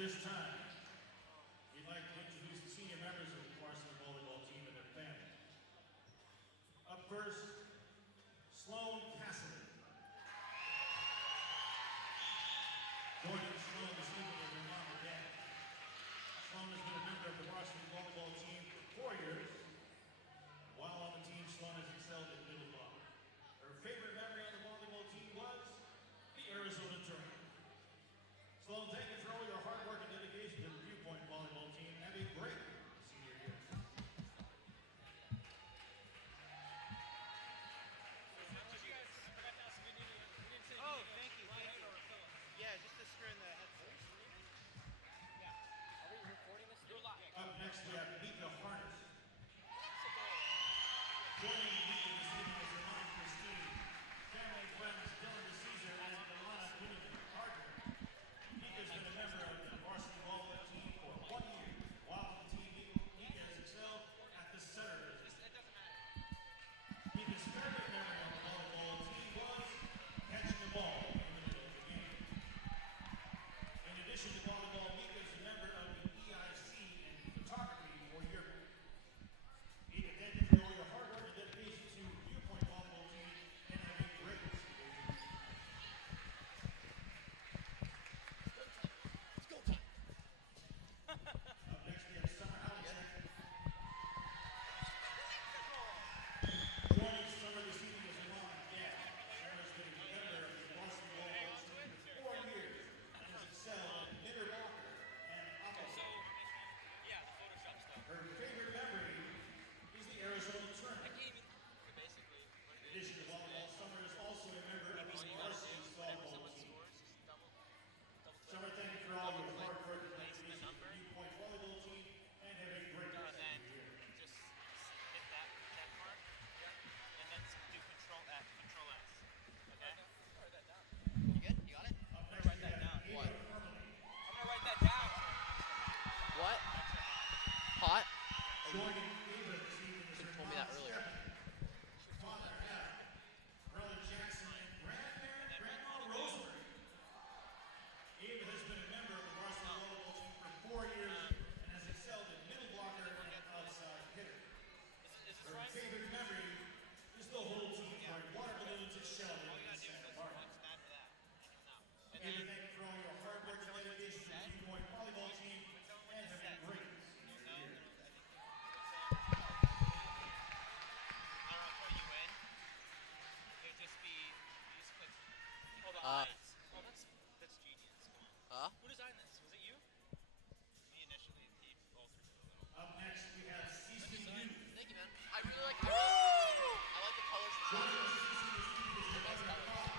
this time, we'd like to introduce the senior members of the varsity volleyball team and their families. Up first, Sloan Cassidy. Joining Sloan this evening is her mom and dad. Sloan has been a member of the varsity volleyball team for 4 years. While on the team, Sloan has excelled in middle block. Her favorite memory on the volleyball team was the Arizona tournament. Sloan, thank you for all your hard work and dedication to the Viewpoint volleyball team. Have a great senior year. Oh, thank you, thank you. Yeah, just to screw in the headset. Yeah. Are we recording this? You're live. Up next, we have Mika Harness. Joining Mika this evening is her mom, Christine. Family friends Dylan DeCesar and Delana Partner. Mika's been a member of the varsity volleyball team for 1 year. While on the team, Mika has excelled at the center position. It doesn't matter. Mika's favorite memory on the volleyball team was catching the ball in the middle of the game. In addition to volleyball, Mika is a member of the EIC and photography for yearbook. Mika, thank you for all your hard work and dedication to the Viewpoint volleyball team and have a great season. It's go time. Up next, we have Summer Alexander. Joining Summer this evening is her mom and dad. Summer's been a member of the varsity volleyball team for 4 years and has excelled in middle blocker and opposite. So, yeah, the Photoshop stuff. Her favorite memory is the Arizona I tournament. can't even, basically, what In it is. addition to volleyball, Summer is also a member of the varsity softball team. Summer, thank you for all your hard work and dedication to the Viewpoint volleyball team and have a great rest of Then the year. just hit that part, and then do Control F, Control S. Okay? Write that down. You good? You got it? Up I'm next, gonna write we that have down. Ava What? Ermeling. I'm gonna write that down. What? Extra Hot? hot. Joining Ava this evening is her told me mom, that earlier. Stephanie. Father Adam, brother Jackson, and grandma Rosemary. Ava has been a member of the varsity volleyball team for 4 years and has excelled in middle blocker and outside hitter. Is this Her right? favorite memory is the whole team throwing water balloons at Sheldon All you in gotta do is Santa this Barbara. one, stand for that. And Ava, then, thank you for all your hard work and dedication to the Viewpoint volleyball team and have a great senior year. I don't know, put you in. It'd just be, you just click, oh, the eyes. Oh, that's genius. Come on. Who designed this? Was it you? Me initially, and he altered it a little. Up next, we have Cece Youth. Thank you, man. I really like I like the colors. Joining Cece this evening is her mother and father.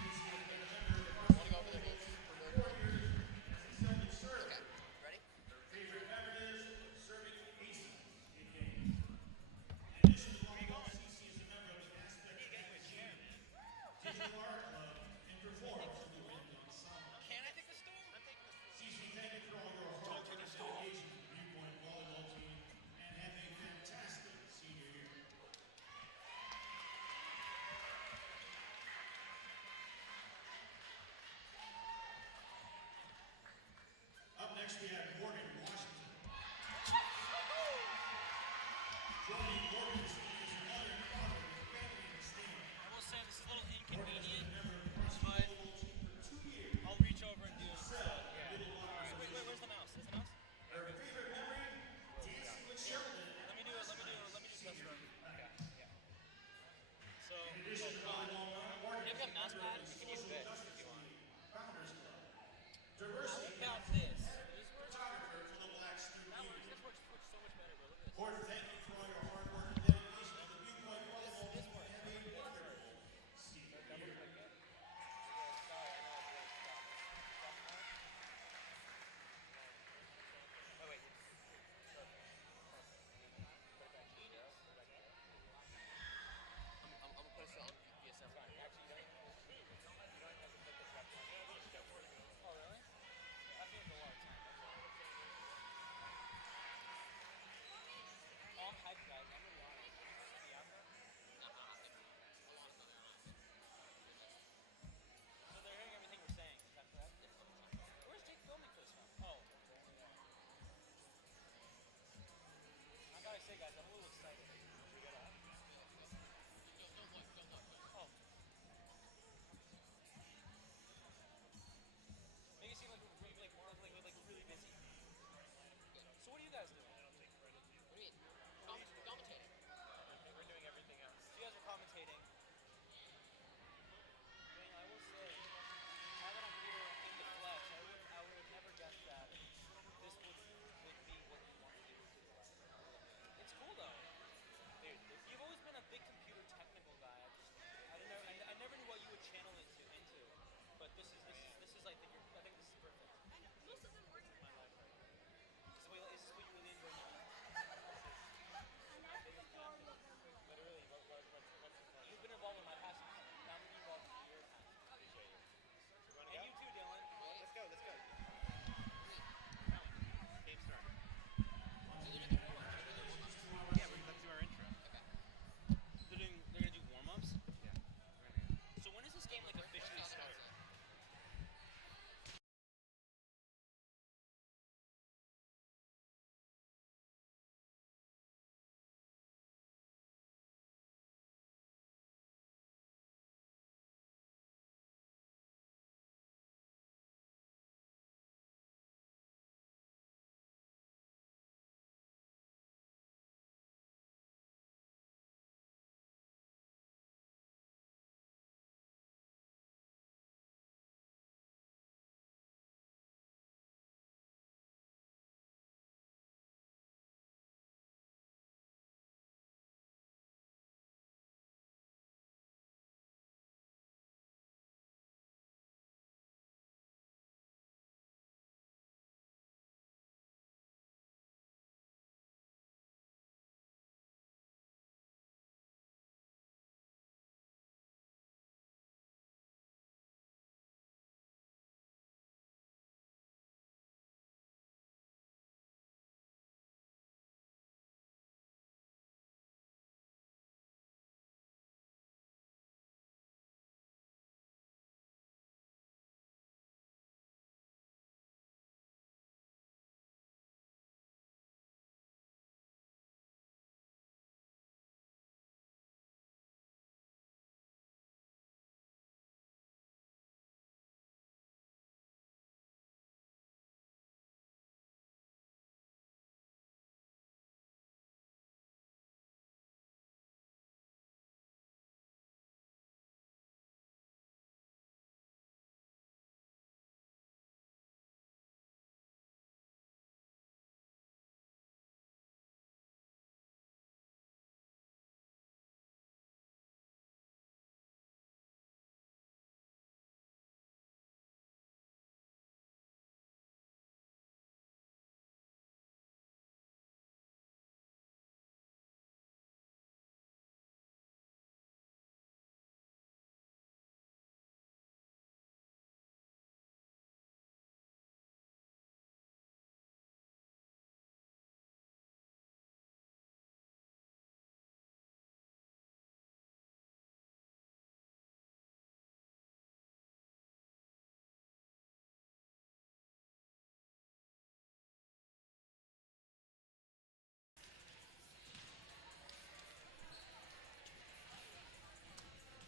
Cece has been a member of the Want to varsity go over the volleyball rules team for for real 4 years and has excelled in serving. Okay. Ready? Her favorite memory is serving aces in games. In addition to volleyball, Cece is a member of the Aspect Magazine, Digital Art Club, and performs in the wind ensemble. Can I take the stool? I'm taking the stool. Cece, thank you for all your hard work and dedication to the Viewpoint volleyball team and have a fantastic senior year. Up next, we have Morgan Washington. Joining Morgan this evening is her mother and father with family in the stand. I will say this is a little Morgan has been a inconvenient. member of the varsity But- volleyball team for 2 years. I'll reach over and do it. Middle blocker Wait, where's the mouse? Is the mouse? Her favorite memory, dancing with Sheldon. Let me do this first. Okay, yeah. So, In addition to volleyball, Morgan you have is a mouse a member pad? of the You can use Social this Justice if you want. League Founders Club. Diversity Count Council this. photographer for the Black student That union. works so much better, bro. Look at this. Gordon, thank you for all your hard work and dedication to the Viewpoint volleyball team and have a wonderful senior year.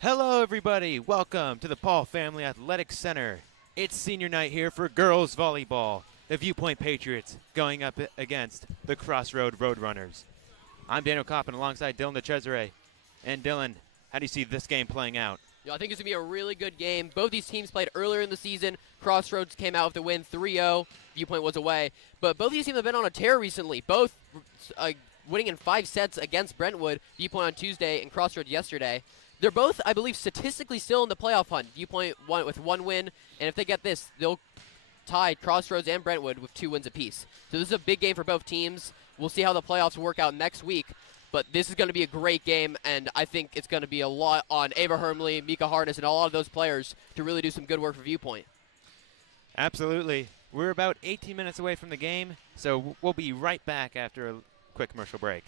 Hello, everybody. Welcome to the Paul Family Athletic Center. It's senior night here for girls volleyball. The Viewpoint Patriots going up against the Crossroads Roadrunners. I'm Daniel Coppin alongside Dylan DeCesare. And Dylan, how do you see this game playing out? I think it's going to be a really good game. Both these teams played earlier in the season. Crossroads came out with a win 3-0. Viewpoint was away. But both these teams have been on a tear recently. Both winning in 5 sets against Brentwood, Viewpoint on Tuesday, and Crossroads yesterday. They're both, I believe, statistically still in the playoff hunt. Viewpoint won with 1 win, and if they get this, they'll tie Crossroads and Brentwood with 2 wins apiece. So this is a big game for both teams. We'll see how the playoffs work out next week. But this is going to be a great game, and I think it's going to be a lot on Ava Hermley, Mika Harness, and a lot of those players to really do some good work for Viewpoint. Absolutely. We're about 18 minutes away from the game, so we'll be right back after a quick commercial break.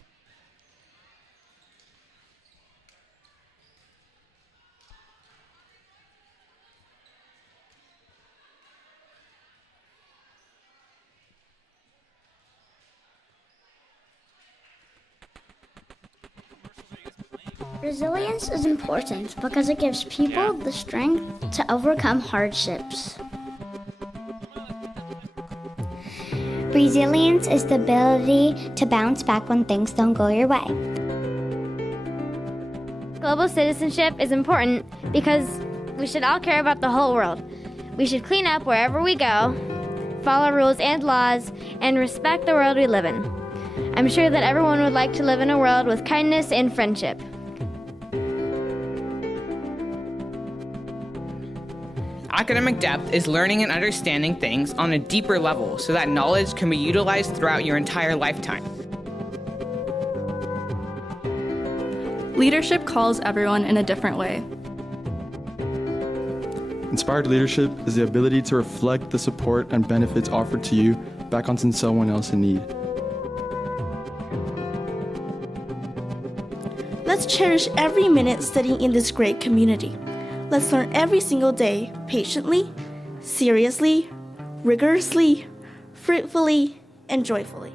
Resilience is important because it gives people the strength to overcome hardships. Resilience is the ability to bounce back when things don't go your way. Global citizenship is important because we should all care about the whole world. We should clean up wherever we go, follow rules and laws, and respect the world we live in. I'm sure that everyone would like to live in a world with kindness and friendship. Academic depth is learning and understanding things on a deeper level so that knowledge can be utilized throughout your entire lifetime. Leadership calls everyone in a different way. Inspired leadership is the ability to reflect the support and benefits offered to you back onto someone else in need. Let's cherish every minute studying in this great community. Let's learn every single day, patiently, seriously, rigorously, fruitfully, and joyfully.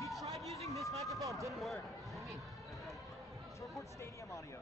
We tried using this microphone, didn't work. What do you mean? To record stadium audio.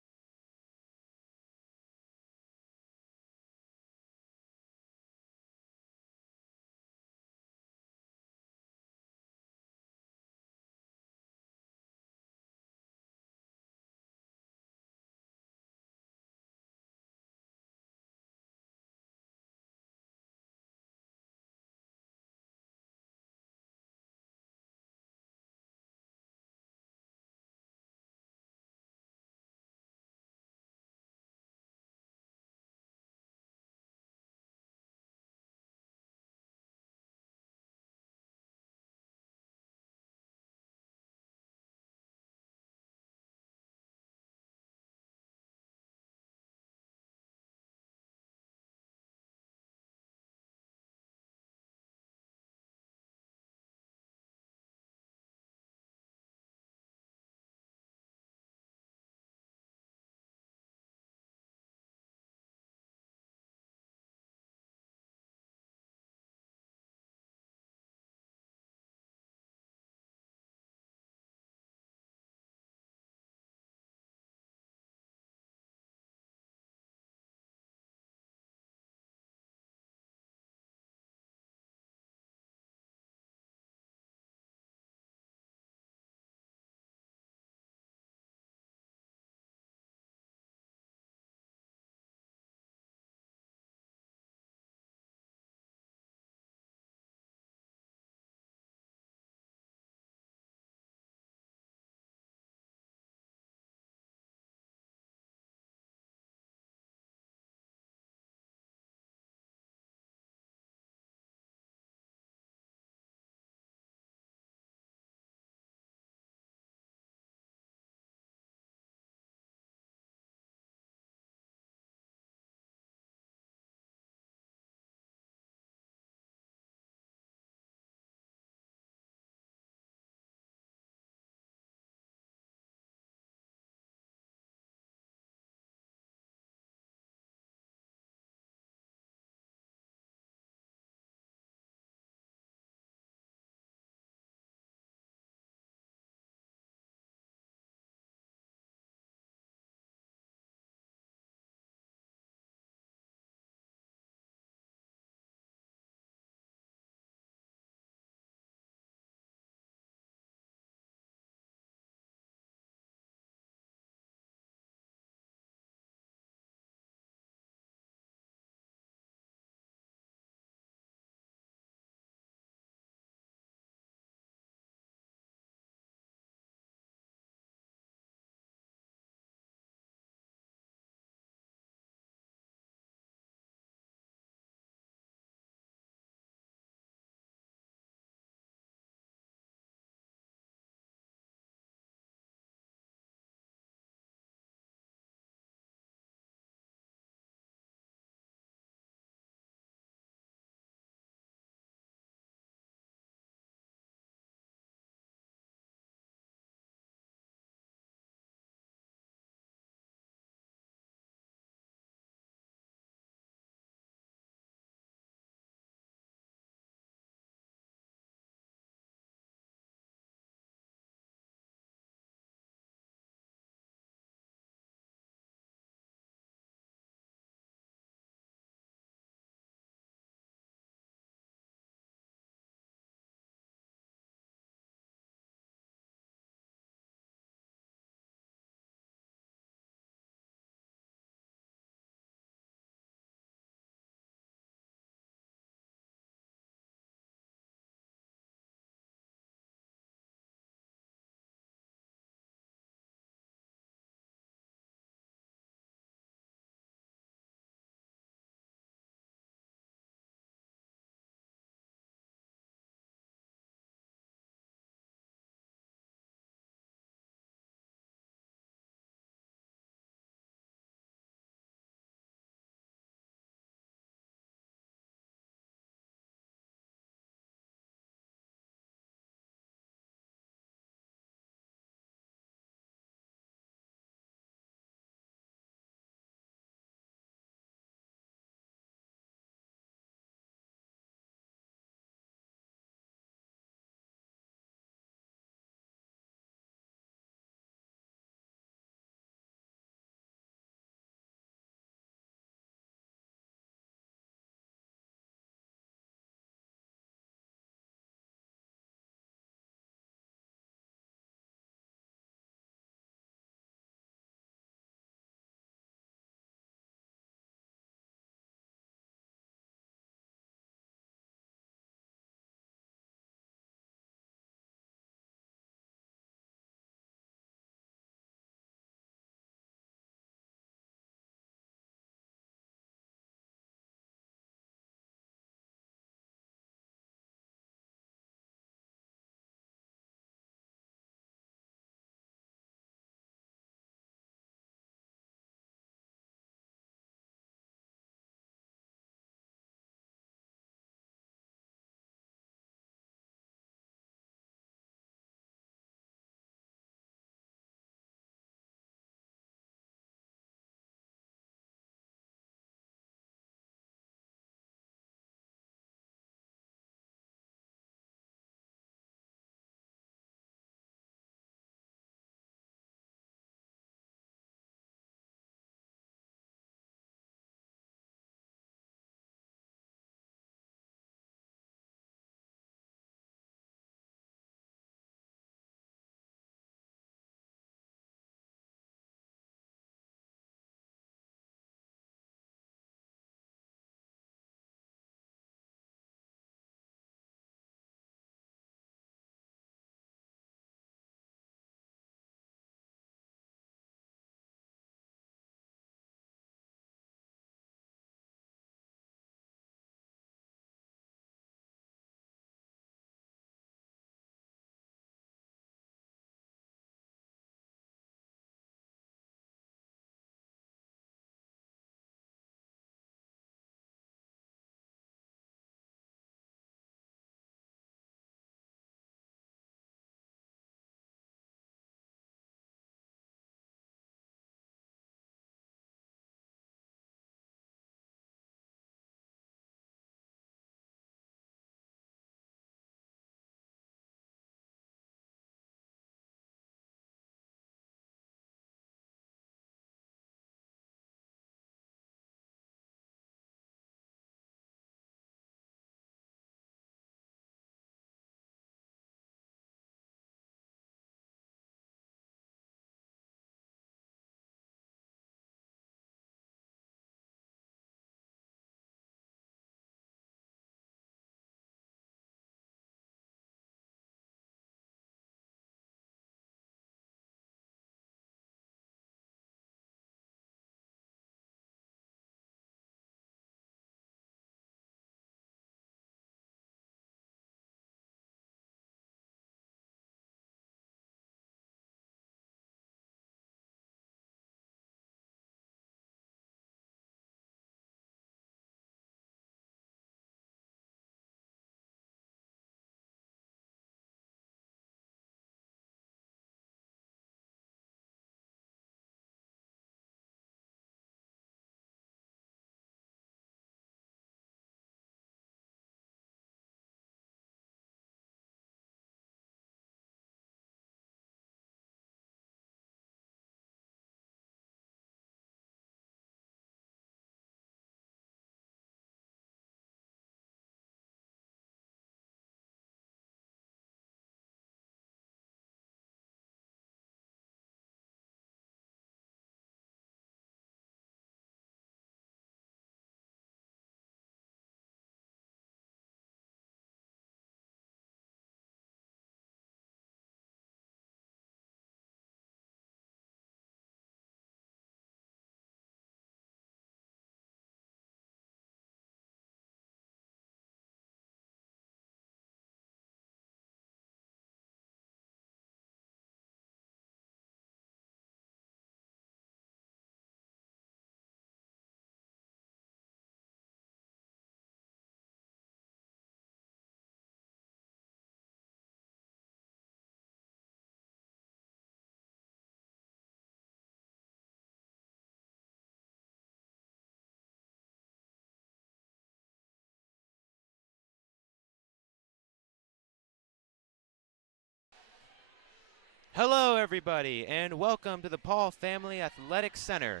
Hello, everybody, and welcome to the Paul Family Athletic Center.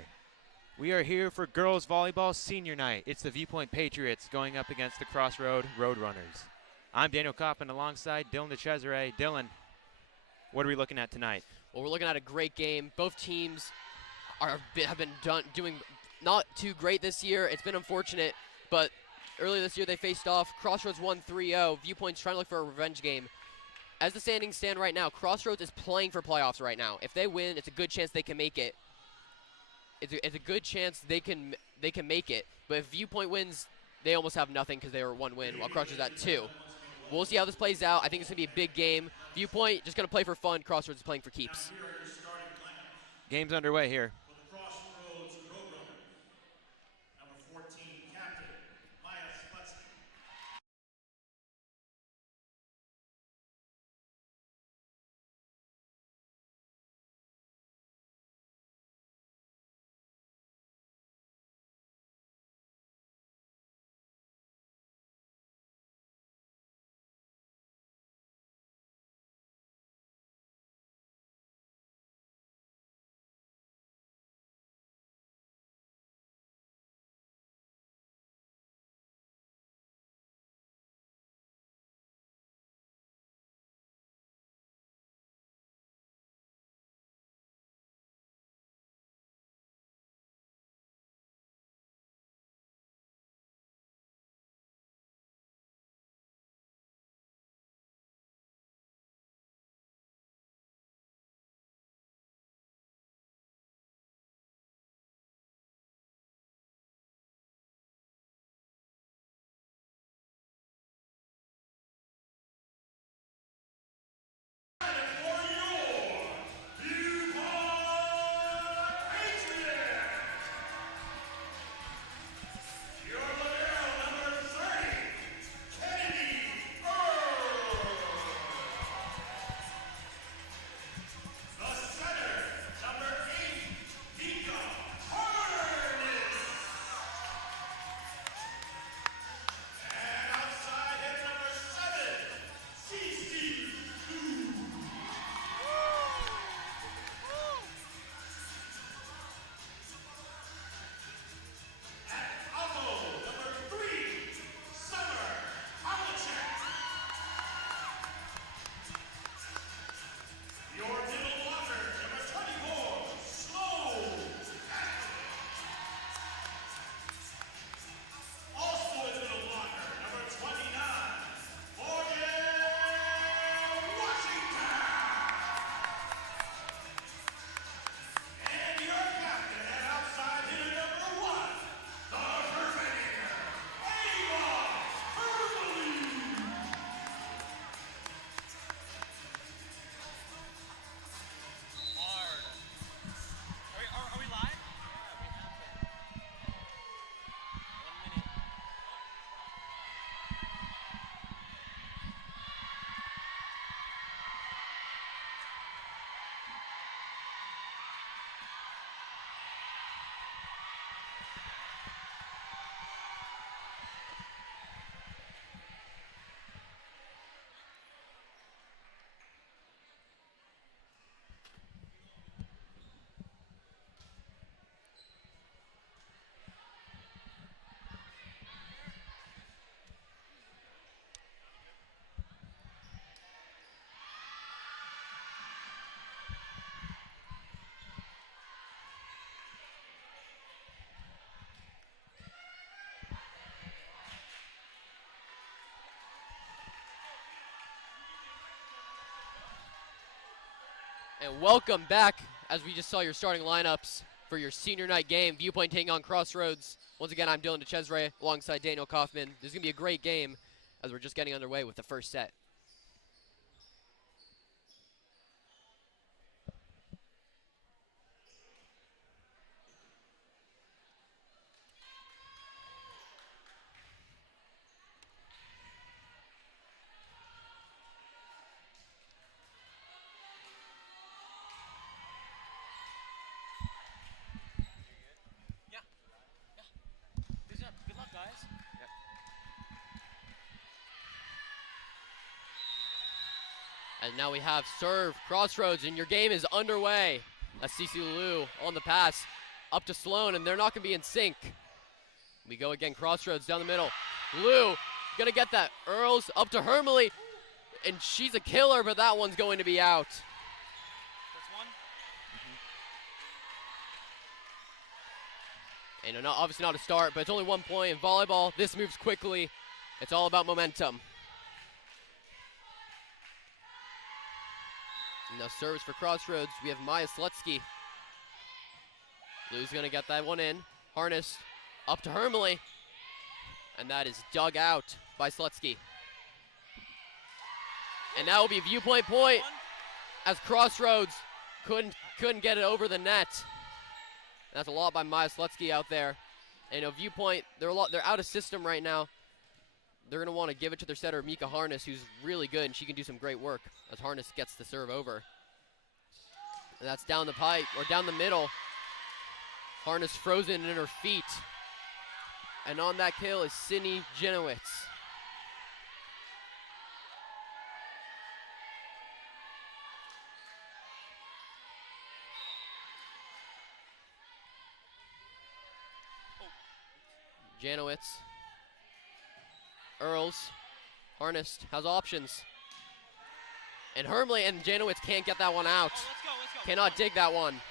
We are here for girls volleyball senior night. It's the Viewpoint Patriots going up against the Crossroads Roadrunners. I'm Daniel Coppin alongside Dylan DeCesare. Dylan, what are we looking at tonight? Well, we're looking at a great game. Both teams have been doing not too great this year. It's been unfortunate, but earlier this year they faced off. Crossroads won 3-0. Viewpoint's trying to look for a revenge game. As the standings stand right now, Crossroads is playing for playoffs right now. If they win, it's a good chance they can make it. It's a good chance they can make it. But if Viewpoint wins, they almost have nothing because they were 1 win, while Crossroads at 2. We'll see how this plays out. I think it's going to be a big game. Viewpoint just going to play for fun. Crossroads is playing for keeps. Game's underway here. For the Crossroads Roadrunners, number 14, captain Maya Slutsky. And welcome back, as we just saw your starting lineups for your senior night game. Viewpoint taking on Crossroads. Once again, I'm Dylan DeCesare alongside Daniel Kaufman. This is going to be a great game as we're just getting underway with the first set. Good luck, guys. And now we have serve, Crossroads, and your game is underway. That's Cece Lou on the pass up to Sloan, and they're not going to be in sync. We go again, Crossroads down the middle. Lou going to get that. Earls up to Hermely, and she's a killer, but that one's going to be out. And obviously not a start, but it's only 1 point in volleyball. This moves quickly. It's all about momentum. Now serves for Crossroads. We have Maya Slutsky. Lou's gonna get that one in. Harness up to Hermely. And that is dug out by Slutsky. And that will be Viewpoint point as Crossroads couldn't get it over the net. That's a lot by Maya Slutsky out there. And Viewpoint, they're out of system right now. They're going to want to give it to their setter, Mika Harness, who's really good, and she can do some great work as Harness gets the serve over. And that's down the pipe, or down the middle. Harness frozen in her feet. And on that kill is Sydney Jenowitz. Janowitz, Earls, Harness has options. And Hermely and Janowitz can't get that one out. Let's go. Cannot dig that one. Come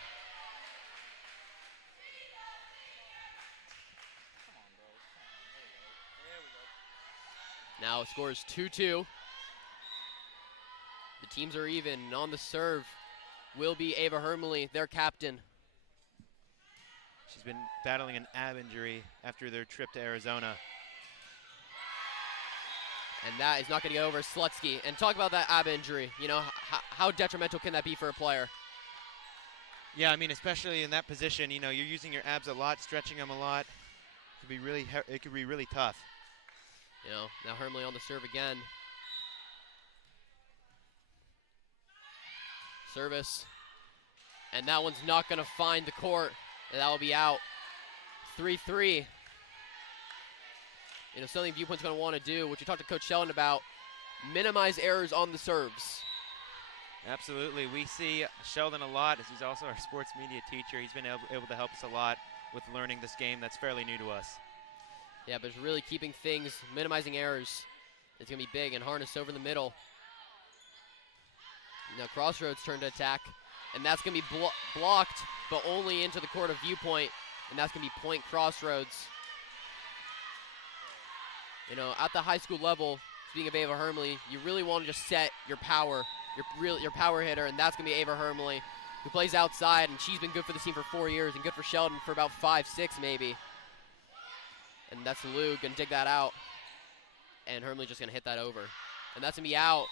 on, bro. There we go. Now score is 2-2. The teams are even. On the serve will be Ava Hermely, their captain. She's been battling an ab injury after their trip to Arizona. And that is not going to get over Slutsky. And talk about that ab injury. You know, how detrimental can that be for a player? Yeah, I mean, especially in that position, you know, you're using your abs a lot, stretching them a lot. It could be really tough. You know, now Hermely on the serve again. Service. And that one's not going to find the court. And that will be out. 3-3. You know, something Viewpoint's going to want to do, which you talked to Coach Sheldon about, minimize errors on the serves. Absolutely. We see Sheldon a lot, as he's also our sports media teacher. He's been able to help us a lot with learning this game that's fairly new to us. Yeah, but it's really keeping things, minimizing errors. It's going to be big, and Harness over the middle. Now Crossroads turn to attack, and that's going to be blocked, but only into the court of Viewpoint, and that's going to be point Crossroads. You know, at the high school level, speaking of Ava Hermely, you really want to just set your power, your power hitter, and that's going to be Ava Hermely, who plays outside, and she's been good for the team for 4 years, and good for Sheldon for about 5, 6 maybe. And that's Lou going to dig that out, and Hermely just going to hit that over. And that's going to be out.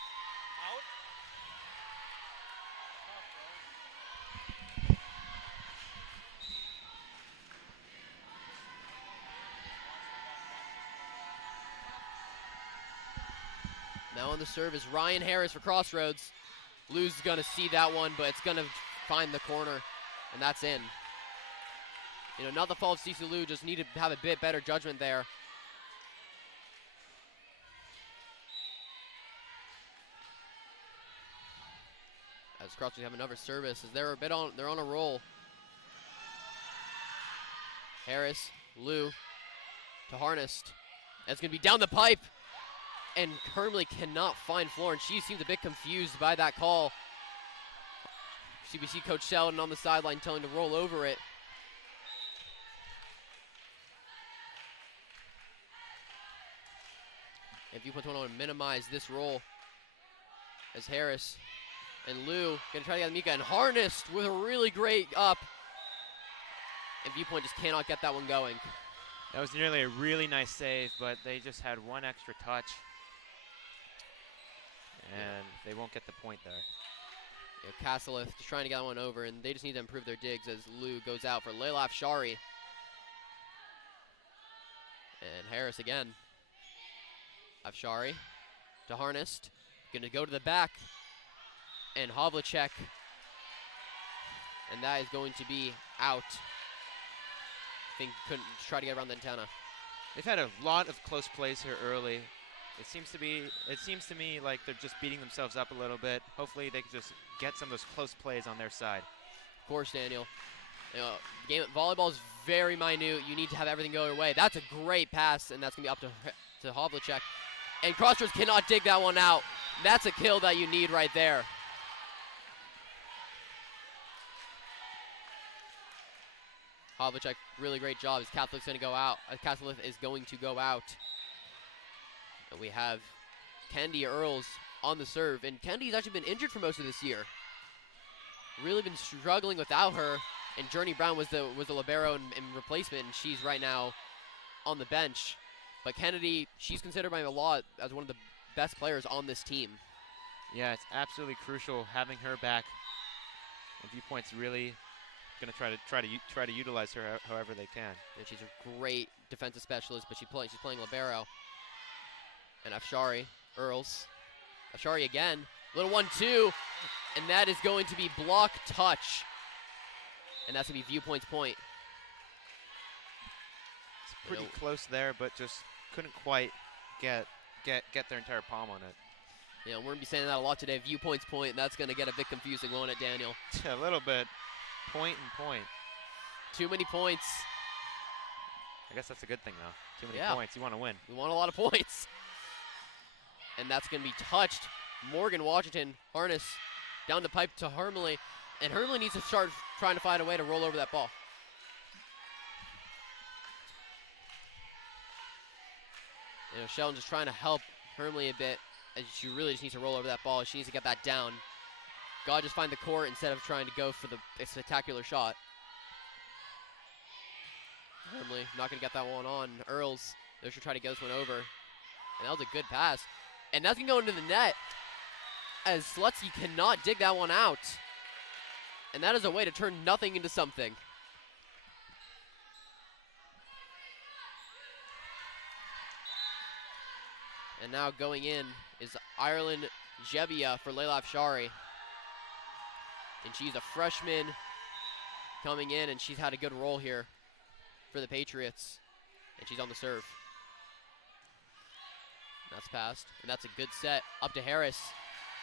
Now on the serve is Ryan Harris for Crossroads. Lou's going to see that one, but it's going to find the corner, and that's in. You know, not the fault of Cece Lou, just need to have a bit better judgment there. As Crossroads have another service, as they're on a roll. Harris, Lou, to Harness. That's going to be down the pipe. And Hermely cannot find Florence. She seems a bit confused by that call. We see Coach Sheldon on the sideline telling to roll over it. And Viewpoint want to minimize this roll as Harris and Lou gonna try to get Mika, and Harnessed with a really great up. And Viewpoint just cannot get that one going. That was nearly a really nice save, but they just had one extra touch. And they won't get the point there. Yeah, Castleth just trying to get that one over, and they just need to improve their digs as Lou goes out for Leila Afshari. And Harris again. Afshari to Harnessed. Gonna go to the back. And Havlicek. And that is going to be out. I think couldn't try to get around the antenna. They've had a lot of close plays here early. It seems to me like they're just beating themselves up a little bit. Hopefully they can just get some of those close plays on their side. Of course, Daniel. You know, volleyball is very minute. You need to have everything go your way. That's a great pass, and that's going to be up to Havlicek. And Crossroads cannot dig that one out. That's a kill that you need right there. Havlicek, really great job. As Catholic's going to go out. Catholic is going to go out. And we have Kendi Earls on the serve. And Kendi's actually been injured for most of this year. Really been struggling without her. And Journey Brown was the libero and replacement, and she's right now on the bench. But Kennedy, she's considered by a lot as one of the best players on this team. Yeah, it's absolutely crucial having her back. And Viewpoint's really going to try to utilize her however they can. And she's a great defensive specialist, but she's playing libero. And Afshari Earls, Afshari again, little 1-2, and that is going to be block touch. And that's going to be Viewpoint's point. It's pretty close there, but just couldn't quite get their entire palm on it. Yeah, we're going to be saying that a lot today. Viewpoint's point, and that's going to get a bit confusing, won't it, Daniel? A little bit. Point and point. Too many points. I guess that's a good thing, though. Too many points. You want to win. We want a lot of points. And that's going to be touched. Morgan Washington, harness, down the pipe to Hermley. And Hermley needs to start trying to find a way to roll over that ball. You know, Sheldon just trying to help Hermley a bit, as she really just needs to roll over that ball. She needs to get that down. God, just find the court instead of trying to go for the spectacular shot. Hermley not going to get that one on. Earls, they should try to get this one over. And that was a good pass. And that's going to go into the net, as Slutsky cannot dig that one out. And that is a way to turn nothing into something. And now going in is Ireland Jebia for Leila Afshari. And she's a freshman coming in, and she's had a good role here for the Patriots. And she's on the serve. That's passed, and that's a good set up to Harris.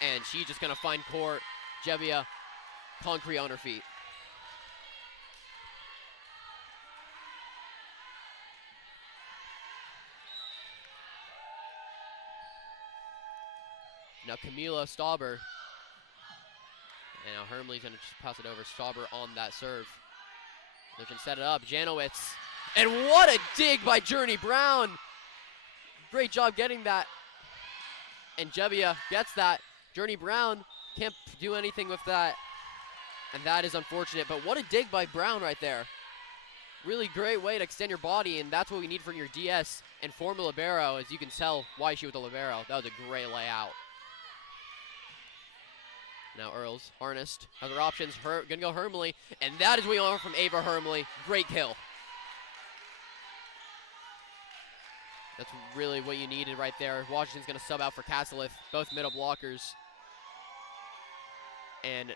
And she's just going to find court. Jebia, concrete on her feet. Now Camila Stauber. And now Hermley's going to just pass it over. Stauber on that serve. They can set it up. Janowitz. And what a dig by Journey Brown. Great job getting that. And Jebia gets that. Journey Brown can't do anything with that. And that is unfortunate. But what a dig by Brown right there. Really great way to extend your body, and that's what we need from your DS and former libero, as you can tell why she was the libero. That was a great layout. Now Earls, harnessed, has her options, gonna go Hermley, and that is what we want from Ava Hermley. Great kill. That's really what you needed right there. Washington's gonna sub out for Castleth, both middle blockers. And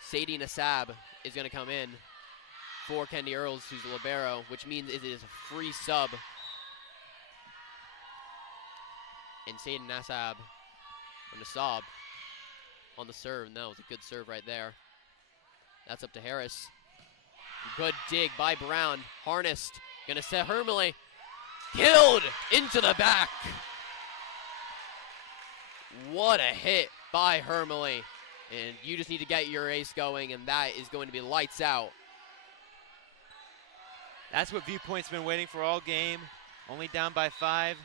Sadie Nassab is gonna come in for Kendi Earls, who's the libero, which means it is a free sub. And Sadie Nassab from Nassab on the serve, and that was a good serve right there. That's up to Harris. Good dig by Brown, harnessed, gonna set Hermley. Killed into the back. What a hit by Hermley. And you just need to get your ace going, and that is going to be lights out. That's what Viewpoint's been waiting for all game. Only down by 5.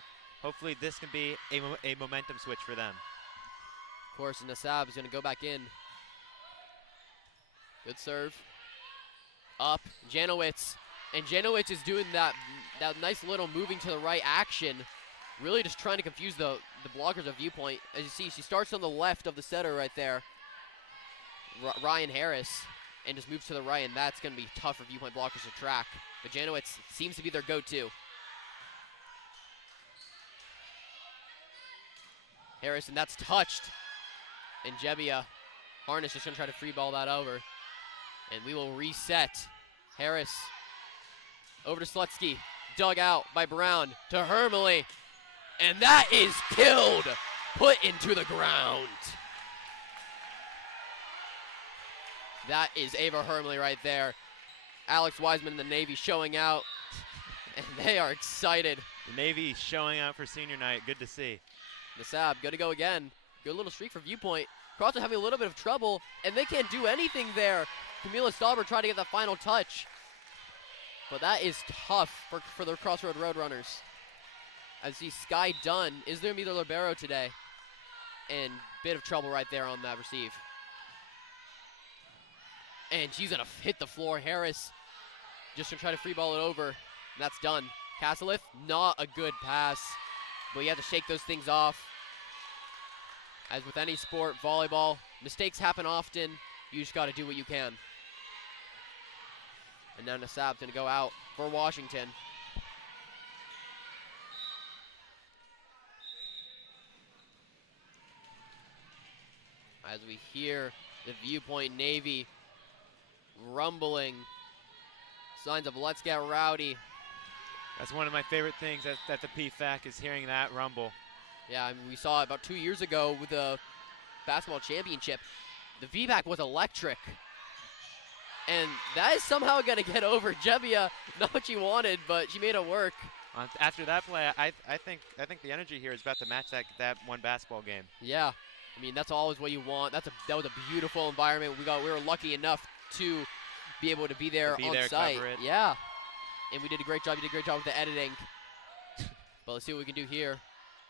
Hopefully this can be a momentum switch for them. Of course, Nassab is going to go back in. Good serve. Up, Janowitz. And Janowitz is doing that nice little moving to the right action. Really just trying to confuse the blockers of Viewpoint. As you see, she starts on the left of the setter right there. Ryan Harris. And just moves to the right, and that's going to be tough for Viewpoint blockers to track. But Janowitz seems to be their go-to. Harris, and that's touched. And Jebia, Harness just going to try to free ball that over. And we will reset. Harris over to Slutsky. Dug out by Brown to Hermley. And that is killed, put into the ground. That is Ava Hermley right there. Alex Wiseman and the Navy showing out, and they are excited. The Navy showing out for senior night. Good to see. Nasab, good to go again. Good little streak for Viewpoint. Crossroads having a little bit of trouble, and they can't do anything there. Camila Stauber trying to get that final touch. But that is tough for the Crossroads Roadrunners. As you see Sky Dunn is their middle libero today. And bit of trouble right there on that receive. And she's going to hit the floor. Harris just to try to free ball it over. And that's done. Castleth, not a good pass. But you have to shake those things off. As with any sport, volleyball, mistakes happen often. You just got to do what you can. And now Nasab's going to go out for Washington. As we hear the Viewpoint Navy rumbling. Signs of let's get rowdy. That's one of my favorite things at the PFAC is hearing that rumble. Yeah, I mean, we saw it about 2 years ago with the basketball championship. The VBAC was electric. And that is somehow going to get over. Jebbia, not what she wanted, but she made it work. After that play, I think the energy here is about to match that one basketball game. Yeah, I mean that's always what you want. That was a beautiful environment. We were lucky enough to be able to be there on site. Cover it. Yeah, and we did a great job. You did a great job with the editing. But let's see what we can do here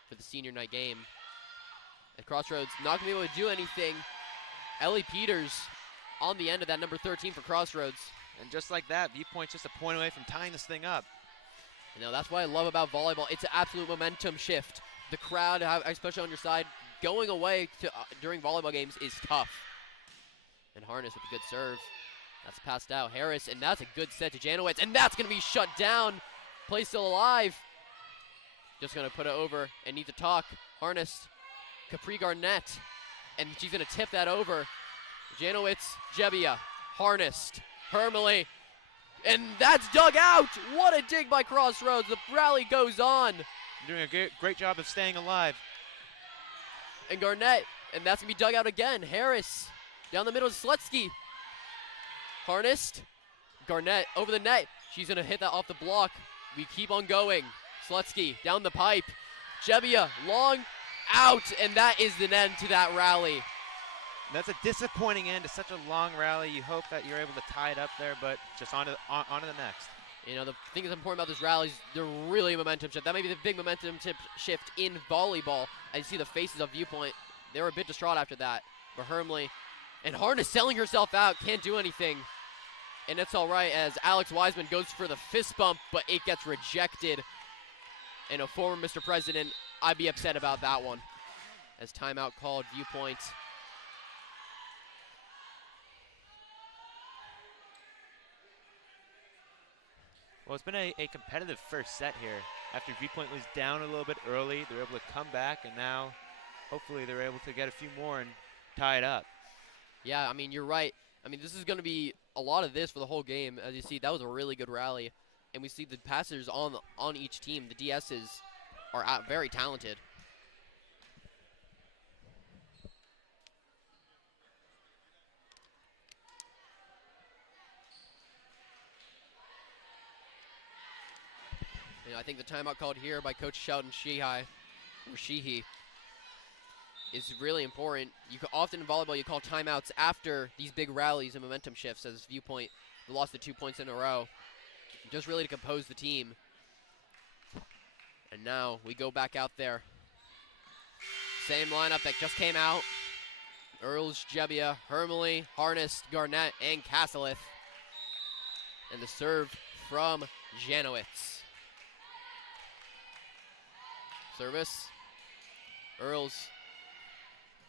for the senior night game. At Crossroads, not gonna be able to do anything. Ellie Peters on the end of that number 13 for Crossroads. And just like that, Viewpoint's just a point away from tying this thing up. You know, that's what I love about volleyball. It's an absolute momentum shift. The crowd, especially on your side, going away during volleyball games is tough. And Harness with a good serve. That's passed out. Harris, and that's a good set to Janowitz, and that's going to be shut down. Play still alive. Just going to put it over and need to talk. Harness, Capri Garnett, and she's going to tip that over. Janowitz, Jebbia, harnessed, Hermley, and that's dug out. What a dig by Crossroads. The rally goes on. You're doing a great job of staying alive. And Garnett, and that's going to be dug out again. Harris, down the middle to Slutsky. Harnessed, Garnett over the net. She's going to hit that off the block. We keep on going. Slutsky down the pipe. Jebbia, long, out, and that is the end to that rally. That's a disappointing end to such a long rally. You hope that you're able to tie it up there, but just on to the next. You know, the thing that's important about this rally is they're really momentum shift. That may be the big momentum shift in volleyball. As you see the faces of Viewpoint, they were a bit distraught after that. But Hermley and Harness selling herself out, can't do anything. And it's all right as Alex Wiseman goes for the fist bump, but it gets rejected. And a former Mr. President, I'd be upset about that one. As timeout called, Viewpoint. Well, it's been a competitive first set here. After Viewpoint was down a little bit early, they were able to come back, and now hopefully they're able to get a few more and tie it up. Yeah, I mean, you're right. I mean, this is going to be a lot of this for the whole game. As you see, that was a really good rally. And we see the passers on each team. The DSs are very talented. You know, I think the timeout called here by Coach Sheldon Sheehy is really important. You can often in volleyball you call timeouts after these big rallies and momentum shifts. As Viewpoint lost the 2 points in a row, just really to compose the team. And now we go back out there. Same lineup that just came out. Earls, Jebbia, Hermley, Harness, Garnett, and Castleth. And the serve from Janowitz. Service. Earls.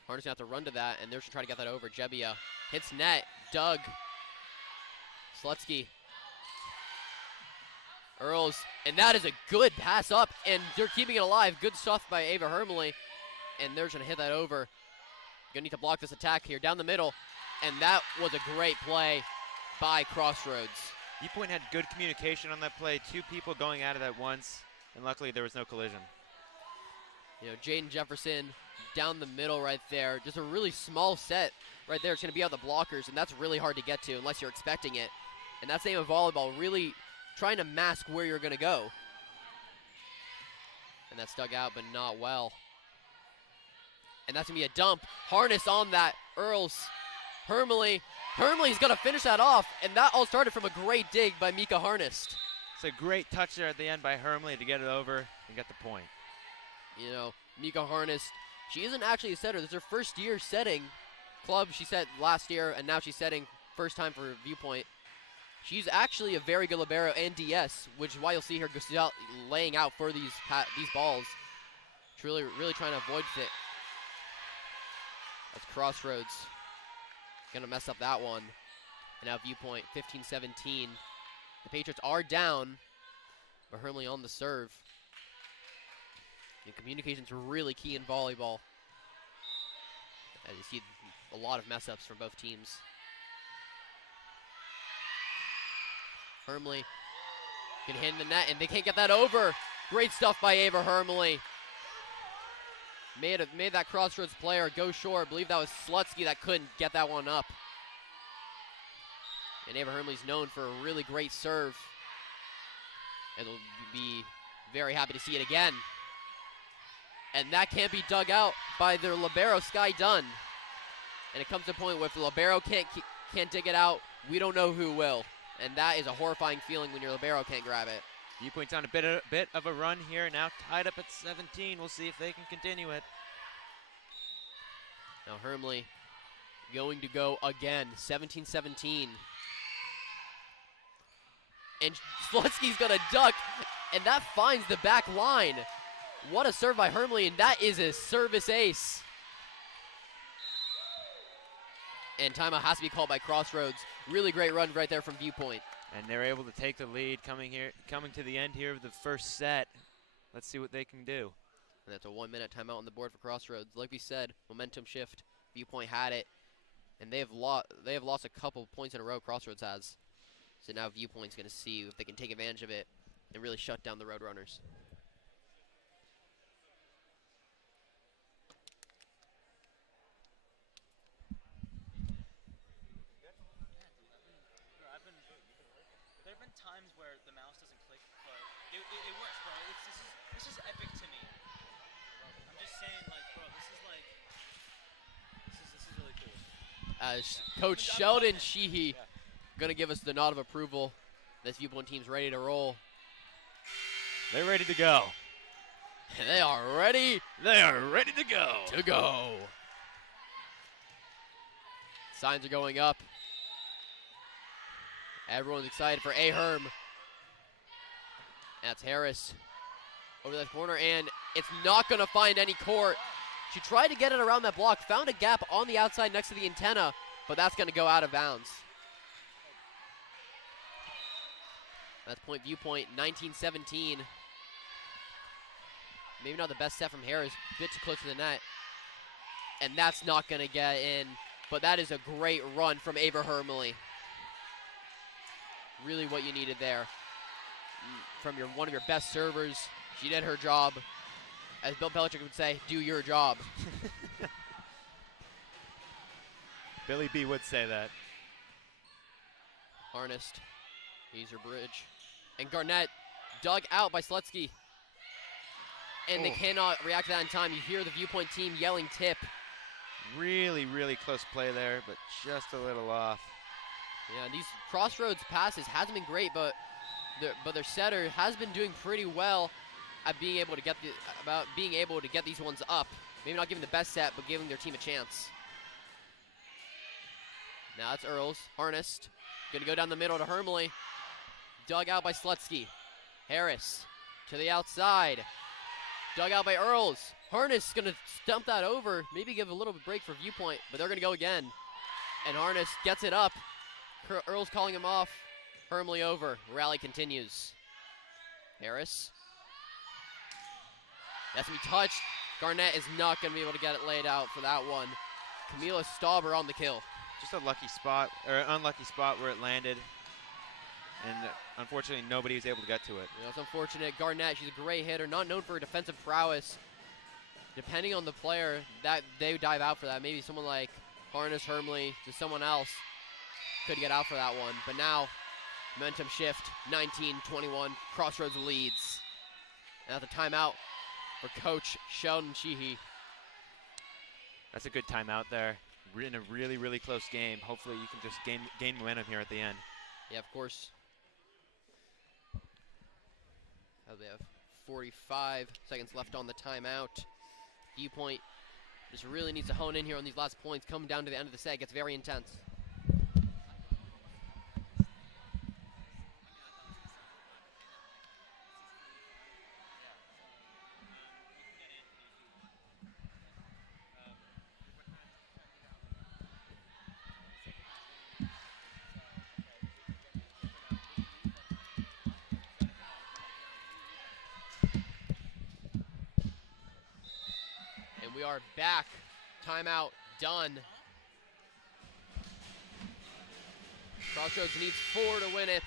Harness going to have to run to that, and they're just trying to get that over. Jebbia hits net. Doug. Slutsky. Earls. And that is a good pass up, and they're keeping it alive. Good stuff by Ava Hermley. And they're just going to hit that over. Going to need to block this attack here down the middle. And that was a great play by Crossroads. Viewpoint had good communication on that play. Two people going at it at once, and luckily there was no collision. You know, Jaden Jefferson down the middle right there. Just a really small set right there. It's going to be out the blockers, and that's really hard to get to unless you're expecting it. And that's the aim of volleyball, really trying to mask where you're going to go. And that's dug out, but not well. And that's going to be a dump. Harness on that. Earls. Hermley. Hermley's going to finish that off, and that all started from a great dig by Mika Harnest. It's a great touch there at the end by Hermley to get it over and get the point. You know, Mika Harnest, she isn't actually a setter. This is her first year setting. Club, she set last year, and now she's setting first time for Viewpoint. She's actually a very good libero and DS, which is why you'll see her laying out for these balls. She's really trying to avoid it. That's Crossroads. Gonna mess up that one. And now Viewpoint, 15-17. The Patriots are down, but Hermley on the serve. And communication's really key in volleyball. As you see a lot of mess-ups from both teams. Hermley can hit in the net, and they can't get that over. Great stuff by Ava Hermley. Made that Crossroads player go short. I believe that was Slutsky that couldn't get that one up. And Ava Hermley's known for a really great serve. And they'll be very happy to see it again. And that can't be dug out by their libero, Sky Dunn. And it comes to a point where if the libero can't dig it out, we don't know who will. And that is a horrifying feeling when your libero can't grab it. Viewpoint's on a bit of a run here, now tied up at 17. We'll see if they can continue it. Now Hermley going to go again, 17-17. And Slutsky's gonna duck, and that finds the back line. What a serve by Hermley, and that is a service ace. And timeout has to be called by Crossroads. Really great run right there from Viewpoint. And they're able to take the lead coming to the end here of the first set. Let's see what they can do. And that's a 1-minute timeout on the board for Crossroads. Like we said, momentum shift. Viewpoint had it, and they have lost a couple points in a row. Crossroads has. So now Viewpoint's going to see if they can take advantage of it and really shut down the Roadrunners. There have been times where the mouse doesn't click, but it works, bro. This is epic to me. I'm just saying, like, bro, this is really cool. As Coach Sheldon Sheehy gonna give us the nod of approval. This Viewpoint team's ready to roll. They're ready to go. They are ready. They are ready to go. To go. Signs are going up. Everyone's excited for Aherm. That's Harris over that corner, and it's not going to find any court. She tried to get it around that block, found a gap on the outside next to the antenna, but that's going to go out of bounds. That's point Viewpoint, 19-17. Maybe not the best set from Harris, a bit too close to the net. And that's not going to get in, but that is a great run from Ava Hermley. Really what you needed there. From one of your best servers, she did her job. As Bill Belichick would say, do your job. Billy B would say that. Harnessed. He's her bridge. And Garnett dug out by Slutsky. And they cannot react to that in time. You hear the Viewpoint team yelling tip. Really, really close play there, but just a little off. Yeah, these Crossroads passes hasn't been great, but their setter has been doing pretty well at being able to get these ones up. Maybe not giving the best set, but giving their team a chance. Now it's Earls, harnessed. Gonna go down the middle to Hermley. Dug out by Slutsky. Harris to the outside. Dug out by Earls. Harness gonna stump that over. Maybe give a little bit break for Viewpoint, but they're gonna go again. And Harness gets it up. Earls calling him off. Hermley over. Rally continues. Harris. That's gonna be touched. Garnett is not gonna be able to get it laid out for that one. Camila Stauber on the kill. Just a lucky spot, or an unlucky spot where it landed. And unfortunately, nobody was able to get to it. Yeah, it's unfortunate. Garnett, she's a great hitter, not known for her defensive prowess. depending on the player, that they dive out for that. Maybe someone like Harness Hermley to someone else could get out for that one. But now, momentum shift, 19-21, Crossroads leads. And at the timeout for Coach Sheldon Sheehy. That's a good timeout there. We're in a really, really close game. Hopefully you can just gain momentum here at the end. Yeah, of course. They have 45 seconds left on the timeout. Viewpoint just really needs to hone in here on these last points. Coming down to the end of the set, it gets very intense. We are back. Timeout done. Crossroads needs 4 to win it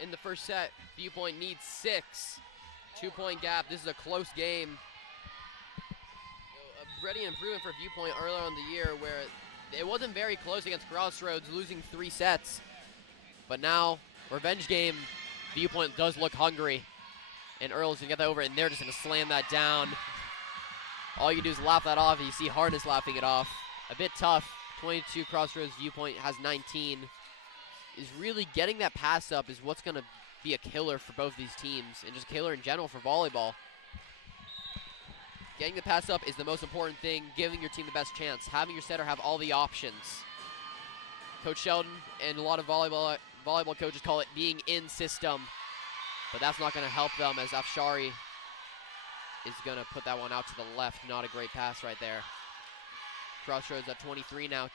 in the first set. Viewpoint needs 6. 2-point gap. This is a close game. Ready improvement for Viewpoint earlier in the year where it wasn't very close against Crossroads, losing 3 sets. But now, revenge game, Viewpoint does look hungry. And Earl's going to get that over, and they're just going to slam that down. All you do is laugh that off. You see Harness laughing it off. A bit tough. 22 Crossroads, Viewpoint has 19. Is really getting that pass up is what's going to be a killer for both these teams, and just killer in general for volleyball. Getting the pass up is the most important thing, giving your team the best chance. Having your setter have all the options. Coach Sheldon and a lot of volleyball coaches call it being in system, but that's not going to help them as Afshari is going to put that one out to the left. Not a great pass right there. Crossroads at 23 now.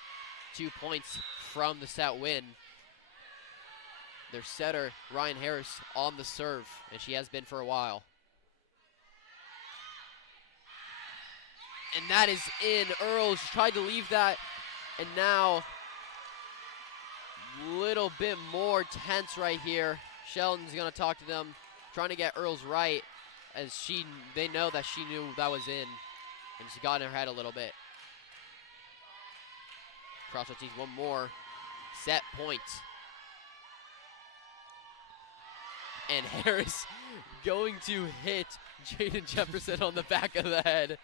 2 points from the set win. Their setter, Ryan Harris, on the serve, and she has been for a while. And that is in. Earls tried to leave that, and now a little bit more tense right here. Sheldon's going to talk to them, trying to get Earls right, as they know that she knew that was in, and she got in her head a little bit. Crossroads needs one more set point. And Harris going to hit Jaden Jefferson on the back of the head,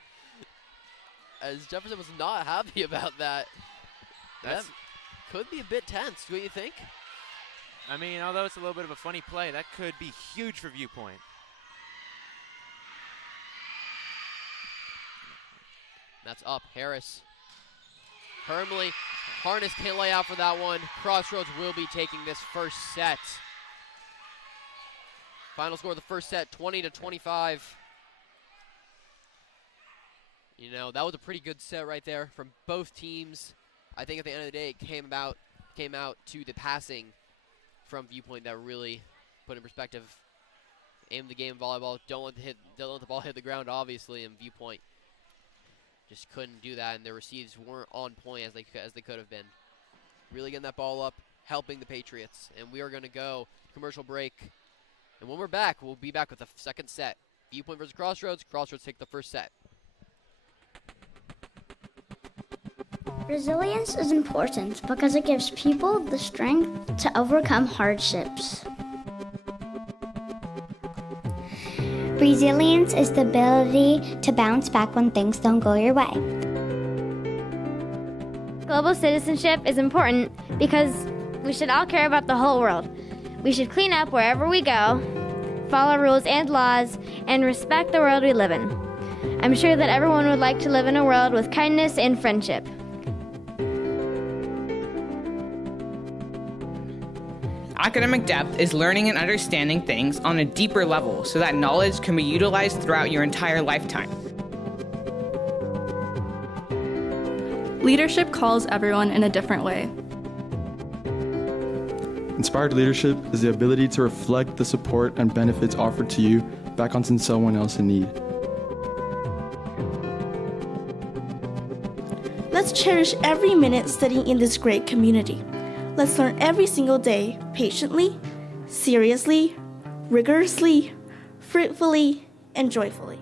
as Jefferson was not happy about that. That could be a bit tense, don't you think? I mean, although it's a little bit of a funny play, that could be huge for Viewpoint. That's up. Harris. Hermley. Harness can't lay out for that one. Crossroads will be taking this first set. Final score of the first set, 20-25. You know, that was a pretty good set right there from both teams. I think at the end of the day, it came out to the passing from Viewpoint that really put in perspective. Aim the game in volleyball. Don't let the ball hit the ground, obviously, and Viewpoint just couldn't do that, and their receives weren't on point as they could have been. Really getting that ball up, helping the Patriots. And we are going to go commercial break. And when we're back, we'll be back with the second set. Viewpoint versus Crossroads. Crossroads take the first set. Resilience is important because it gives people the strength to overcome hardships. Resilience is the ability to bounce back when things don't go your way. Global citizenship is important because we should all care about the whole world. We should clean up wherever we go, follow rules and laws, and respect the world we live in. I'm sure that everyone would like to live in a world with kindness and friendship. Academic depth is learning and understanding things on a deeper level so that knowledge can be utilized throughout your entire lifetime. Leadership calls everyone in a different way. Inspired leadership is the ability to reflect the support and benefits offered to you back onto someone else in need. Let's cherish every minute studying in this great community. Let's learn every single day, patiently, seriously, rigorously, fruitfully, and joyfully.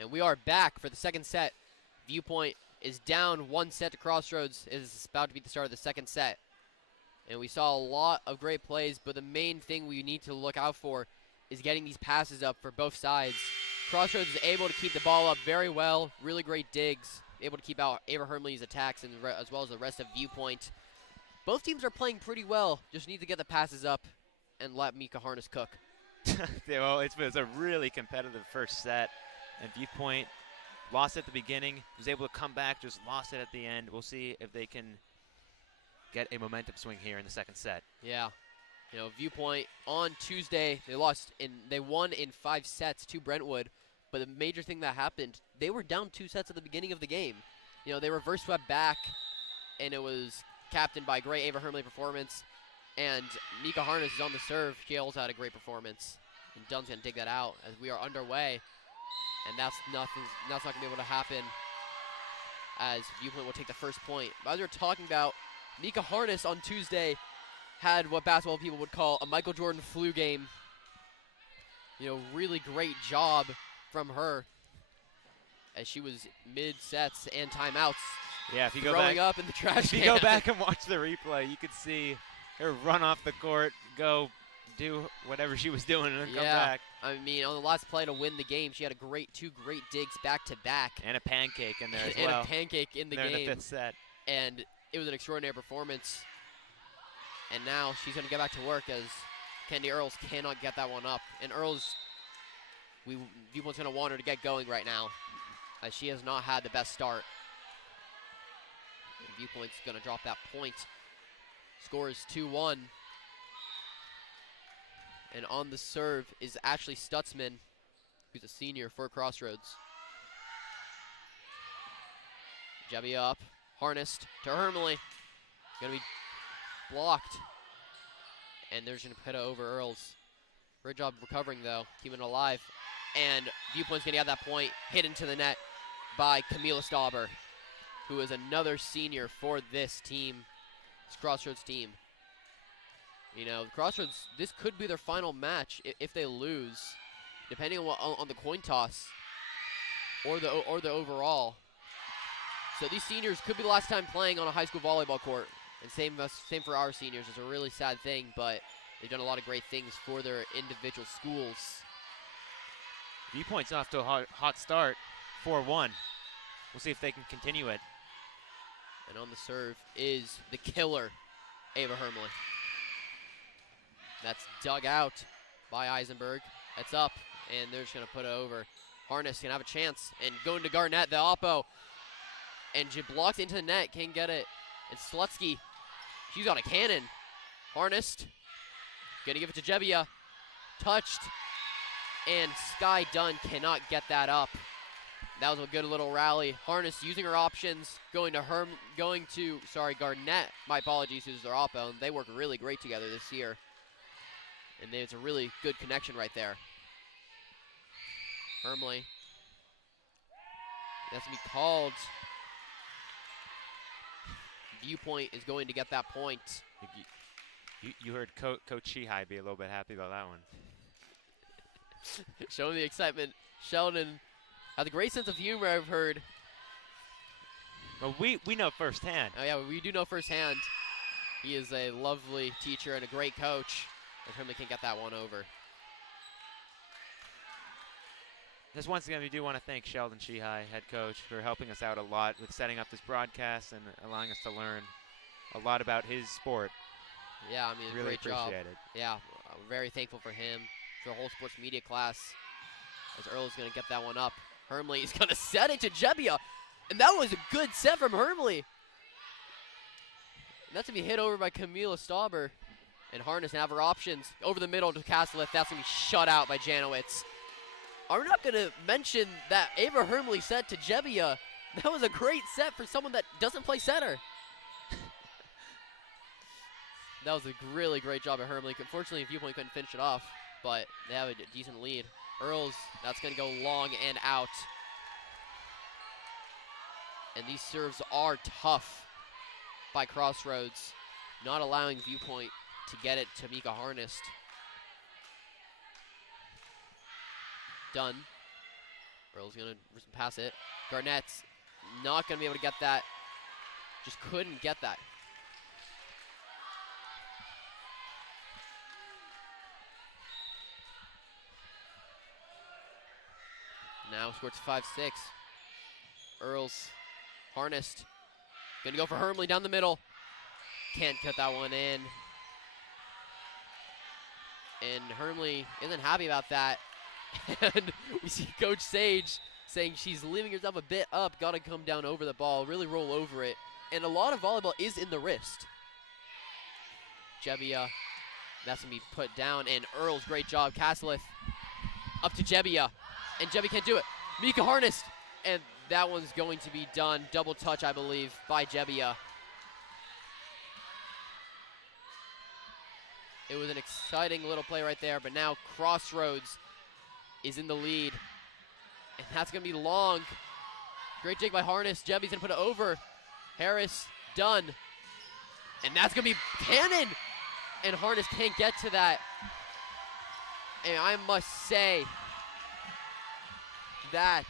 And we are back for the second set. Viewpoint is down 1 set to Crossroads. It is about to be the start of the second set. And we saw a lot of great plays, but the main thing we need to look out for is getting these passes up for both sides. Crossroads is able to keep the ball up very well, really great digs, able to keep out Ava Hermley's attacks and as well as the rest of Viewpoint. Both teams are playing pretty well, just need to get the passes up and let Mika Harness cook. Yeah, well, it was a really competitive first set, and Viewpoint lost at the beginning, was able to come back, just lost it at the end. We'll see if they can get a momentum swing here in the second set. Yeah, you know, Viewpoint on Tuesday, they won in 5 sets to Brentwood, but the major thing that happened, they were down 2 sets at the beginning of the game. You know, they reverse swept back, and it was captained by a great Ava Hermley performance, and Mika Harness is on the serve. She also had a great performance, and Dunn's gonna dig that out as we are underway, and that's not gonna be able to happen as Viewpoint will take the first point. But as we were talking about, Mika Harness on Tuesday had what basketball people would call a Michael Jordan flu game. You know, really great job from her as she was mid-sets and timeouts. Yeah, if you go throwing back, up in the trash if you can. go back and watch the replay, you could see her run off the court, go do whatever she was doing, and then come back. I mean, on the last play to win the game, she had two great digs back to back. And a pancake in there as and well. a pancake in the game. In the 5th set. And it was an extraordinary performance. And now she's going to get back to work as Kendi Earls cannot get that one up. And Earls, Viewpoint's going to want her to get going right now, as she has not had the best start. And Viewpoint's going to drop that point. Score is 2-1. And on the serve is Ashley Stutzman, who's a senior for Crossroads. Jebbia up, harnessed to Hermley. Gonna be blocked. And they're just gonna put it over Earls. Great job recovering though, keeping it alive. And Viewpoint's gonna have that point hit into the net by Camila Stauber, who is another senior for this team, this Crossroads team. You know, Crossroads, this could be their final match if they lose, depending on the coin toss or the overall. So these seniors could be the last time playing on a high school volleyball court. And same for our seniors. It's a really sad thing, but they've done a lot of great things for their individual schools. Viewpoint's off to a hot start, 4-1. We'll see if they can continue it. And on the serve is the killer, Ava Hermley. That's dug out by Eisenberg. It's up, and they're just going to put it over. Harness can have a chance, and going to Garnett, the oppo. And she blocks into the net, can't get it. And Slutsky, she's got a cannon. Harnessed, going to give it to Jebbia. Touched, and Sky Dunn cannot get that up. That was a good little rally. Harness using her options, going to Garnett. My apologies, who's their oppo, and they work really great together this year. And there's a really good connection right there. Hermley. That's going to be called. Viewpoint is going to get that point. You heard Coach Shihai be a little bit happy about that one. Showing the excitement. Sheldon has a great sense of humor, I've heard. Well, we know firsthand. Oh, yeah, we do know firsthand. He is a lovely teacher and a great coach. And Hermley can't get that one over. Just once again, we do want to thank Sheldon Shihai, head coach, for helping us out a lot with setting up this broadcast and allowing us to learn a lot about his sport. Yeah, I mean, really great job. appreciate it. Yeah, we're very thankful for him, for the whole sports media class. As Earl is going to get that one up. Hermley is going to set it to Jebbia. And that was a good set from Hermley. And that's going to be hit over by Camila Stauber. And Harness have her options over the middle to Castelleth. That's going to be shut out by Janowitz. I'm not going to mention that Ava Hermley set to Jebbia. That was a great set for someone that doesn't play center. That was a really great job at Hermley. Unfortunately, Viewpoint couldn't finish it off, but they have a decent lead. Earls, that's going to go long and out. And these serves are tough by Crossroads, not allowing Viewpoint to get it to Mika Harness. Dunn Earl's gonna pass it. Garnett's not gonna be able to get that. Just couldn't get that. Now scores 5-6. Earl's harnessed. Gonna go for Hermley down the middle. Can't cut that one in. And Hermley isn't happy about that. And we see Coach Sage saying she's leaving herself a bit up, gotta come down over the ball, really roll over it. And a lot of volleyball is in the wrist. Jebbia, that's gonna be put down, and Earl's great job. Castleth up to Jebbia, and Jebbia can't do it. Mika harnessed, and that one's going to be done. Double touch, I believe, by Jebbia. It was an exciting little play right there, but now Crossroads is in the lead. And that's going to be long. Great dig by Harness. Jebby's going to put it over. Harris, done. And that's going to be Cannon. And Harness can't get to that. And I must say that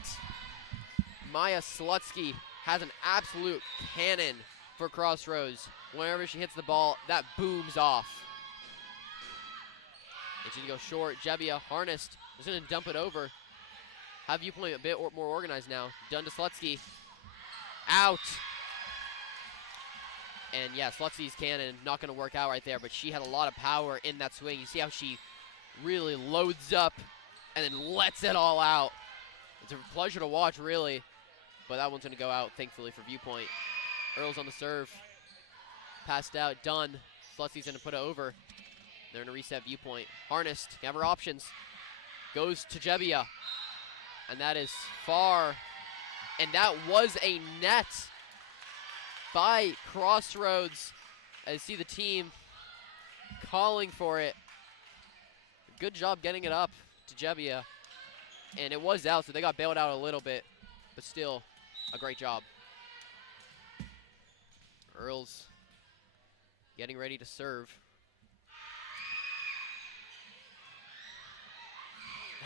Maya Slutsky has an absolute cannon for Crossroads. Whenever she hits the ball, that booms off. And she's going to go short. Jebbia, harnessed. Just going to dump it over. Have Viewpoint a bit more organized now. Done to Slutsky. Out. And yeah, Slutsky's cannon not going to work out right there, but she had a lot of power in that swing. You see how she really loads up and then lets it all out. It's a pleasure to watch, really. But that one's going to go out, thankfully, for Viewpoint. Earl's on the serve. Passed out, done. Slutsky's going to put it over. They're going to reset Viewpoint. Harnessed, have her options. Goes to Jebbia. And that is far. And that was a net by Crossroads. I see the team calling for it. Good job getting it up to Jebbia. And it was out, so they got bailed out a little bit. But still, a great job. Earl's getting ready to serve.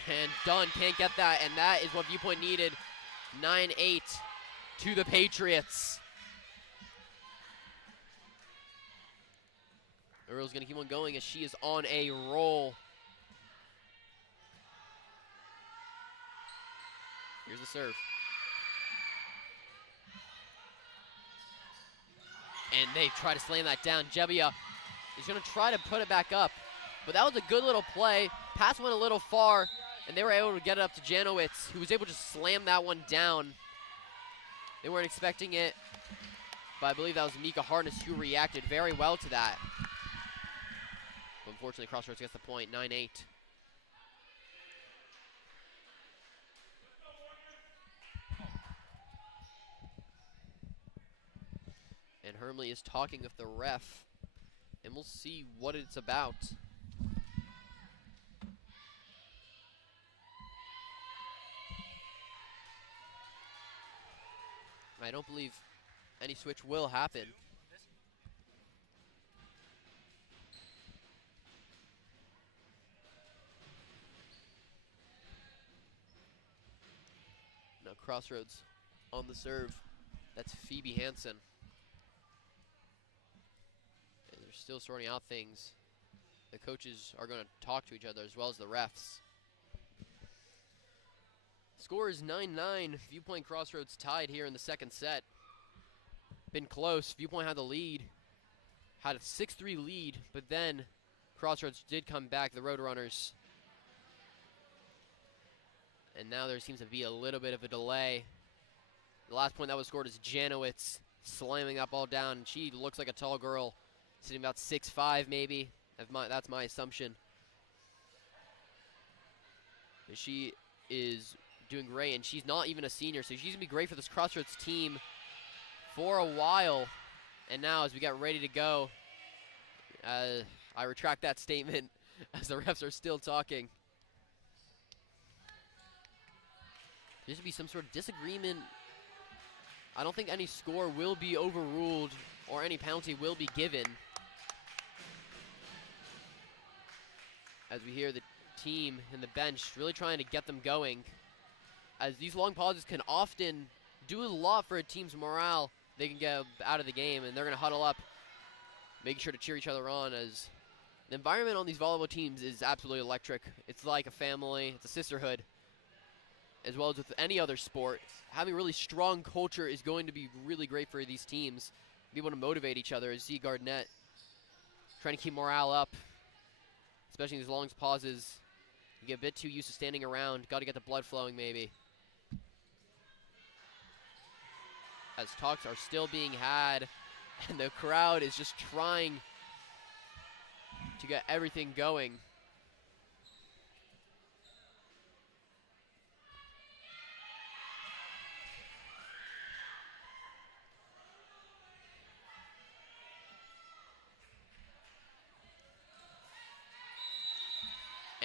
And done, can't get that, and that is what Viewpoint needed. 9-8 to the Patriots. Earl's gonna keep on going as she is on a roll. Here's the serve. And they try to slam that down. Jebbia is gonna try to put it back up, but that was a good little play. Pass went a little far, and they were able to get it up to Janowitz, who was able to slam that one down. They weren't expecting it, but I believe that was Mika Harness who reacted very well to that. But unfortunately, Crossroads gets the point, 9-8. And Hermley is talking with the ref, and we'll see what it's about. I don't believe any switch will happen. Now Crossroads on the serve. That's Phoebe Hansen. And they're still sorting out things. The coaches are going to talk to each other as well as the refs. Score is 9-9. Viewpoint Crossroads tied here in the second set. Been close. Viewpoint had the lead. Had a 6-3 lead, but then Crossroads did come back, the Roadrunners. And now there seems to be a little bit of a delay. The last point that was scored is Janowitz slamming that ball down. She looks like a tall girl, sitting about 6'5" maybe. That's my assumption. And she is doing great, and she's not even a senior, so she's going to be great for this Crossroads team for a while. And now as we get ready to go, I retract that statement as the refs are still talking. There should be some sort of disagreement. I don't think any score will be overruled or any penalty will be given. As we hear the team and the bench really trying to get them going. as these long pauses can often do a lot for a team's morale. They can get out of the game, and they're going to huddle up, making sure to cheer each other on, as the environment on these volleyball teams is absolutely electric. It's like a family. It's a sisterhood, as well as with any other sport. Having a really strong culture is going to be really great for these teams. Be able to motivate each other. As see Gardnett trying to keep morale up, especially in these long pauses. You get a bit too used to standing around. Got to get the blood flowing, maybe. As talks are still being had, and the crowd is just trying to get everything going.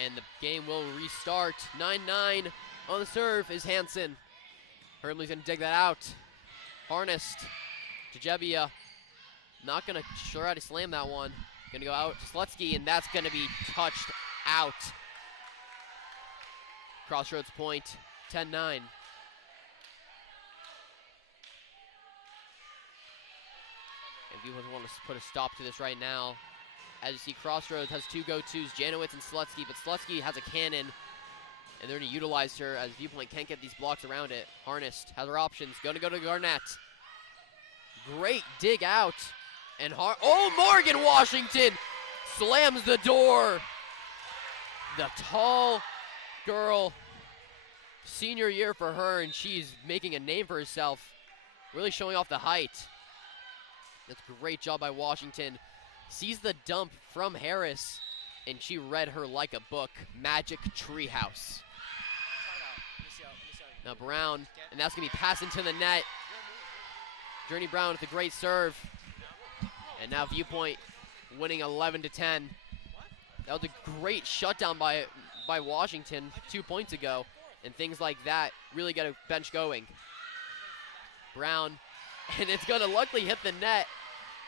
And the game will restart. 9-9 on the serve is Hansen. Hermley's gonna dig that out. Harnessed to Jebbia. Not gonna try to slam that one. Gonna go out to Slutsky, and that's gonna be touched out. Crossroads point, 10-9. And you want to put a stop to this right now. As you see, Crossroads has two go-tos, Janowitz and Slutsky, but Slutsky has a cannon, and they're going to utilize her as Viewpoint can't get these blocks around it. Harnessed has her options, going to go to Garnett. Great dig out, and Morgan Washington slams the door. The tall girl, senior year for her, and she's making a name for herself, really showing off the height. That's a great job by Washington. Sees the dump from Harris, and she read her like a book. Magic Treehouse. Now Brown, and that's going to be passed into the net. Journey Brown with a great serve. And now Viewpoint winning 11-10. That was a great shutdown by Washington 2 points ago. And things like that really get a bench going. Brown, and it's going to luckily hit the net.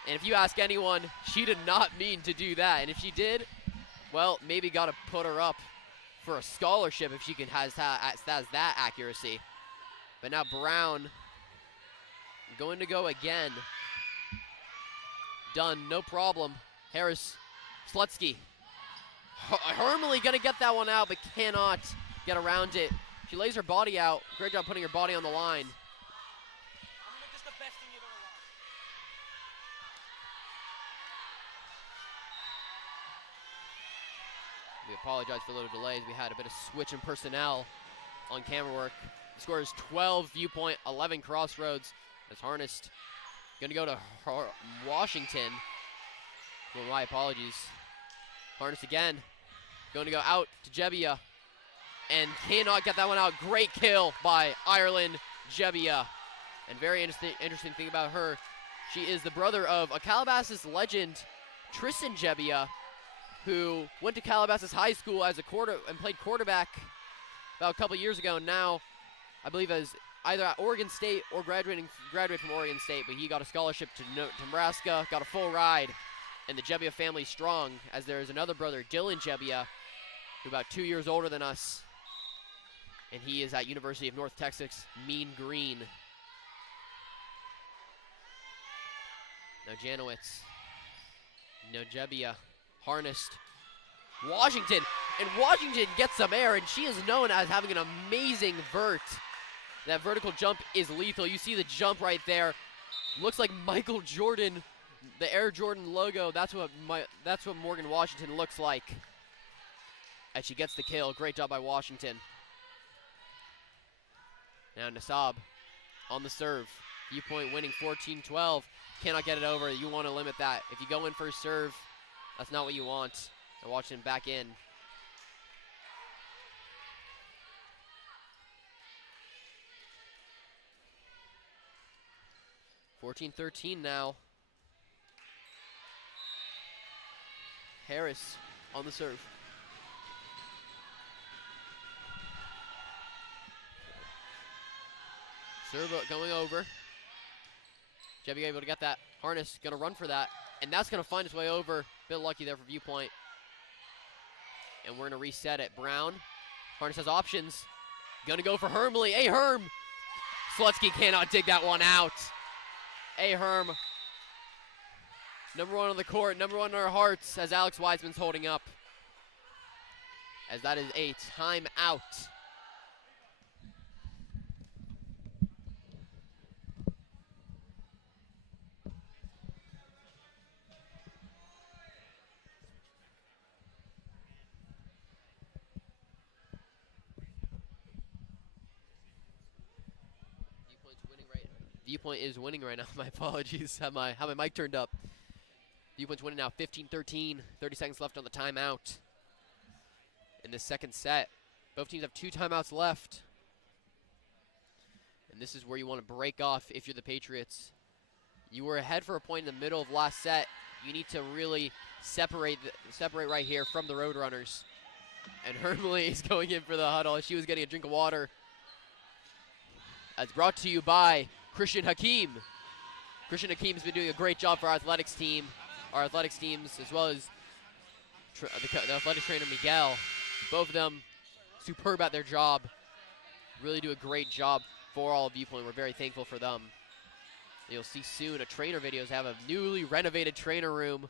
And if you ask anyone, she did not mean to do that. And if she did, well, maybe got to put her up for a scholarship if she can has that accuracy. But now Brown going to go again. Done, no problem. Harris, Slutsky. Hermley going to get that one out, but cannot get around it. She lays her body out. Great job putting her body on the line. We apologize for a little delays. We had a bit of switch in personnel on camera work. The score is 12 Viewpoint, 11 Crossroads. As Harnessed. Going to go to Washington. Well, my apologies. Harnessed again. Going to go out to Jebbia. And cannot get that one out. Great kill by Ireland Jebbia. And very interesting thing about her, she is the brother of a Calabasas legend, Tristan Jebbia, who went to Calabasas High School as and played quarterback about a couple years ago. And now, I believe, as either at Oregon State or graduated from Oregon State, but he got a scholarship to Nebraska, got a full ride, and the Jebbia family strong, as there is another brother, Dylan Jebbia, who's about 2 years older than us, and he is at University of North Texas, Mean Green. Now Janowitz, no Jebbia, Harnessed, Washington, and Washington gets some air, and she is known as having an amazing vert. That vertical jump is lethal. You see the jump right there. Looks like Michael Jordan, the Air Jordan logo. That's what Morgan Washington looks like. And she gets the kill. Great job by Washington. Now Nasab on the serve. Viewpoint winning 14-12. Cannot get it over. You want to limit that. If you go in for a serve, that's not what you want. And Washington back in. (14-13) now. Harris on the serve. Serve going over. Jebbia able to get that. Harness gonna run for that. And that's gonna find its way over. Bit lucky there for Viewpoint. And we're gonna reset it. Brown. Harness has options. Gonna go for Hermley. Herm. Slutsky cannot dig that one out. Herm. Number 1 on the court, number 1 in our hearts as Alex Wiseman's holding up. As that is a timeout. Viewpoint is winning right now. My apologies. Have my mic turned up. Viewpoint's winning now 15-13. 30 seconds left on the timeout. In the second set. Both teams have 2 timeouts left. And this is where you want to break off if you're the Patriots. You were ahead for a point in the middle of last set. You need to really separate right here from the Roadrunners. And Hermley is going in for the huddle. She was getting a drink of water. That's brought to you by Christian Hakeem. Christian Hakeem's been doing a great job for our athletics team, our athletics teams, as well as the athletic trainer Miguel. Both of them superb at their job. Really do a great job for all of Viewpoint. We're very thankful for them. You'll see soon a trainer videos have a newly renovated trainer room.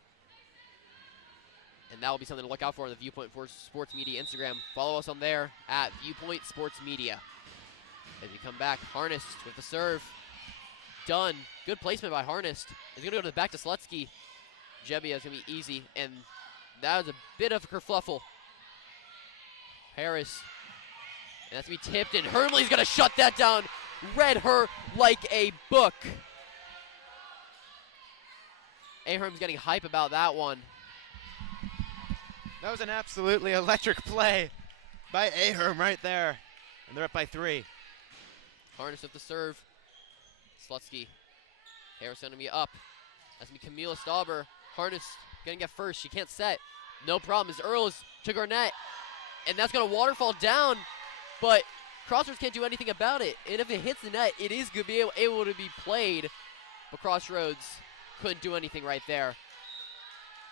And that will be something to look out for on the Viewpoint Sports Media Instagram. Follow us on there at Viewpoint Sports Media. As we come back, Harnest with the serve. Done. Good placement by Harnest. He's going to go to the back to Slutsky. Jebbia is going to be easy. And that was a bit of a kerfluffle. Harris. And that's going to be tipped. And Hermley's going to shut that down. Read her like a book. Aherm's getting hype about that one. That was an absolutely electric play by Aherm right there. And they're up by 3. Harness with the serve. Slutsky. Harris going to be up. That's going to be Camila Stauber. Harness going to get first. She can't set. No problem as Earl is to Garnett. And that's going to waterfall down. But Crossroads can't do anything about it. And if it hits the net, it is going to be able to be played. But Crossroads couldn't do anything right there.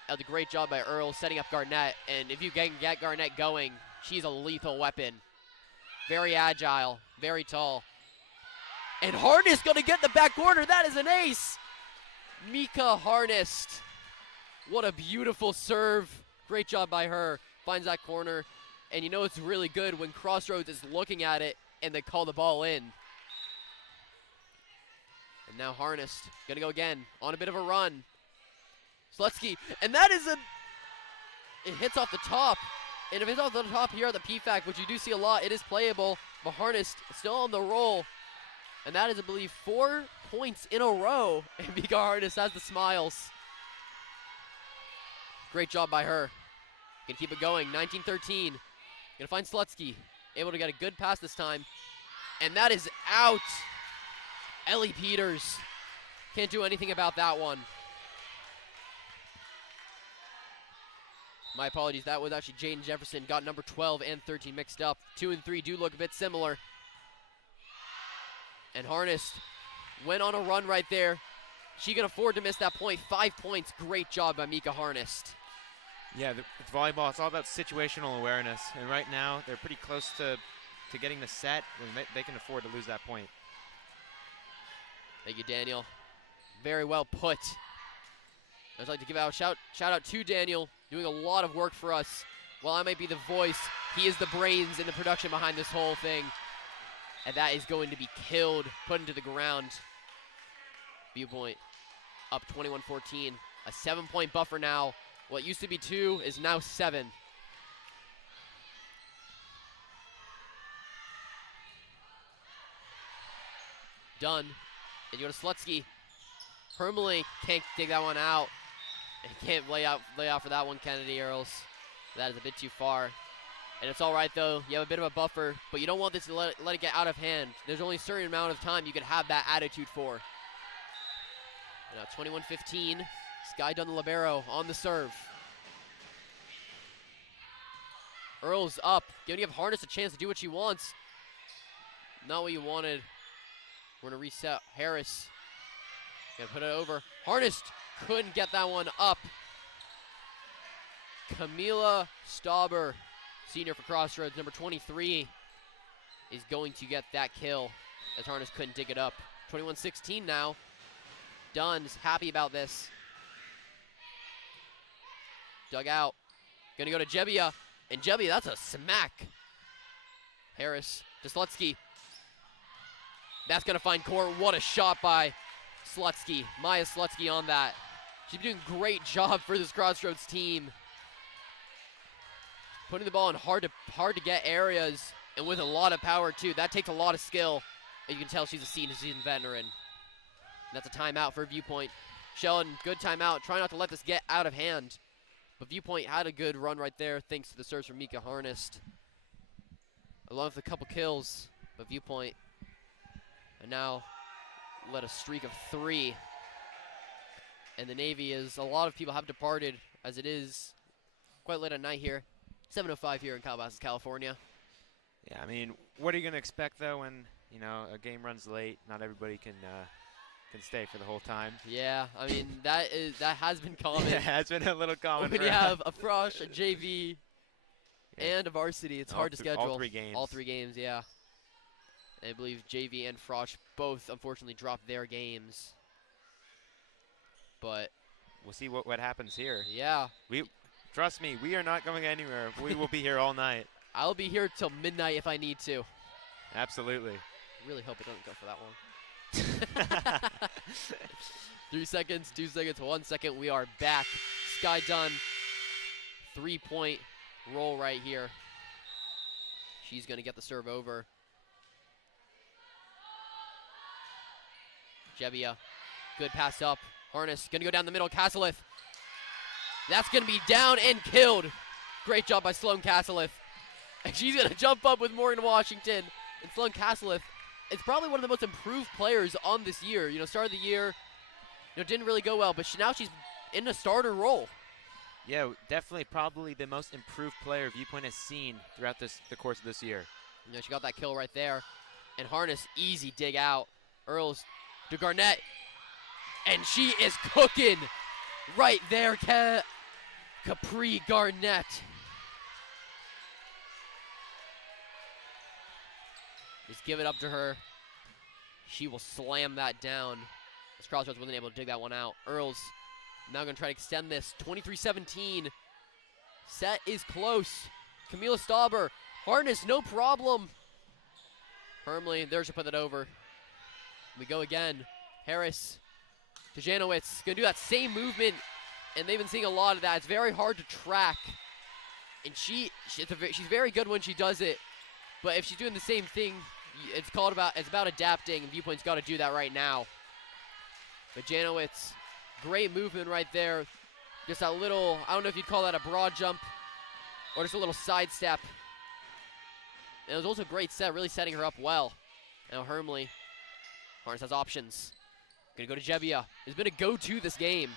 That was a great job by Earl setting up Garnett. And if you can get Garnett going, she's a lethal weapon. Very agile, very tall. And Harness going to get the back corner. That is an ace. Mika Harnest. What a beautiful serve. Great job by her. Finds that corner. And you know it's really good when Crossroads is looking at it and they call the ball in. And now Harnest going to go again on a bit of a run. Slutsky. And that is it hits off the top. And if it's off the top here at the PFAC, which you do see a lot, it is playable. But Harnest still on the roll. And that is, I believe, 4 points in a row. And Mika Harness has the smiles. Great job by her. Can keep it going. 19-13. Gonna find Slutsky. Able to get a good pass this time. And that is out. Ellie Peters. Can't do anything about that one. My apologies. That was actually Jaden Jefferson. Got number 12 and 13 mixed up. 2 and 3 do look a bit similar. And Harnest went on a run right there. She can afford to miss that point. 5 points. Great job by Mika Harnest. Yeah, it's volleyball. It's all about situational awareness. And right now, they're pretty close to getting the set. They can afford to lose that point. Thank you, Daniel. Very well put. I'd like to give out shout out to Daniel, doing a lot of work for us. While I might be the voice, he is the brains and the production behind this whole thing. And that is going to be killed, put into the ground. Viewpoint up 21-14. A 7-point buffer now. What used to be 2 is now 7. Done. And you go to Slutsky. Hermley can't dig that one out. He can't lay out for that one, Kennedy Earls. That is a bit too far. And it's all right, though. You have a bit of a buffer, but you don't want this to let it get out of hand. There's only a certain amount of time you can have that attitude for. Now 21-15. Sky Dunn, the libero, on the serve. Earl's up. Gonna give Harness a chance to do what she wants. Not what you wanted. We're gonna reset. Harris. Gonna put it over. Harness couldn't get that one up. Camila Stauber, senior for Crossroads, number 23. is going to get that kill as Harness couldn't dig it up. 21-16 now. Dunn's happy about this. Dug out. Gonna go to Jebbia. And Jebbia, that's a smack. Harris to Slutsky. That's gonna find court. What a shot by Slutsky. Maya Slutsky on that. She's doing a great job for this Crossroads team. Putting the ball in hard to get areas and with a lot of power too. That takes a lot of skill. And you can tell she's a seasoned veteran. And that's a timeout for Viewpoint. Sheldon, good timeout. Try not to let this get out of hand. But Viewpoint had a good run right there thanks to the serves from Mika Harnest. Along with a couple kills, but Viewpoint and now led a streak of 3. And the Navy is, a lot of people have departed as it is quite late at night here. 7:05 here in Calabasas, California. Yeah, I mean, what are you going to expect though when, you know, a game runs late? Not everybody can stay for the whole time. Yeah, I mean, that has been common. It has been a little common. When you have a Frosh, a JV, and a varsity, it's hard to schedule. All 3 games. All 3 games, yeah. I believe JV and Frosh both unfortunately dropped their games. But we'll see what happens here. Yeah. Trust me, we are not going anywhere. We will be here all night. I'll be here till midnight if I need to. Absolutely. I really hope it doesn't go for that long. 3 seconds, 2 seconds, 1 second. We are back. Sky Dunn, 3-point roll right here. She's going to get the serve over. Jebbia, good pass up. Harness going to go down the middle. Castleth. That's going to be down and killed. Great job by Sloan Castleth. And she's going to jump up with Morgan Washington. And Sloan Castleth is probably one of the most improved players on this year. You know, start of the year, you know, didn't really go well, but now she's in a starter role. Yeah, definitely probably the most improved player Viewpoint has seen throughout the course of this year. You know, she got that kill right there. And Harness, easy dig out. Earls to Garnett. And she is cooking right there, Capri Garnett. Just give it up to her. She will slam that down. As Crossroads wasn't able to dig that one out. Earls now going to try to extend this. 23-17. Set is close. Camila Stauber. Harness, no problem. Hermley, there she put that over. We go again. Harris to Janowitz. Going to do that same movement. And they've been seeing a lot of that. It's very hard to track. And she's very good when she does it. But if she's doing the same thing, it's about adapting. And Viewpoint's got to do that right now. But Janowitz, great movement right there. Just a little, I don't know if you'd call that a broad jump or just a little sidestep. And it was also a great set, really setting her up well. Now Hermley, Harness has options. Gonna go to Jebbia. Has been a go-to this game.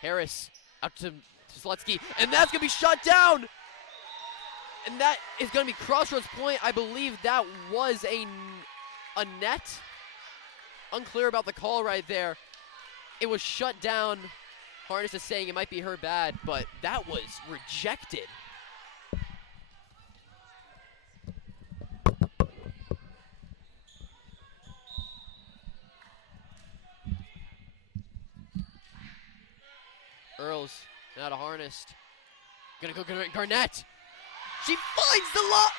Harris out to Slutsky, and that's gonna be shut down. And that is gonna be Crossroads point. I believe that was a net. Unclear about the call right there. It was shut down. Harness is saying it might be her bad, but that was rejected. Earls, now to Harness. Gonna go Garnett. She finds the line.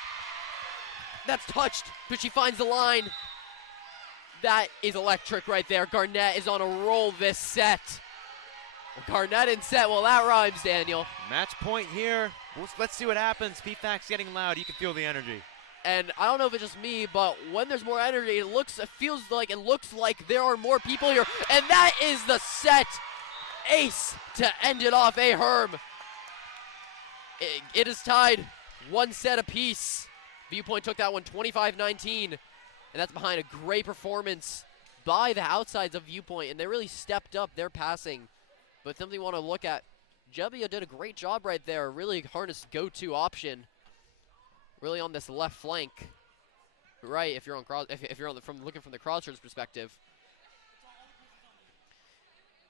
That's touched, but she finds the line. That is electric right there. Garnett is on a roll this set. Garnett in set, well that rhymes, Daniel. Match point here. Let's see what happens. PFAC's getting loud. You can feel the energy. And I don't know if it's just me, but when there's more energy, it looks like there are more people here. And that is the set. Ace to end it off, a Herm. It is tied 1 set apiece. Viewpoint took that one 25-19, and that's behind a great performance by the outsides of Viewpoint, and they really stepped up their passing. But something you want to look at, Jebbia did a great job right there, really Harness go-to option, really on this left flank. Right, if you're on looking from the Crossroads perspective.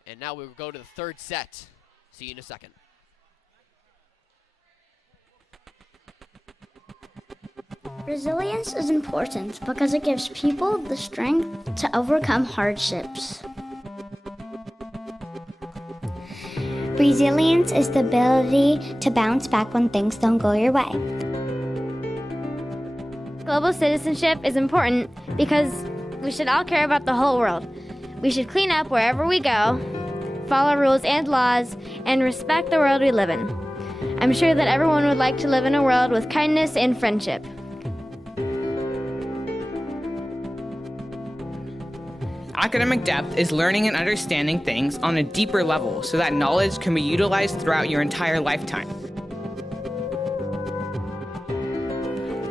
And now we will go to the third set. See you in a second. Resilience is important because it gives people the strength to overcome hardships. Resilience is the ability to bounce back when things don't go your way. Global citizenship is important because we should all care about the whole world. We should clean up wherever we go, follow rules and laws, and respect the world we live in. I'm sure that everyone would like to live in a world with kindness and friendship. Academic depth is learning and understanding things on a deeper level so that knowledge can be utilized throughout your entire lifetime.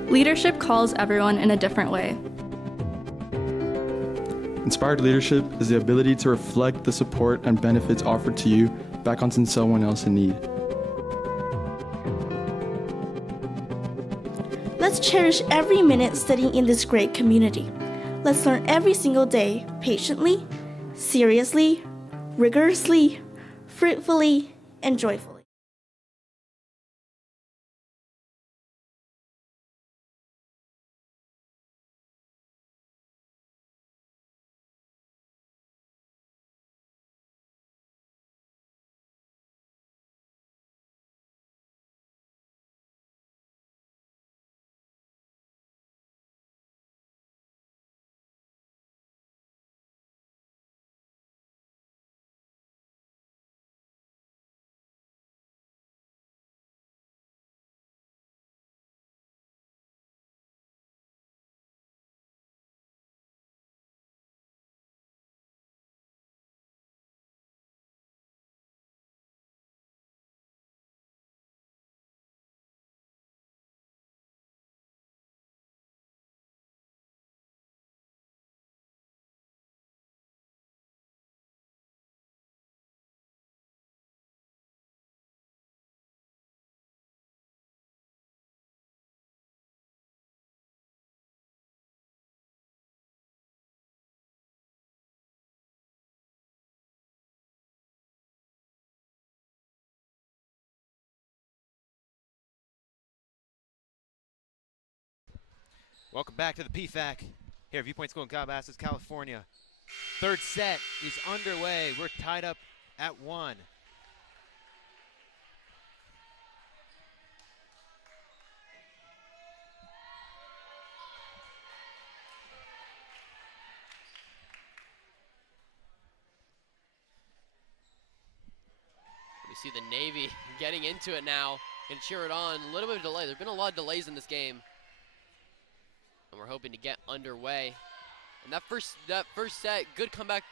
Leadership calls everyone in a different way. Inspired leadership is the ability to reflect the support and benefits offered to you back onto someone else in need. Let's cherish every minute studying in this great community. Let's learn every single day, patiently, seriously, rigorously, fruitfully, and joyfully. Welcome back to the PFAC here at Viewpoint School in Calabasas, California. Third set is underway. We're tied up at 1. We see the Navy getting into it now. Can cheer it on. A little bit of delay. There's been a lot of delays in this game. And we're hoping to get underway. And that first set, good comeback,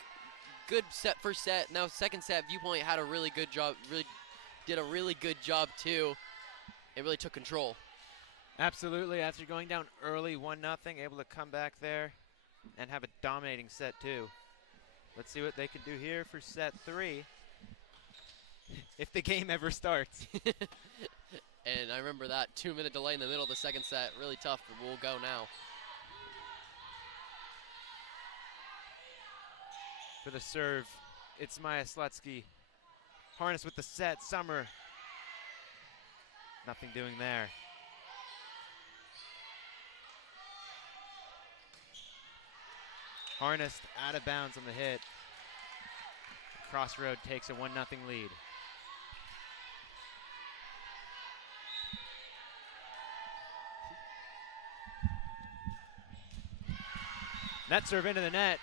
good first set. Now second set, Viewpoint had a really good job, did a really good job too. It really took control. Absolutely, after going down early 1-0, able to come back there and have a dominating set too. Let's see what they can do here for set 3. If the game ever starts. And I remember that 2-minute delay in the middle of the second set, really tough, but we'll go now. For the serve, it's Maya Slutsky. Harness with the set, Summer. Nothing doing there. Harnessed out of bounds on the hit. Crossroad takes a 1-0 lead. Net serve into the net.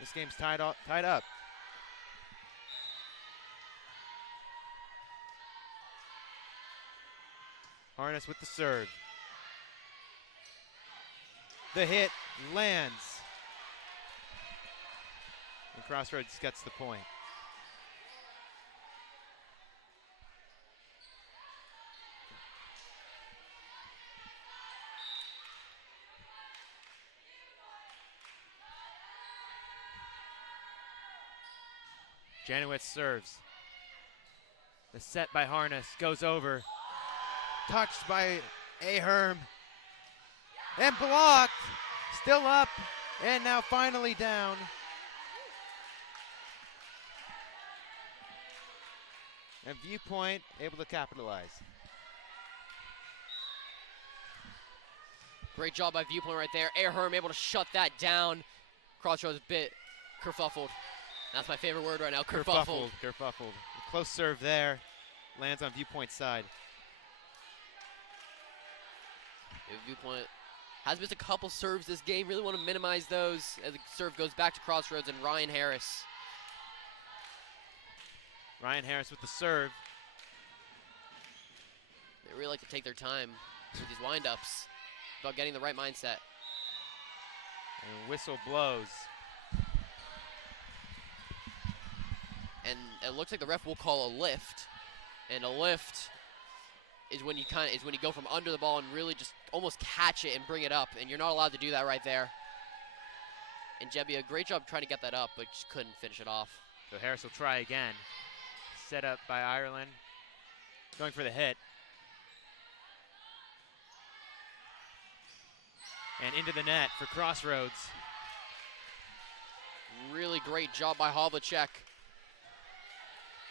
This game's tied up. Harness with the serve. The hit lands. And Crossroads gets the point. Janowitz serves. The set by Harness goes over. Touched by Aherm. And blocked. Still up. And now finally down. And Viewpoint able to capitalize. Great job by Viewpoint right there. Airherm able to shut that down. Crossroads bit kerfuffled. That's my favorite word right now, kerfuffled. Kerfuffled. Close serve there. Lands on Viewpoint's side. Viewpoint has missed a couple serves this game. Really want to minimize those as the serve goes back to Crossroads and Ryan Harris. Ryan Harris with the serve. They really like to take their time with these windups about getting the right mindset. And whistle blows. And it looks like the ref will call a lift. And a lift is when you go from under the ball and really just almost catch it and bring it up. And you're not allowed to do that right there. And Jebby, a great job trying to get that up, but just couldn't finish it off. So Harris will try again. Set up by Ireland. Going for the hit. And into the net for Crossroads. Really great job by Havlicek.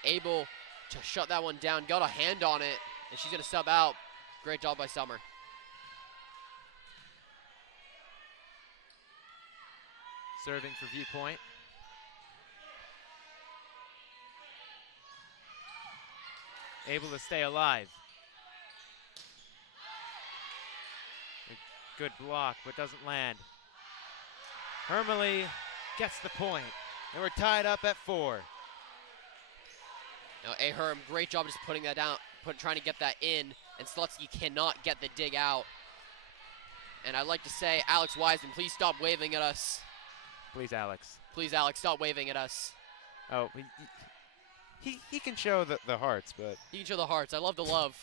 Able to shut that one down. Got a hand on it, and she's going to sub out. Great job by Summer. Serving for Viewpoint. Able to stay alive. A good block, but doesn't land. Hermele gets the point, and we're tied up at 4. Now, Aherm, great job just putting that down, trying to get that in, and Slutsky cannot get the dig out. And I'd like to say, Alex Wiseman, please stop waving at us. Please, Alex. Please, Alex, stop waving at us. Oh, he can show the hearts, but... He can show the hearts. I love the love.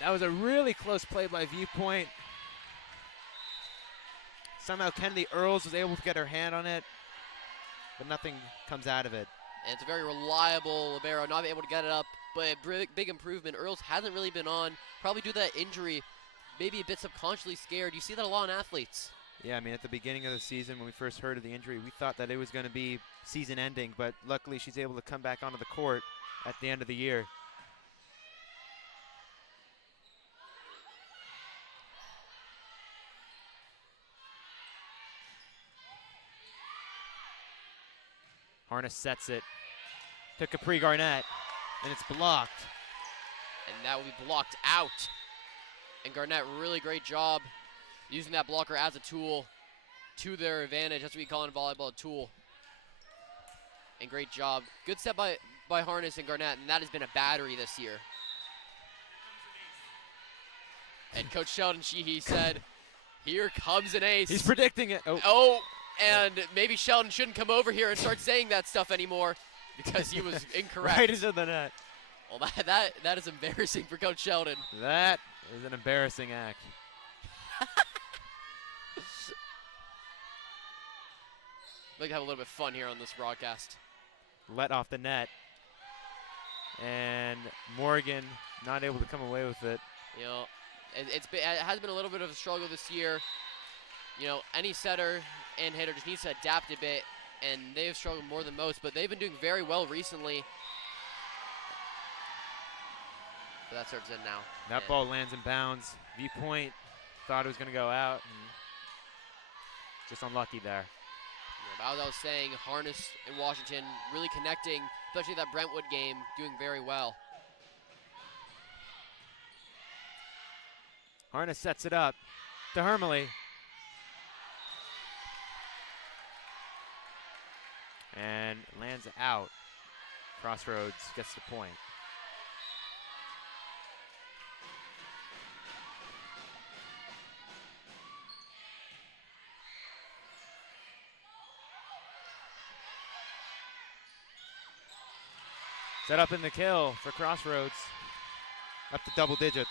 That was a really close play by Viewpoint. Somehow Kennedy Earls was able to get her hand on it, but nothing comes out of it. And it's a very reliable libero, not able to get it up, but a big improvement. Earls hasn't really been on, probably due to that injury, maybe a bit subconsciously scared. You see that a lot in athletes. Yeah, I mean, at the beginning of the season, when we first heard of the injury, we thought that it was going to be season-ending, but luckily she's able to come back onto the court at the end of the year. Harness sets it to Capri Garnett, and it's blocked. And that will be blocked out. And Garnett, really great job using that blocker as a tool to their advantage. That's what we call in volleyball, a tool. And great job. Good set by Harness and Garnett, and that has been a battery this year. And Coach Sheldon Sheehy said, here comes an ace. He's predicting it. Oh, and maybe Sheldon shouldn't come over here and start saying that stuff anymore because he was incorrect. Right into the net. Well, that is embarrassing for Coach Sheldon. That is an embarrassing act. I'd like to have a little bit of fun here on this broadcast. Let off the net. And Morgan not able to come away with it. You know, it has been a little bit of a struggle this year. You know, any setter and hitter just needs to adapt a bit, and they've struggled more than most, but they've been doing very well recently. But that serves in now. That ball lands in bounds. Viewpoint thought it was going to go out. And just unlucky there. Yeah, as I was saying, Harness and Washington really connecting, especially that Brentwood game, doing very well. Harness sets it up to Hermele. And lands out. Crossroads gets the point. Set up in the kill for Crossroads. Up to double digits.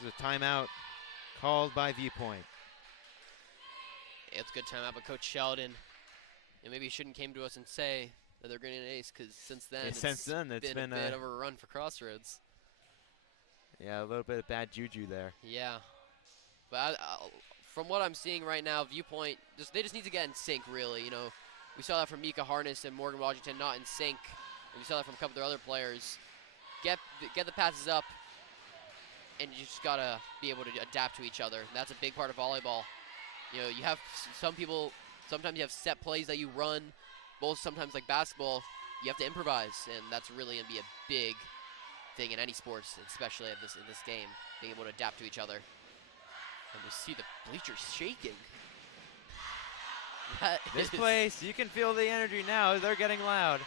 This is a timeout called by Viewpoint. Yeah, it's a good timeout by Coach Sheldon. And maybe he shouldn't came to us and say that they're getting an ace, because since then, it's been a bit of a run for Crossroads. Yeah, a little bit of bad juju there. Yeah. But from what I'm seeing right now, Viewpoint, they just need to get in sync, really. You know, We saw that from Mika Harness and Morgan Washington, not in sync. And we saw that from a couple of their other players. Get the passes up, and you just gotta be able to adapt to each other. And that's a big part of volleyball. You know, you have some people, sometimes you have set plays that you run, both sometimes like basketball, you have to improvise, and that's really gonna be a big thing in any sports, especially in this game, being able to adapt to each other. And we see the bleachers shaking. This place, you can feel the energy now. They're getting loud.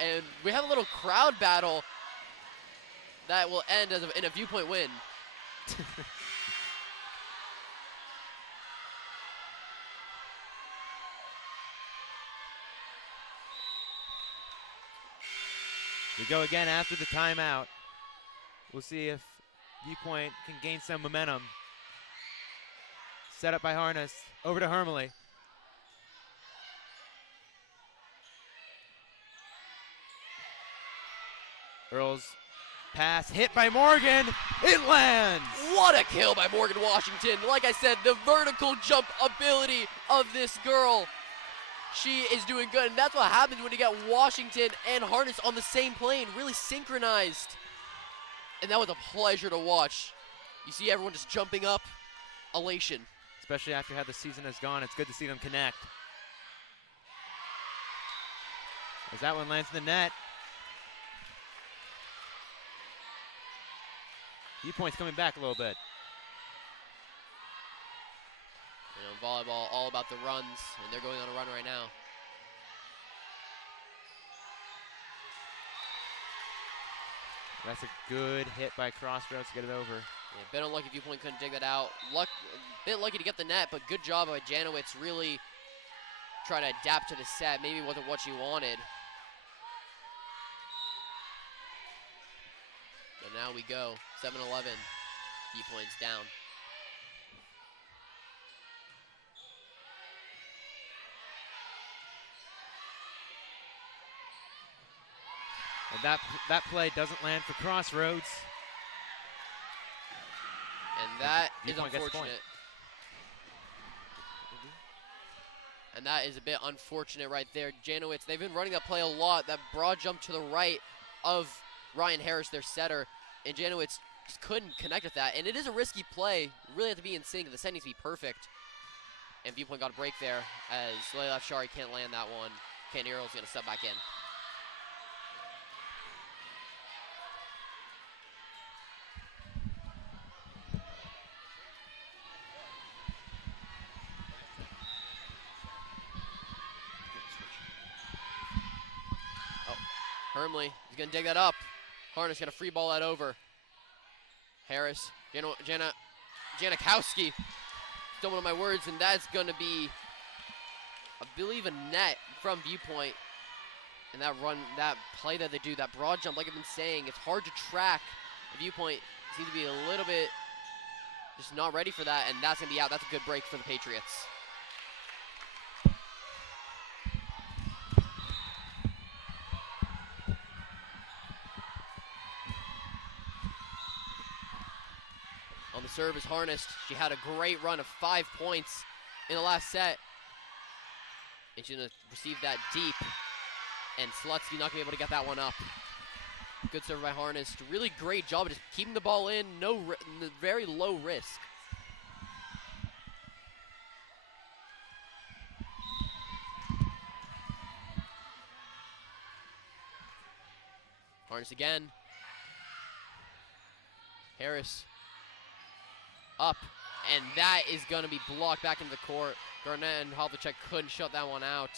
And we have a little crowd battle that will end in a Viewpoint win. We go again after the timeout. We'll see if Viewpoint can gain some momentum. Set up by Harness. Over to Hermele. Earls pass hit by Morgan. It lands. What a kill by Morgan Washington. Like I said, the vertical jump ability of this girl. She is doing good, and that's what happens when you get Washington and Harness on the same plane, really synchronized. And that was a pleasure to watch. You see everyone just jumping up, elation. Especially after how the season has gone, it's good to see them connect. As that one lands in the net. Viewpoint's coming back a little bit. You know, volleyball, all about the runs, and they're going on a run right now. That's a good hit by Crossroads to get it over. Yeah, a bit unlucky Viewpoint couldn't dig that out. A bit lucky to get the net, but good job by Janowitz really trying to adapt to the set. Maybe wasn't what she wanted. But now we go, 7-11, Viewpoint's down. And that play doesn't land for Crossroads. And that is Viewpoint gets the point. unfortunate. And that is a bit unfortunate right there. Janowitz, they've been running that play a lot. That broad jump to the right of Ryan Harris, their setter. And Janowitz just couldn't connect with that. And it is a risky play. You really have to be in sync. The set needs to be perfect. And Viewpoint got a break there as Layla Afshari can't land that one. Candy Earl's going to step back in. Hermele, he's going to dig that up. Harness going to free ball that over. Harris, Janikowski. Still one of my words, and that's going to be, I believe, a net from Viewpoint. And that run, that play that they do, that broad jump, like I've been saying, it's hard to track. The Viewpoint seems to be a little bit just not ready for that, and that's going to be out. That's a good break for the Patriots. On the serve is Harnessed. She had a great run of 5 points in the last set. And she's going to receive that deep. And Slutsky not going to be able to get that one up. Good serve by Harnessed. Really great job of just keeping the ball in. Very low risk. Harness again. Harris. Up, and that is going to be blocked back into the court. Garnett and Havlicek couldn't shut that one out.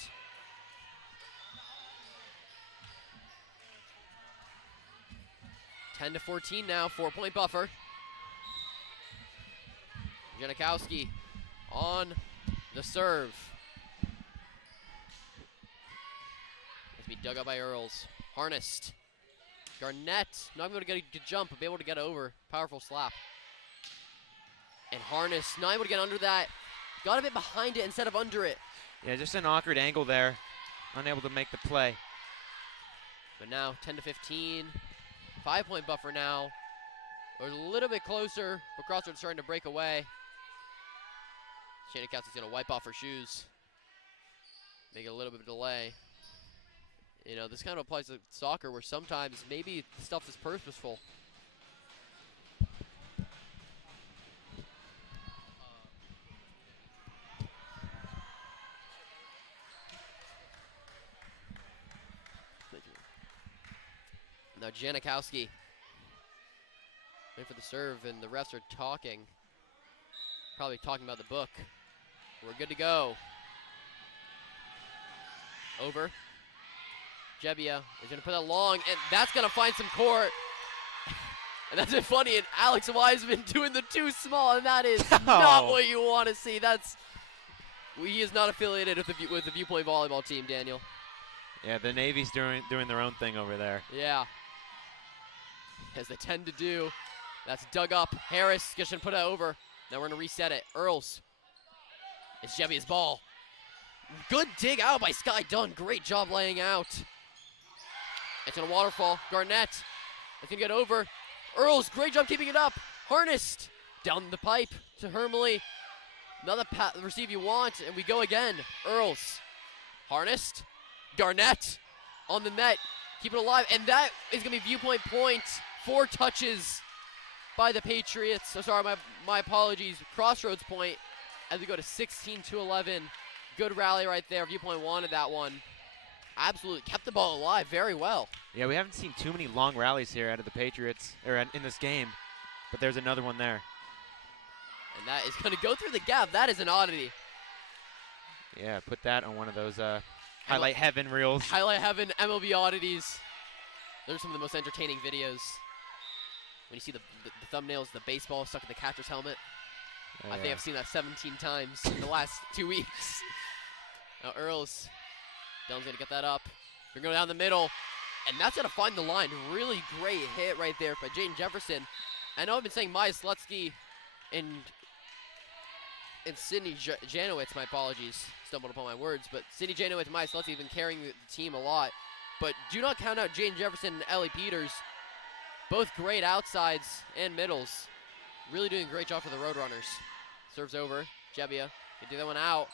Ten to 14 now, 4-point buffer. Janikowski on the serve. It's be dug up by Earls. Harnessed. Garnett, not able to get a good jump, but be able to get over. Powerful slap. And Harness, not able to get under that. Got a bit behind it instead of under it. Yeah, just an awkward angle there. Unable to make the play. But now 10 to 15. 5-point buffer now. We're a little bit closer, but Crossroads starting to break away. Janikowski's going to wipe off her shoes. Make it a little bit of delay. You know, this kind of applies to soccer where sometimes maybe stuff is purposeful. Now Janikowski waiting for the serve, and the refs are talking. Probably talking about the book. We're good to go. Over. Jebbia is going to put that long, and that's going to find some court. And that's been funny, and Alex Wiseman doing the too small, and that is not what you want to see. He is not affiliated with the Viewpoint volleyball team, Daniel. Yeah, the Navy's doing their own thing over there. Yeah. As they tend to do. That's dug up. Harris just going to put it over. Now we're going to reset it. Earls. It's Jebbia's ball. Good dig out by Sky Dunn. Great job laying out. It's going to waterfall. Garnett. It's going to get over. Earls, great job keeping it up. Harnessed. Down the pipe to Hermley. Another receive you want, and we go again. Earls. Harnessed. Garnett on the net. Keep it alive, and that is going to be Viewpoint point. 4 touches by the Patriots. So sorry, my apologies. Crossroads point as we go to 16-11. Good rally right there. Viewpoint wanted that one. Absolutely kept the ball alive very well. Yeah, we haven't seen too many long rallies here out of the Patriots, or in this game, but there's another one there. And that is going to go through the gap. That is an oddity. Yeah, put that on one of those Highlight Heaven reels. Highlight Heaven MLB oddities. Those are some of the most entertaining videos. When you see the thumbnails, the baseball stuck in the catcher's helmet. I think I've seen that 17 times in the last 2 weeks. Now Earls. Dylan's going to get that up. They're going down the middle. And that's going to find the line. Really great hit right there by Jaden Jefferson. I know I've been saying Maya Slutsky and Sydney Janowitz, my apologies, stumbled upon my words, but Sydney Janowitz and Maya Slutsky have been carrying the team a lot. But do not count out Jaden Jefferson and Ellie Peters. Both great outsides and middles. Really doing a great job for the Roadrunners. Serves over. Jebbia can do that one out.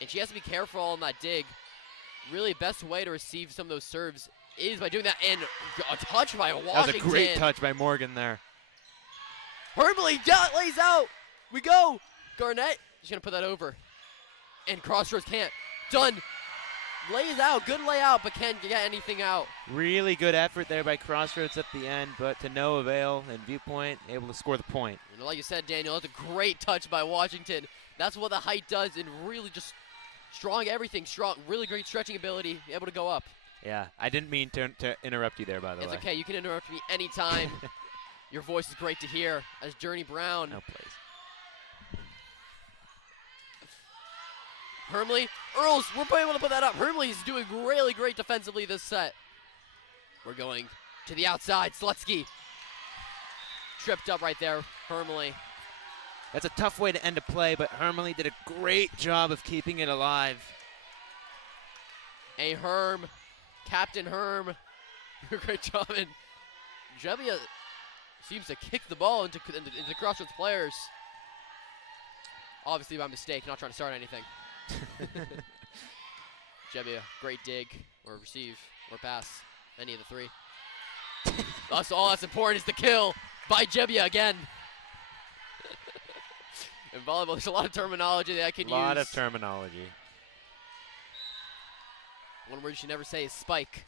And she has to be careful on that dig. Really, best way to receive some of those serves is by doing that. And a touch by Washington. That was a great touch by Morgan there. Hermley lays out. We go. Garnett is going to put that over. And Crossroads can't. Done. Lays out. Good layout, but can't get anything out. Really good effort there by Crossroads at the end, but to no avail. And Viewpoint able to score the point. And like you said, Daniel, that's a great touch by Washington. That's what the height does, and really just strong everything. Strong, really great stretching ability, able to go up. Yeah, I didn't mean to interrupt you there, by the way. It's okay. You can interrupt me anytime. Your voice is great to hear as Journey Brown. No place. Hermley, Earls, we're able to put that up. Hermley's doing really great defensively this set. We're going to the outside. Slutsky tripped up right there. Hermley. That's a tough way to end a play, but Hermley did a great job of keeping it alive. A Herm, Captain Herm, great job. And Jebbia seems to kick the ball into Crossroads players. Obviously by mistake, not trying to start anything. Jebbia, great dig, or receive, or pass, any of the three. That's all that's important is the kill by Jebbia again. In volleyball, there's a lot of terminology that I can use. A lot of terminology. One word you should never say is spike.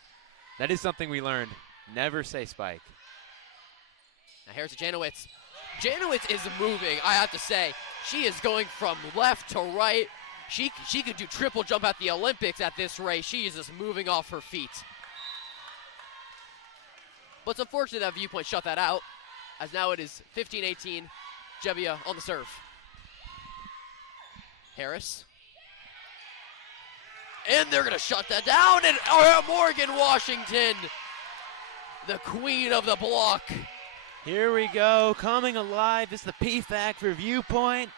That is something we learned. Never say spike. Now here's Janowitz. Janowitz is moving, I have to say. She is going from left to right. She could do triple jump at the Olympics at this rate. She is just moving off her feet. But it's unfortunate that Viewpoint shut that out, as now it is 15-18. Jebbia on the serve. Harris. And they're going to shut that down. And Morgan Washington, the queen of the block. Here we go, coming alive. This is the PFAC for Viewpoint,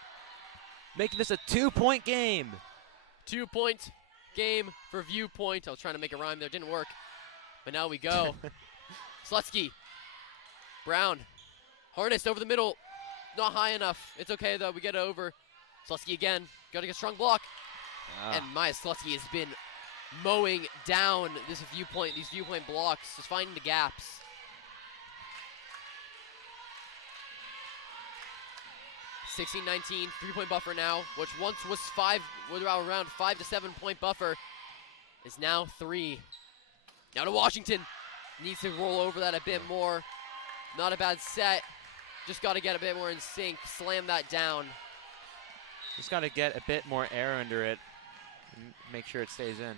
making this a 2-point game. 2-point game for Viewpoint. I was trying to make a rhyme there, didn't work. But now we go. Slutsky. Brown. Harnessed over the middle. Not high enough. It's okay though, we get it over. Slutsky again. Got to get a strong block. And Maya Slutsky has been mowing down these viewpoint blocks, just finding the gaps. (16-19) 3-point buffer now, which once was around 5 to 7 point buffer, is now 3. Now to Washington, needs to roll over that a bit more. Not a bad set, just got to get a bit more in sync, slam that down. Just got to get a bit more air under it and make sure it stays in.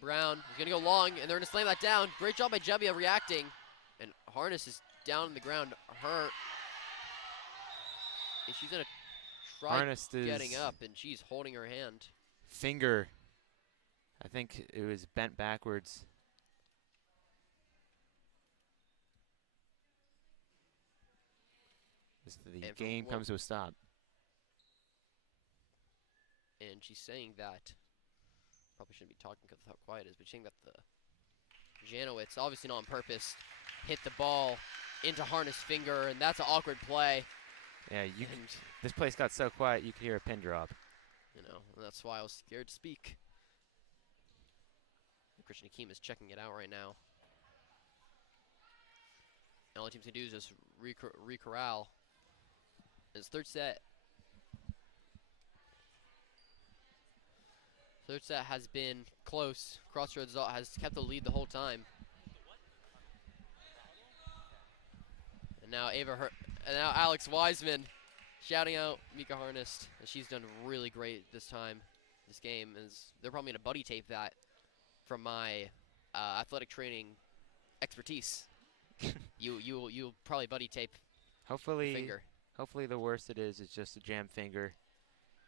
Brown is going to go long, and they're going to slam that down. Great job by Jebbia reacting. And Harness is down on the ground, hurt. And she's going to try getting up, and she's holding her hand. Finger, I think it was bent backwards. The game comes to a stop. And she's saying that, probably shouldn't be talking because of how quiet it is, but she's saying that the Janowitz, obviously not on purpose, hit the ball into Harness' finger, and that's an awkward play. Yeah, this place got so quiet you could hear a pin drop. You know, and that's why I was scared to speak. Christian Akeem is checking it out right now. And all the teams can do is just re-corral. His third set. Third set has been close. Crossroads has kept the lead the whole time. And now now Alex Wiseman shouting out Mika Harness, and she's done really great this time. This game is they're probably gonna buddy tape that from my athletic training expertise. you'll probably buddy tape. Hopefully, finger. Hopefully the worst it is just a jam finger.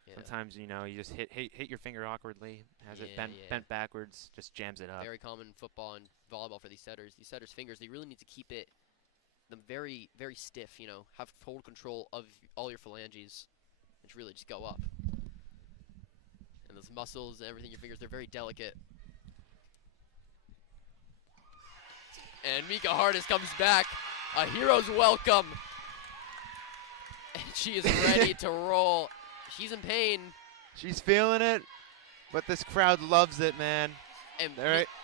Yeah. Sometimes you just hit your finger awkwardly, has it bent backwards, just jams it up. Very common in football and volleyball for these setters. These setters' fingers, they really need to keep them very, very stiff. Have total control of all your phalanges, and really just go up. And those muscles and everything, your fingers, they're very delicate. And Mika Harness comes back, a hero's welcome, and she is ready to roll. She's in pain. She's feeling it, but this crowd loves it, man. And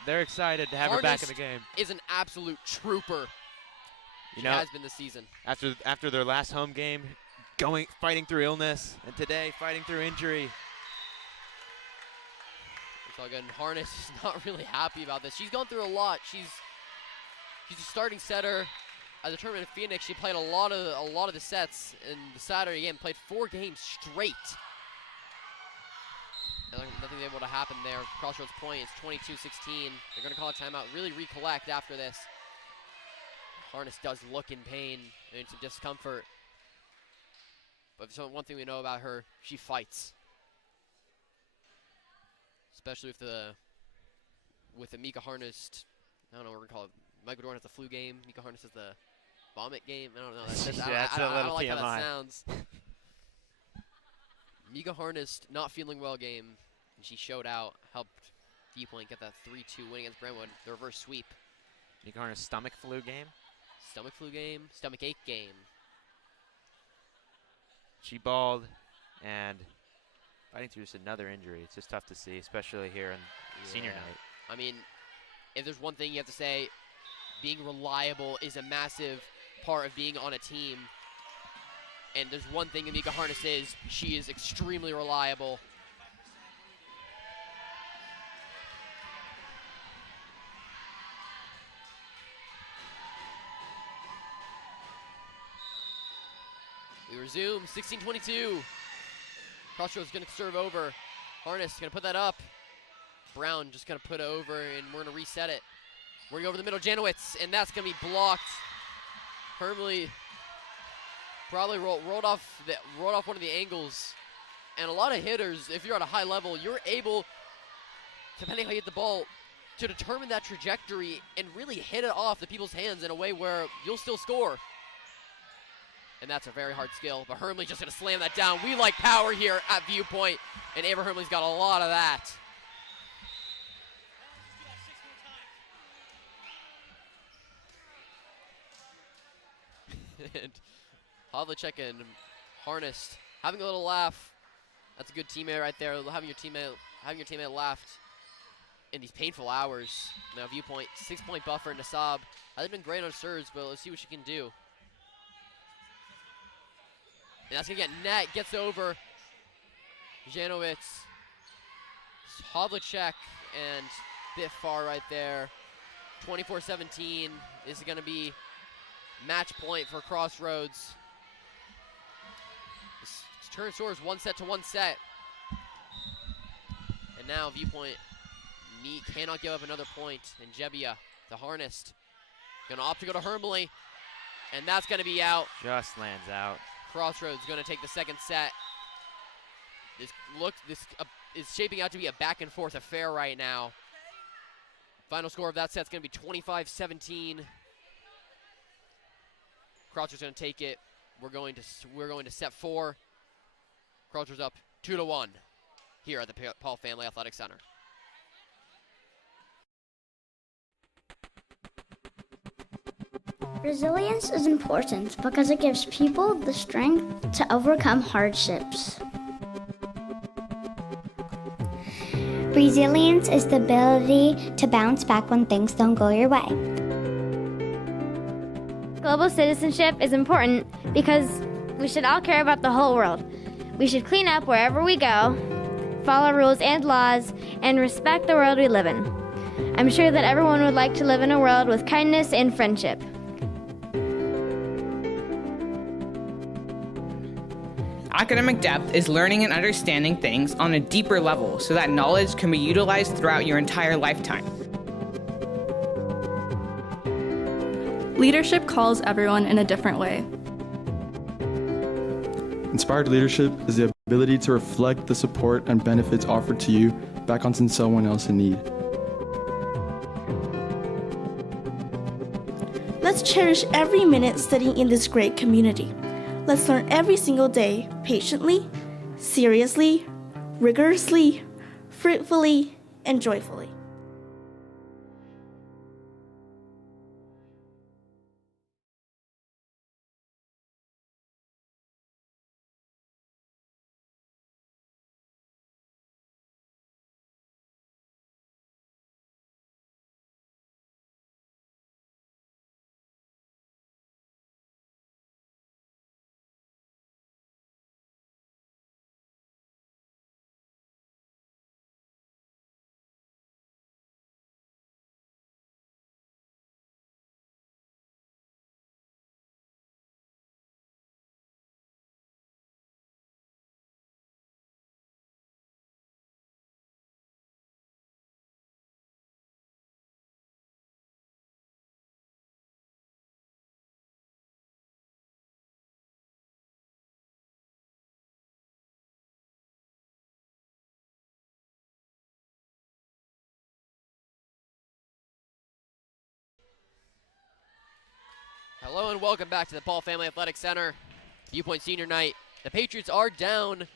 they're excited to have her back in the game. Is an absolute trooper. She has been this season. After their last home game, fighting through illness, and today fighting through injury. It's all good. And Harness is not really happy about this. She's gone through a lot. She's a starting setter. At the tournament in Phoenix, she played a lot of the sets in the Saturday game. Played 4 games straight. And nothing able to happen there. Crossroads point is 22-16. They're going to call a timeout. Really recollect after this. Harness does look in pain and some discomfort. But one thing we know about her, she fights. Especially with the Mika Harness. I don't know what we're going to call it. Michael Dorn has the flu game. Mika Harness has the vomit game. I don't know. I don't like how that sounds. Mika Harness not feeling well game. And she showed out, helped Viewpoint get that 3-2 win against Brentwood. The reverse sweep. Mika Harness stomach flu game? Stomach flu game. Stomach ache game. She balled and fighting through just another injury. It's just tough to see, especially here on senior night. I mean, if there's one thing you have to say, being reliable is a massive part of being on a team. And there's one thing Mika Harness is, she is extremely reliable. We resume, 16-22. Crossroads going to serve over. Harness going to put that up. Brown just going to put it over, and we're going to reset it. We're going to go over the middle, Janowitz, and that's going to be blocked. Hermley probably rolled off one of the angles. And a lot of hitters, if you're at a high level, you're able, depending how you hit the ball, to determine that trajectory and really hit it off the people's hands in a way where you'll still score. And that's a very hard skill, but Hermley's just going to slam that down. We like power here at Viewpoint, and Ava Hermley's got a lot of that. And Havlicek and Harness having a little laugh That's a good teammate right there. Having your teammate left in these painful hours. Now Viewpoint, 6-point buffer. Nasab hasn't been great on serves, but let's see what she can do. And that's gonna get net, gets over. Janowitz, Havlicek, and bit far right there. 24-17. This is gonna be match point for Crossroads. This turn scores 1-set to 1-set. And now Viewpoint cannot give up another point. And Jebbia, the harnessed, gonna opt to go to Hermley. And that's gonna be out. Just lands out. Crossroads gonna take the second set. This is shaping out to be a back and forth affair right now. Final score of that set's gonna be 25-17. Crossroads gonna take it. We're going to set 4. Crossroads up 2-1 here at the Paul Family Athletic Center. Resilience is important because it gives people the strength to overcome hardships. Resilience is the ability to bounce back when things don't go your way. Global citizenship is important because we should all care about the whole world. We should clean up wherever we go, follow rules and laws, and respect the world we live in. I'm sure that everyone would like to live in a world with kindness and friendship. Academic depth is learning and understanding things on a deeper level so that knowledge can be utilized throughout your entire lifetime. Leadership calls everyone in a different way. Inspired leadership is the ability to reflect the support and benefits offered to you back onto someone else in need. Let's cherish every minute studying in this great community. Let's learn every single day, patiently, seriously, rigorously, fruitfully, and joyfully. Hello and welcome back to the Paul Family Athletic Center. Viewpoint Senior Night. The Patriots are down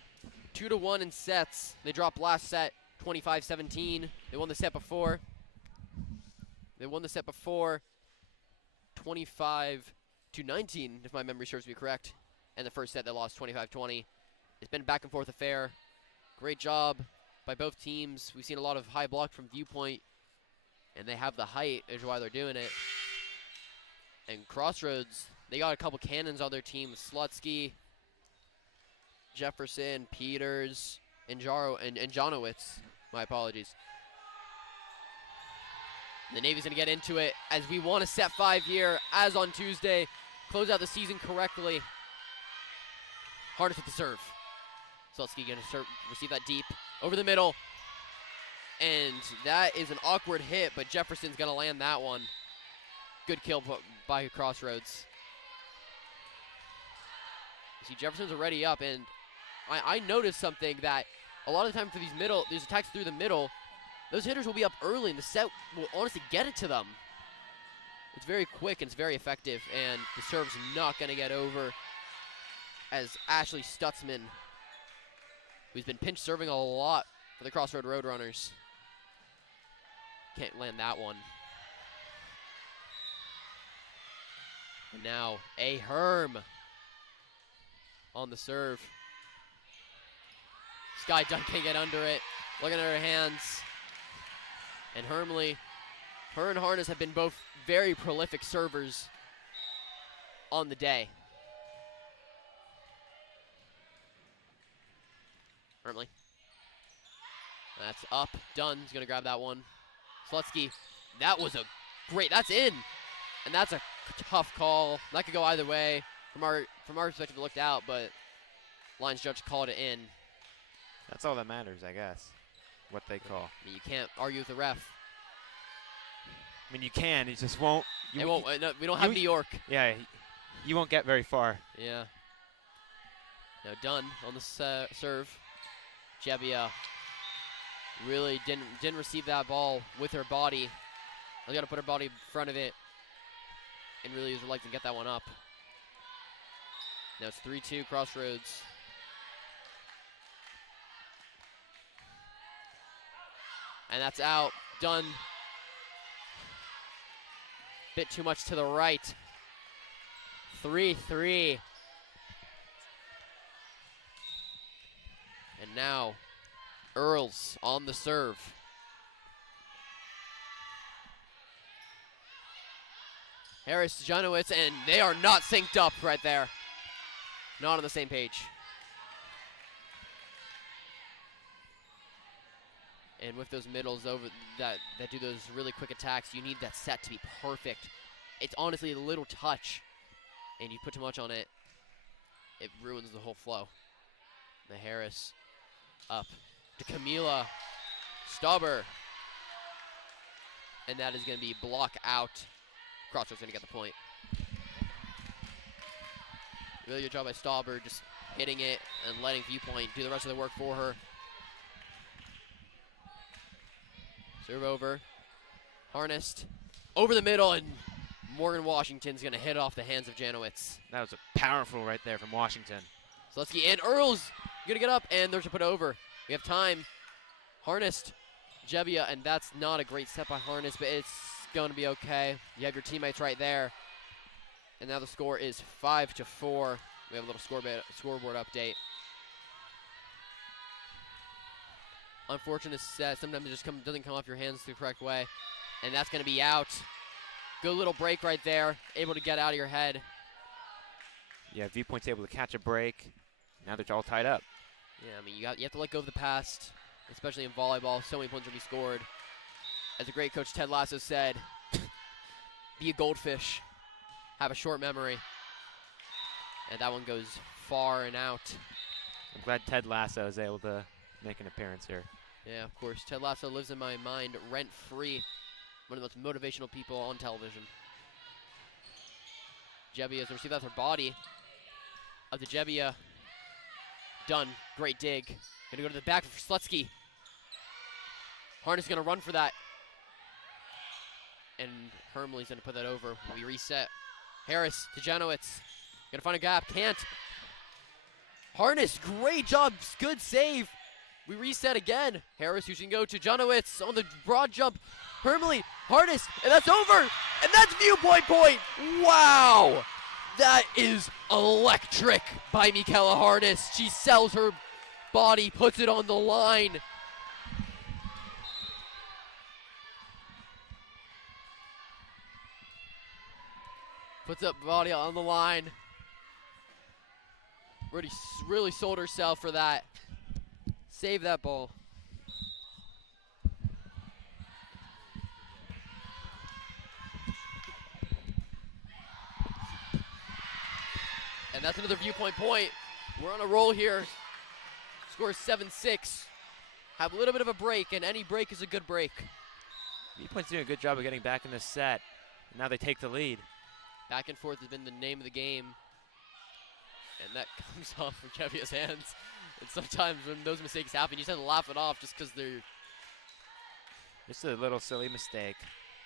2-1 in sets. They dropped last set 25-17. They won the set before. 25-19, if my memory serves me correct. And the first set they lost 25-20. It's been a back and forth affair. Great job by both teams. We've seen a lot of high block from Viewpoint, and they have the height, is why they're doing it. And Crossroads, they got a couple cannons on their team. Slutsky, Jefferson, Peters, and Janowitz. My apologies. The Navy's going to get into it as we want to set 5 here, as on Tuesday. Close out the season correctly. Hardest with the serve. Slutsky going to receive that deep over the middle. And that is an awkward hit, but Jefferson's going to land that one. Good kill by Crossroads. See, Jefferson's already up, and I noticed something that a lot of the time for these attacks through the middle, those hitters will be up early, and the set will honestly get it to them. It's very quick and it's very effective, and the serve's not going to get over as Ashley Stutzman, who's been pinch serving a lot for the Crossroads Roadrunners, can't land that one. And now a Herm on the serve. Sky Dunn can't get under it. Looking at her hands. And Hermley, her and Harness have been both very prolific servers on the day. Hermley. That's up. Dunn's going to grab that one. Slutsky. That was a great. That's in. And that's a tough call. That could go either way. From our perspective, it looked out, but Lions judge called it in. That's all that matters, I guess, what they call. I mean, you can't argue with the ref. I mean, you can. It just won't. It won't. No, we don't have New York. Yeah, you won't get very far. Yeah. Now Dunn on the serve. Jebbia really didn't receive that ball with her body. She got to put her body in front of it and really use her legs and get that one up. Now it's 3-2 Crossroads. And that's out. Dunn. Bit too much to the right. 3-3. And now Earls on the serve. Harris to Janowitz, and they are not synced up right there. Not on the same page. And with those middles over that do those really quick attacks, you need that set to be perfect. It's honestly a little touch, and you put too much on it, it ruins the whole flow. The Harris up to Camila Stauber. And that is going to be block out. Crossroads going to get the point. Really good job by Stauber, just hitting it and letting Viewpoint do the rest of the work for her. Serve over. Harnessed. Over the middle, and Morgan Washington's going to hit off the hands of Janowitz. That was a powerful right there from Washington. Slutsky and Earls going to get up, and they're to put over. We have time. Harnessed. Jebbia, and that's not a great set by Harness, but it's going to be okay. You have your teammates right there. And now the score is 5-4. We have a little scoreboard update. Unfortunate set. Sometimes it just doesn't come off your hands the correct way. And that's going to be out. Good little break right there. Able to get out of your head. Yeah, Viewpoint's able to catch a break. Now they're all tied up. Yeah, I mean, you have to let go of the past, especially in volleyball. So many points will be scored. As the great coach Ted Lasso said, be a goldfish. Have a short memory. And that one goes far and out. I'm glad Ted Lasso is able to make an appearance here. Yeah, of course. Ted Lasso lives in my mind rent-free. One of the most motivational people on television. Jebbia has received out her body. Up to Jebbia. Done. Great dig. Gonna go to the back for Slutsky. Harness gonna run for that. And Hermley's gonna put that over. We reset. Harris to Janowitz. Gonna find a gap. Can't. Harness, great job. Good save. We reset again. Harris, you can go to Janowitz on the broad jump. Hermley, Harness, and that's over. And that's Viewpoint point. Wow. That is electric by Michaela Harness. She sells her body, puts it on the line. Puts up body on the line. Really sold herself for that. Save that ball. And that's another Viewpoint point. We're on a roll here. Score is 7-6. Have a little bit of a break, and any break is a good break. Viewpoint's doing a good job of getting back in this set. Now they take the lead. Back and forth has been the name of the game. And that comes off of Kevia's hands. And sometimes when those mistakes happen, you just have to laugh it off just because they're... Just a little silly mistake.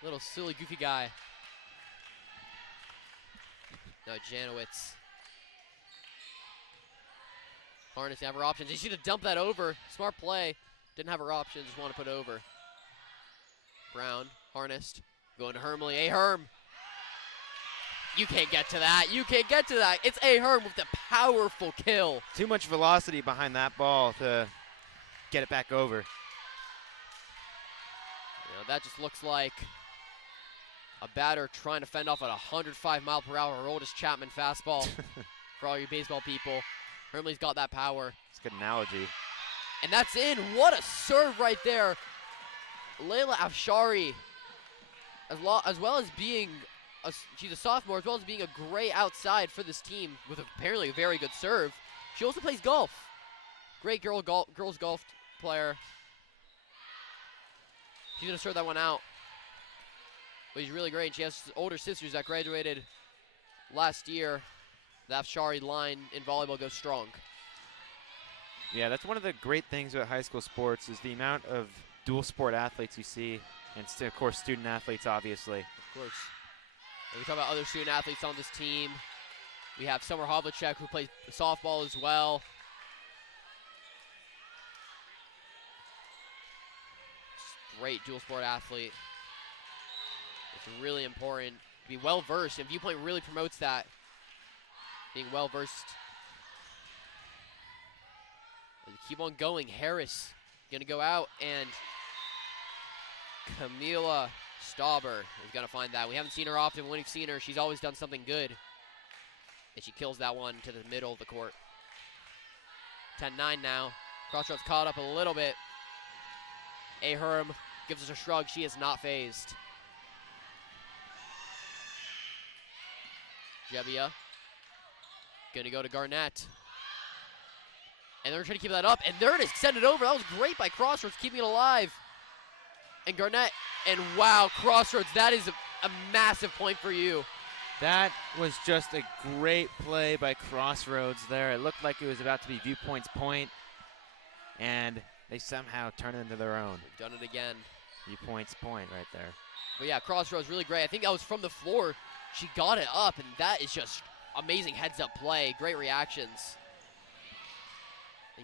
Little silly, goofy guy. Now Janowitz. Harness have her options. She should have dumped that over. Smart play. Didn't have her options. Just want to put over. Brown. Harnessed. Going to Hermley. Hey, Herm. You can't get to that. You can't get to that. It's A. Herm with the powerful kill. Too much velocity behind that ball to get it back over. That just looks like a batter trying to fend off at 105 mile per hour, her oldest Chapman fastball for all you baseball people. Hermley's got that power. It's a good analogy. And that's in. What a serve right there. Layla Afshari, as well as being, she's a sophomore, as well as being a great outside for this team with apparently a very good serve. She also plays golf. Great girls golf player. She's going to serve that one out. But she's really great. She has older sisters that graduated last year. The Afshari line in volleyball goes strong. Yeah, that's one of the great things about high school sports is the amount of dual sport athletes you see, and of course student athletes, obviously. Of course. And we talk about other student athletes on this team. We have Summer Havlicek, who plays softball as well. Great dual sport athlete. It's really important to be well versed, and Viewpoint really promotes that. Being well versed. Keep on going. Harris gonna go out, and Camila Stauber is gonna find that. We haven't seen her often. When we've seen her, she's always done something good. And she kills that one to the middle of the court. 10-9 now. Crossroads caught up a little bit. Aherm gives us a shrug. She is not phased. Jebbia gonna go to Garnett. And they're trying to keep that up, and they're going to send it over. That was great by Crossroads, keeping it alive. And Garnett, and wow, Crossroads, that is a massive point for you. That was just a great play by Crossroads there. It looked like it was about to be Viewpoint's point, and they somehow turned it into their own. They've done it again. Viewpoint's point right there. But yeah, Crossroads really great. I think that was from the floor. She got it up, and that is just amazing heads-up play. Great reactions.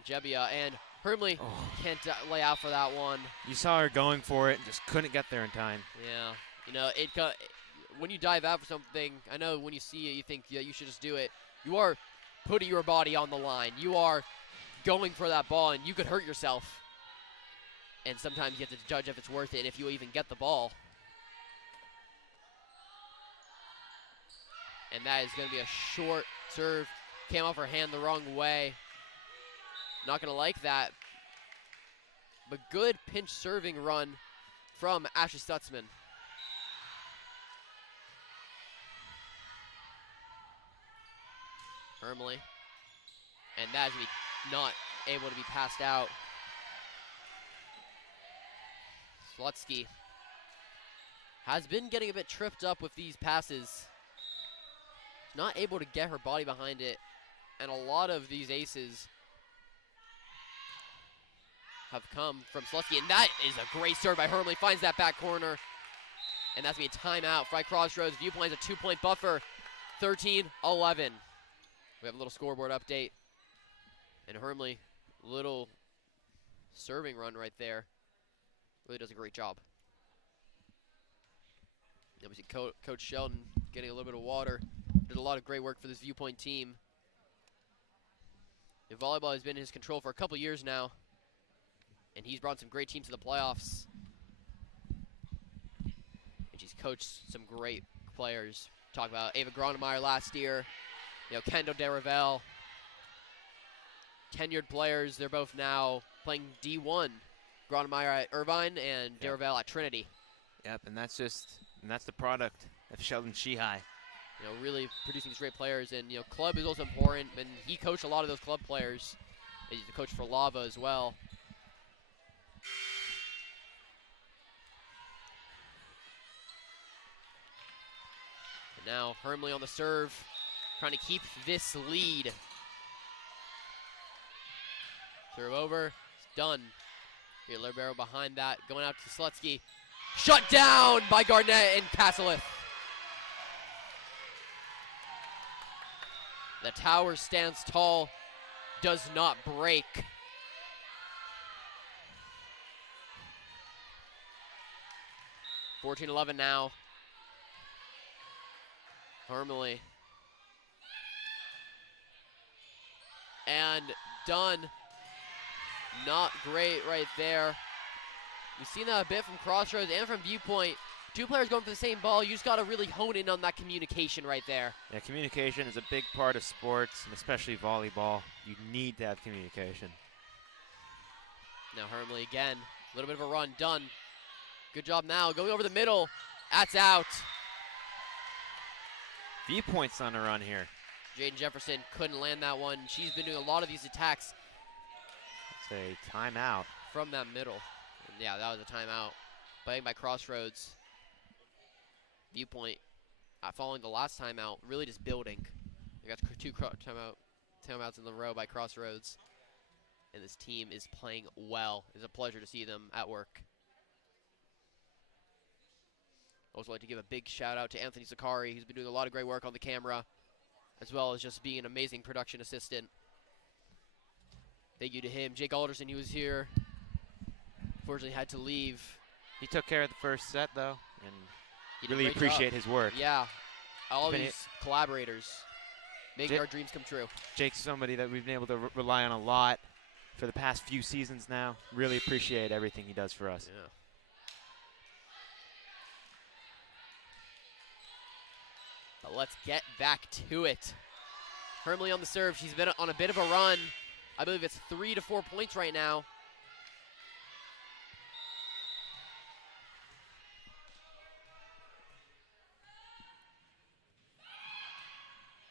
Jebbia and Hermley can't lay out for that one. You saw her going for it and just couldn't get there in time. Yeah, you know, when you dive out for something, I know when you see it, you think, yeah, you should just do it. You are putting your body on the line. You are going for that ball, and you could hurt yourself. And sometimes you have to judge if it's worth it and if you even get the ball. And that is going to be a short serve. Came off her hand the wrong way. Not going to like that. But good pinch serving run from Ashley Stutzman. Hermley. And that is going to be not able to be passed out. Slutsky has been getting a bit tripped up with these passes. Not able to get her body behind it. And a lot of these aces have come from Slutsky, and that is a great serve by Hermley. Finds that back corner, and that's going to be a timeout. Fry Crossroads. Viewpoint has a 2-point buffer, 13-11. We have a little scoreboard update, and Hermley, little serving run right there. Really does a great job. And we see Coach Sheldon getting a little bit of water. Did a lot of great work for this Viewpoint team. And volleyball has been in his control for a couple years now. And he's brought some great teams to the playoffs. And she's coached some great players. Talk about Ava Gronemeyer last year. You know, Kendall DeRavel. Tenured players. They're both now playing D1. Gronemeyer at Irvine and DeRavel at Trinity. Yep, and that's the product of Sheldon Shehai. You know, really producing these great players. And, you know, club is also important. And he coached a lot of those club players. He's the coach for Lava as well. And now Hermley on the serve, trying to keep this lead. Serve over, it's done. Here, Libero behind that, going out to Slutsky. Shut down by Garnett and Pasolith. The tower stands tall, does not break. (14-11) now. Hermley. And done. Not great right there. We've seen that a bit from Crossroads and from Viewpoint. Two players going for the same ball. You just got to really hone in on that communication right there. Yeah, communication is a big part of sports, and especially volleyball. You need to have communication. Now Hermley again. A little bit of a run. Done. Good job now. Going over the middle. That's out. Viewpoint's on a run here. Jaden Jefferson couldn't land that one. She's been doing a lot of these attacks. It's a timeout. From that middle. And yeah, that was a timeout. Playing by Crossroads. Viewpoint, following the last timeout, really just building. We got two timeouts in a row by Crossroads. And this team is playing well. It's a pleasure to see them at work. Also like to give a big shout out to Anthony Sakari. He's been doing a lot of great work on the camera, as well as just being an amazing production assistant. Thank you to him. Jake Alderson, he was here. Unfortunately had to leave. He took care of the first set though, and He did a really great appreciate job. his work. Yeah, all these collaborators making our dreams come true. Jake's somebody that we've been able to rely on a lot for the past few seasons now. Really appreciate everything he does for us. Yeah. But let's get back to it. Hermley on the serve. She's been on a bit of a run. I believe it's 3 to 4 points right now.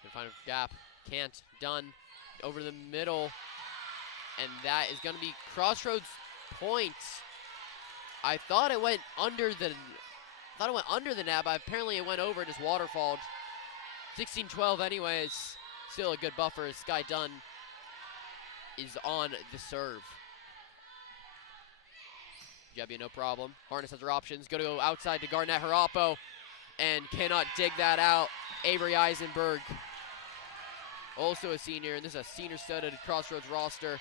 Can find a gap. Can't. Done. Over the middle. And that is going to be Crossroads points. I thought it went under the net, but apparently it went over and just waterfalled. 16-12 anyways. Still a good buffer as Sky Dunn is on the serve. Jebbia, no problem. Harness has her options. Going to go outside to Garnett Harapo and cannot dig that out. Avery Eisenberg, also a senior, and this is a senior-studded Crossroads roster.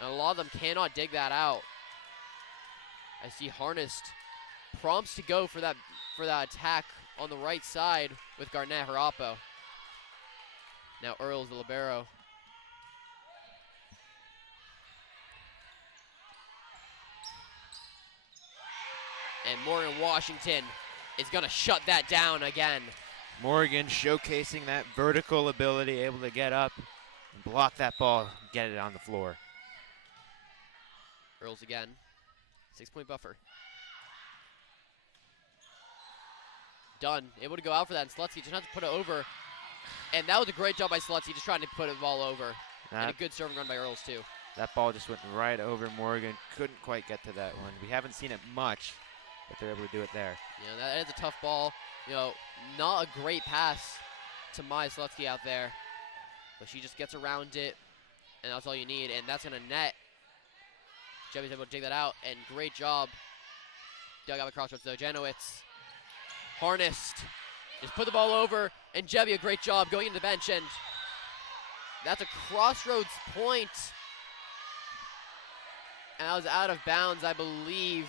And a lot of them cannot dig that out. I see Harness prompts to go for that attack on the right side with Garnett Harapo. Now Earl's the libero. And Morgan Washington is going to shut that down again. Morgan showcasing that vertical ability, able to get up and block that ball, and get it on the floor. Earls again. 6-point buffer. Dunn, able to go out for that, and Slutsky just had to put it over. And that was a great job by Slutsky, just trying to put the ball over. And a good serving run by Earls, too. That ball just went right over Morgan. Couldn't quite get to that one. We haven't seen it much, but they're able to do it there. Yeah, that is a tough ball. You know, not a great pass to Maya Slutsky out there. But she just gets around it, and that's all you need. And that's going to net. Jebbia's able to dig that out, and great job. Dug out the Crossroads, though. Janowitz. Harnessed. Just put the ball over, and Jebbia, great job going into the bench, and that's a Crossroads point. And that was out of bounds, I believe.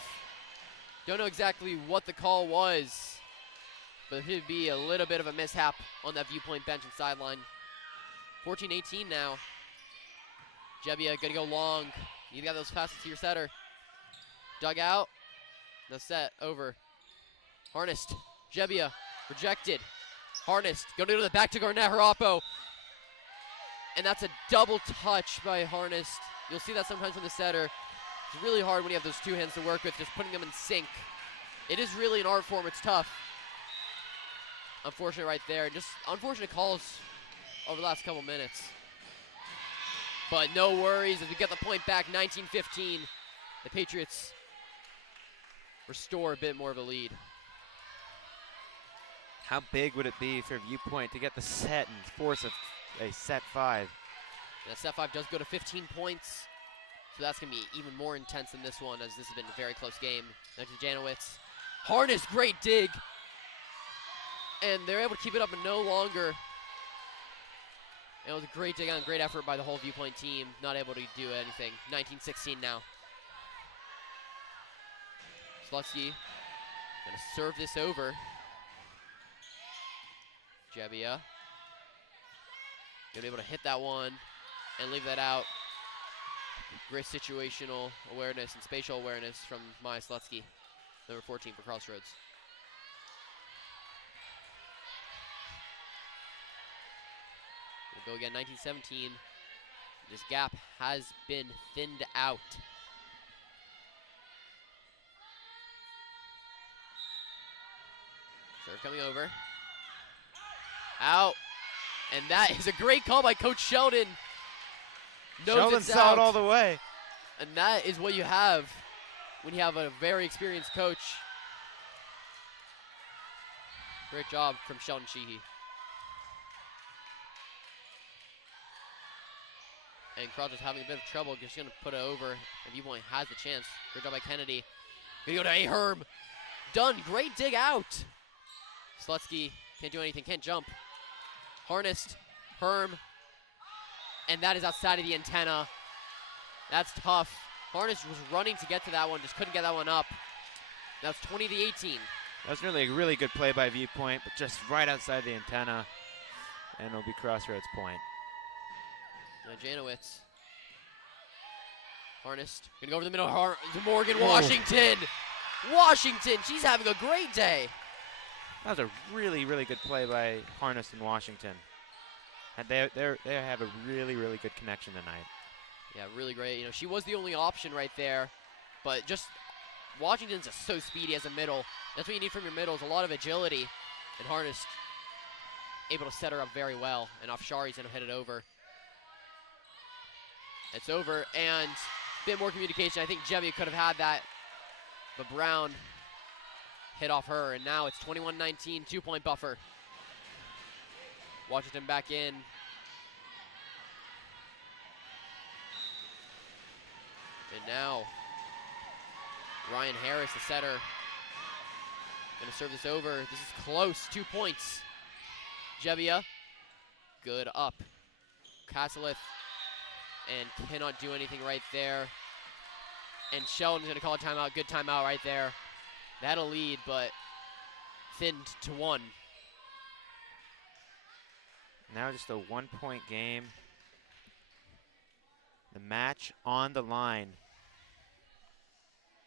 Don't know exactly what the call was, but it should be a little bit of a mishap on that Viewpoint bench and sideline. 14-18 now. Jebbia gonna go long. You got those passes to your setter. Dug out. No set. Over. Harnessed. Jebbia. Rejected. Harnessed. Going to go to the back to Garnett Harapo. And that's a double touch by Harnessed. You'll see that sometimes from the setter. It's really hard when you have those two hands to work with, just putting them in sync. It is really an art form. It's tough. Unfortunate right there. Just unfortunate calls over the last couple minutes. But no worries as we get the point back, 19-15. The Patriots restore a bit more of a lead. How big would it be for Viewpoint to get the set and force a set 5? That set 5 does go to 15 points. So that's going to be even more intense than this one, as this has been a very close game. Next to Janowitz. Harness, great dig. And they're able to keep it up and no longer. It was a great dig on, great effort by the whole Viewpoint team. Not able to do anything. 19-16 now. Slutsky going to serve this over. Jebbia. Going to be able to hit that one and leave that out. Great situational awareness and spatial awareness from Maya Slutsky, number 14 for Crossroads. We'll go again, 19-17. This gap has been thinned out. Serve coming over. Out. And that is a great call by Coach Sheldon. Sheldon saw it all the way. And that is what you have when you have a very experienced coach. Great job from Sheldon Sheehy. And Crossroads having a bit of trouble, just gonna put it over. And Viewpoint has the chance. Great job by Kennedy. Gonna go to Herm. Done, great dig out. Slutsky can't do anything, can't jump. Harnessed, Herm. And that is outside of the antenna. That's tough. Harness was running to get to that one, just couldn't get that one up. That's 20-18. That was really a really good play by Viewpoint, but just right outside the antenna. And it'll be Crossroads point. Now Janowitz. Harnessed. Gonna go over the middle to Morgan Washington. Washington, she's having a great day. That was a really, really good play by Harness and Washington. And they have a really, really good connection tonight. Yeah, really great. You know, she was the only option right there, but just Washington's just so speedy as a middle. That's what you need from your middles, a lot of agility. And Harness able to set her up very well, and Afshari's gonna hit it over. It's over, and a bit more communication. I think Jemmy could have had that, but Brown hit off her, and now it's 21-19, 2-point buffer. Washington back in. And now, Ryan Harris, the setter, gonna serve this over. This is close, 2 points. Jebia, good up. Castleth, and cannot do anything right there. And Sheldon's gonna call a timeout, good timeout right there. That'll lead, but thinned to 1. Now just a 1-point game. The match on the line.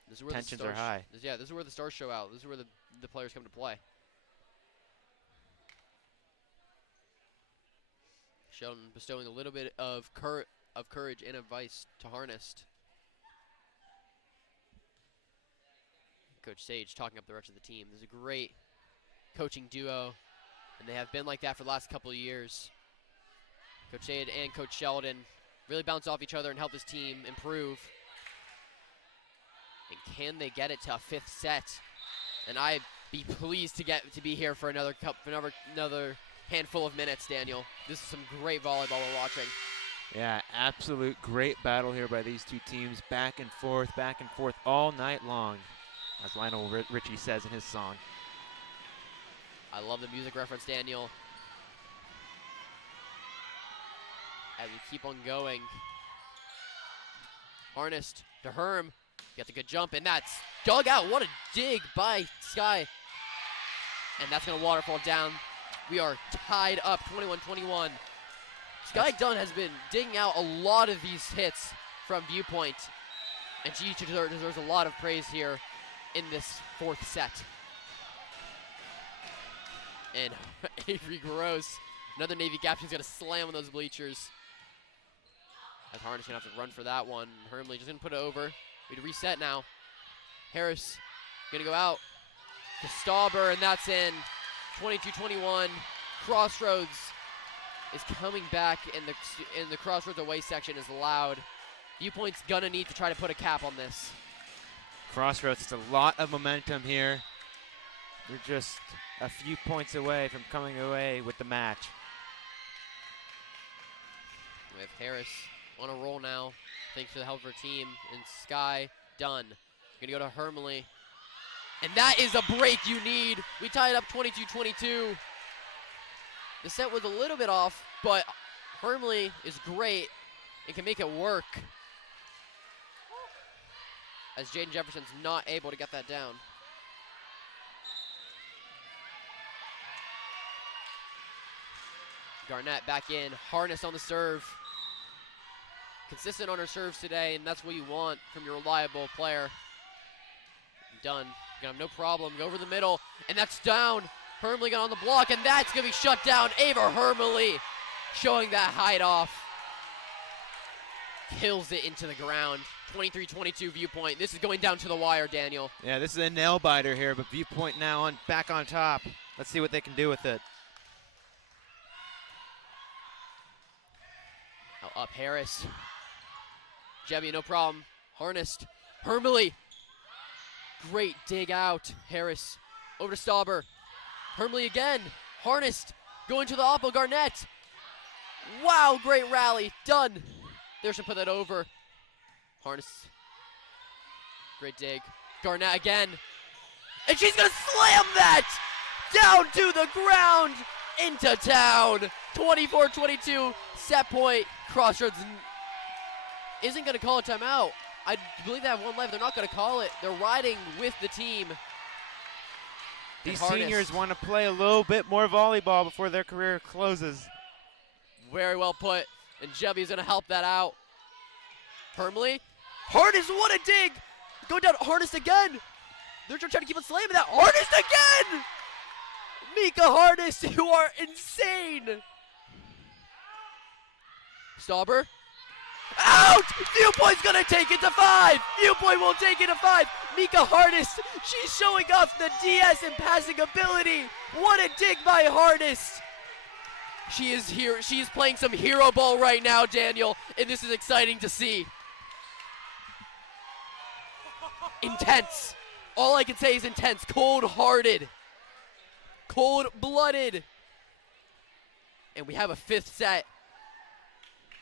This is where tensions the are high. Yeah, this is where the stars show out. This is where the players come to play. Sheldon bestowing a little bit of courage and advice to Harnessed. Coach Sage talking up the rest of the team. There's a great coaching duo, and they have been like that for the last couple of years. Coach Sage and Coach Sheldon really bounce off each other and help this team improve. And can they get it to a 5th set? And I'd be pleased to be here for another handful of minutes, Daniel. This is some great volleyball we're watching. Yeah, absolute great battle here by these two teams. Back and forth all night long, as Lionel Richie says in his song. I love the music reference, Daniel. As we keep on going. Harnessed to Herm. Gets a good jump, and that's dug out. What a dig by Sky. And that's going to waterfall down. We are tied up, 21-21. Sky Dunn has been digging out a lot of these hits from Viewpoint, and she deserves a lot of praise here in this 4th set. And Avery Gross, another Navy captain's going to slam on those bleachers. As Harness going to have to run for that one. Hermley just going to put it over. We'd reset now. Harris going to go out to Stauber, and that's in. 22-21. Crossroads is coming back, and the Crossroads away section is loud. Viewpoint's going to need to try to put a cap on this. Crossroads, it's a lot of momentum here. They're just a few points away from coming away with the match. We have Harris on a roll now, thanks to the help of her team. And Sky Dunn. Gonna go to Hermley. And that is a break you need. We tied up 22-22. The set was a little bit off, but Hermley is great and can make it work. As Jaden Jefferson's not able to get that down. Garnett back in, Harness on the serve. consistent on her serves today, and that's what you want from your reliable player. Done. Gonna have no problem. Go over the middle, and that's down. Hermley got on the block, and that's gonna be shut down. Ava Hermley showing that height off. Kills it into the ground. 23-22 Viewpoint. This is going down to the wire, Daniel. Yeah, this is a nail biter here, but Viewpoint now back on top. Let's see what they can do with it. Now up Harris. Jebby, no problem. Harnessed. Hermley. Great dig out. Harris over to Stauber. Hermley again. Harnessed. Going to the Oppo Garnett. Wow, great rally. Done. There should put that over. Harness. Great dig. Garnett again. And she's going to slam that down to the ground. Into town. 24-22. Set point. Crossroads isn't going to call a timeout. I believe they have one left. They're not going to call it. They're riding with the team. These seniors want to play a little bit more volleyball before their career closes. Very well put. And Jebby's going to help that out. Hermley. Harness, what a dig! Go down, Harness again! They're trying to keep on slamming that. Harness again! Mika Harness, you are insane! Stauber. Out! Viewpoint's gonna take it to 5! Viewpoint will take it to 5! Mika Harness, she's showing off the DS and passing ability! What a dig by Harness! She is here. She is playing some hero ball right now, Daniel, and this is exciting to see. Intense. All I can say is intense. Cold-hearted. Cold-blooded. And we have a 5th set.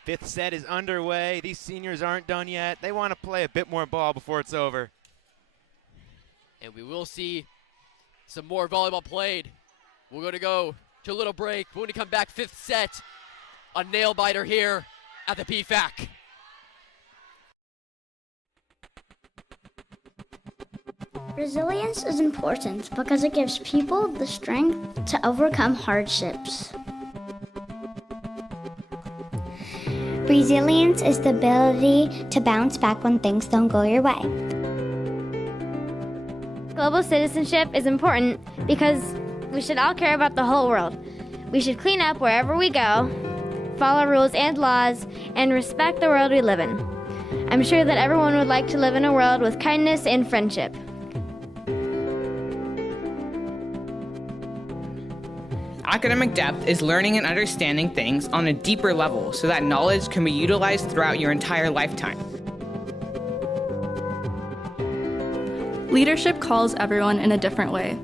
5th set is underway. These seniors aren't done yet. They want to play a bit more ball before it's over. And we will see some more volleyball played. We're going to go to a little break. When we come back, 5th set. A nail-biter here at the PFAC. Resilience is important because it gives people the strength to overcome hardships. Resilience is the ability to bounce back when things don't go your way. Global citizenship is important because we should all care about the whole world. We should clean up wherever we go, follow rules and laws, and respect the world we live in. I'm sure that everyone would like to live in a world with kindness and friendship. Academic depth is learning and understanding things on a deeper level so that knowledge can be utilized throughout your entire lifetime. Leadership calls everyone in a different way.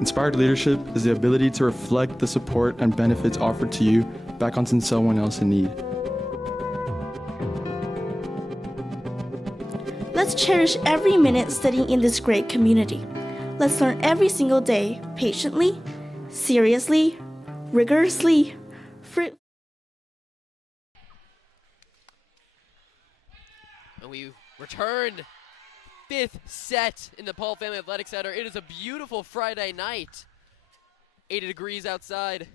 Inspired leadership is the ability to reflect the support and benefits offered to you back onto someone else in need. Let's cherish every minute studying in this great community. Let's learn every single day, patiently, seriously, rigorously, And we return 5th set in the Paul Family Athletic Center. It is a beautiful Friday night. 80 degrees outside. A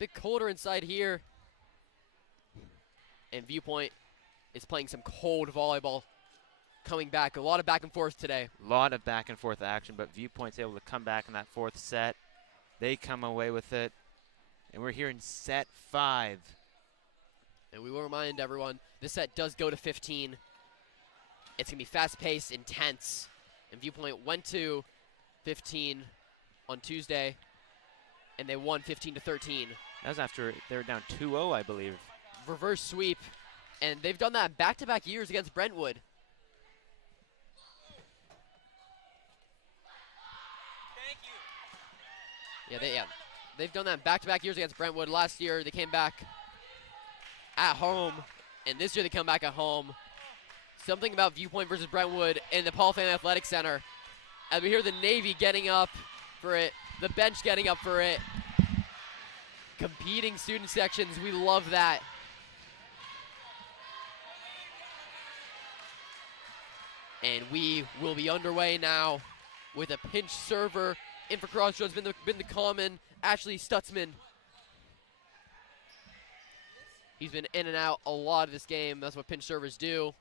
bit colder inside here. And Viewpoint is playing some cold volleyball. Coming back. A lot of back and forth today. A lot of back and forth action, but Viewpoint's able to come back in that 4th set. They come away with it. And we're here in set 5. And we will remind everyone, this set does go to 15. It's going to be fast-paced, intense. And Viewpoint went to 15 on Tuesday, and they won 15-13. That was after they were down 2-0, I believe. Reverse sweep. And they've done that back-to-back years against Brentwood. They've done that back-to-back years against Brentwood. Last year, they came back at home, and this year they come back at home. Something about Viewpoint versus Brentwood in the Paul Family Athletic Center. As we hear the Navy getting up for it, the bench getting up for it. Competing student sections, we love that. And we will be underway now with a pinch server. In for Crossroads, been the common, Ashley Stutzman. He's been in and out a lot of this game. That's what pinch servers do.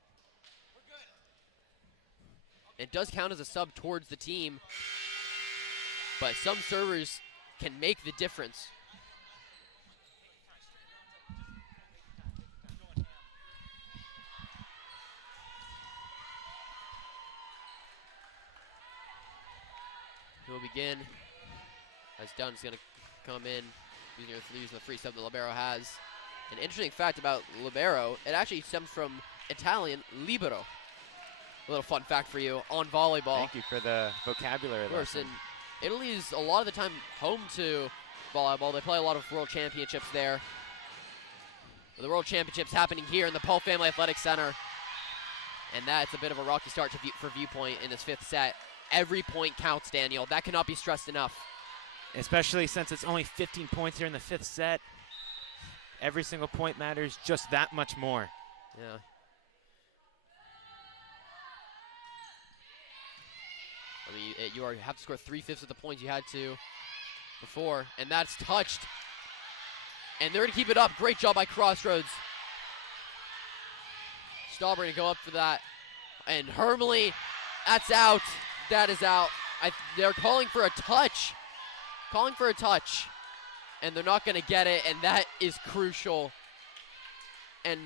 It does count as a sub towards the team, but some servers can make the difference. He'll begin as Dunn's going to come in using the free sub that Libero has. An interesting fact about Libero, it actually stems from Italian libero. A little fun fact for you on volleyball. Thank you for the vocabulary Of course, lesson. and Italy is a lot of the time home to volleyball. They play a lot of world championships there. The world championships happening here in the Paul Family Athletic Center. And that's a bit of a rocky start for Viewpoint in this 5th set. Every point counts, Daniel. That cannot be stressed enough. Especially since it's only 15 points here in the 5th set. Every single point matters just that much more. Yeah. I mean, you have to score 3/5 of the points you had to before, and that's touched. And they're going to keep it up. Great job by Crossroads. Stauber going to go up for that. And Hermley, that's out. That is out. They're calling for a touch. Calling for a touch. And they're not going to get it, and that is crucial. And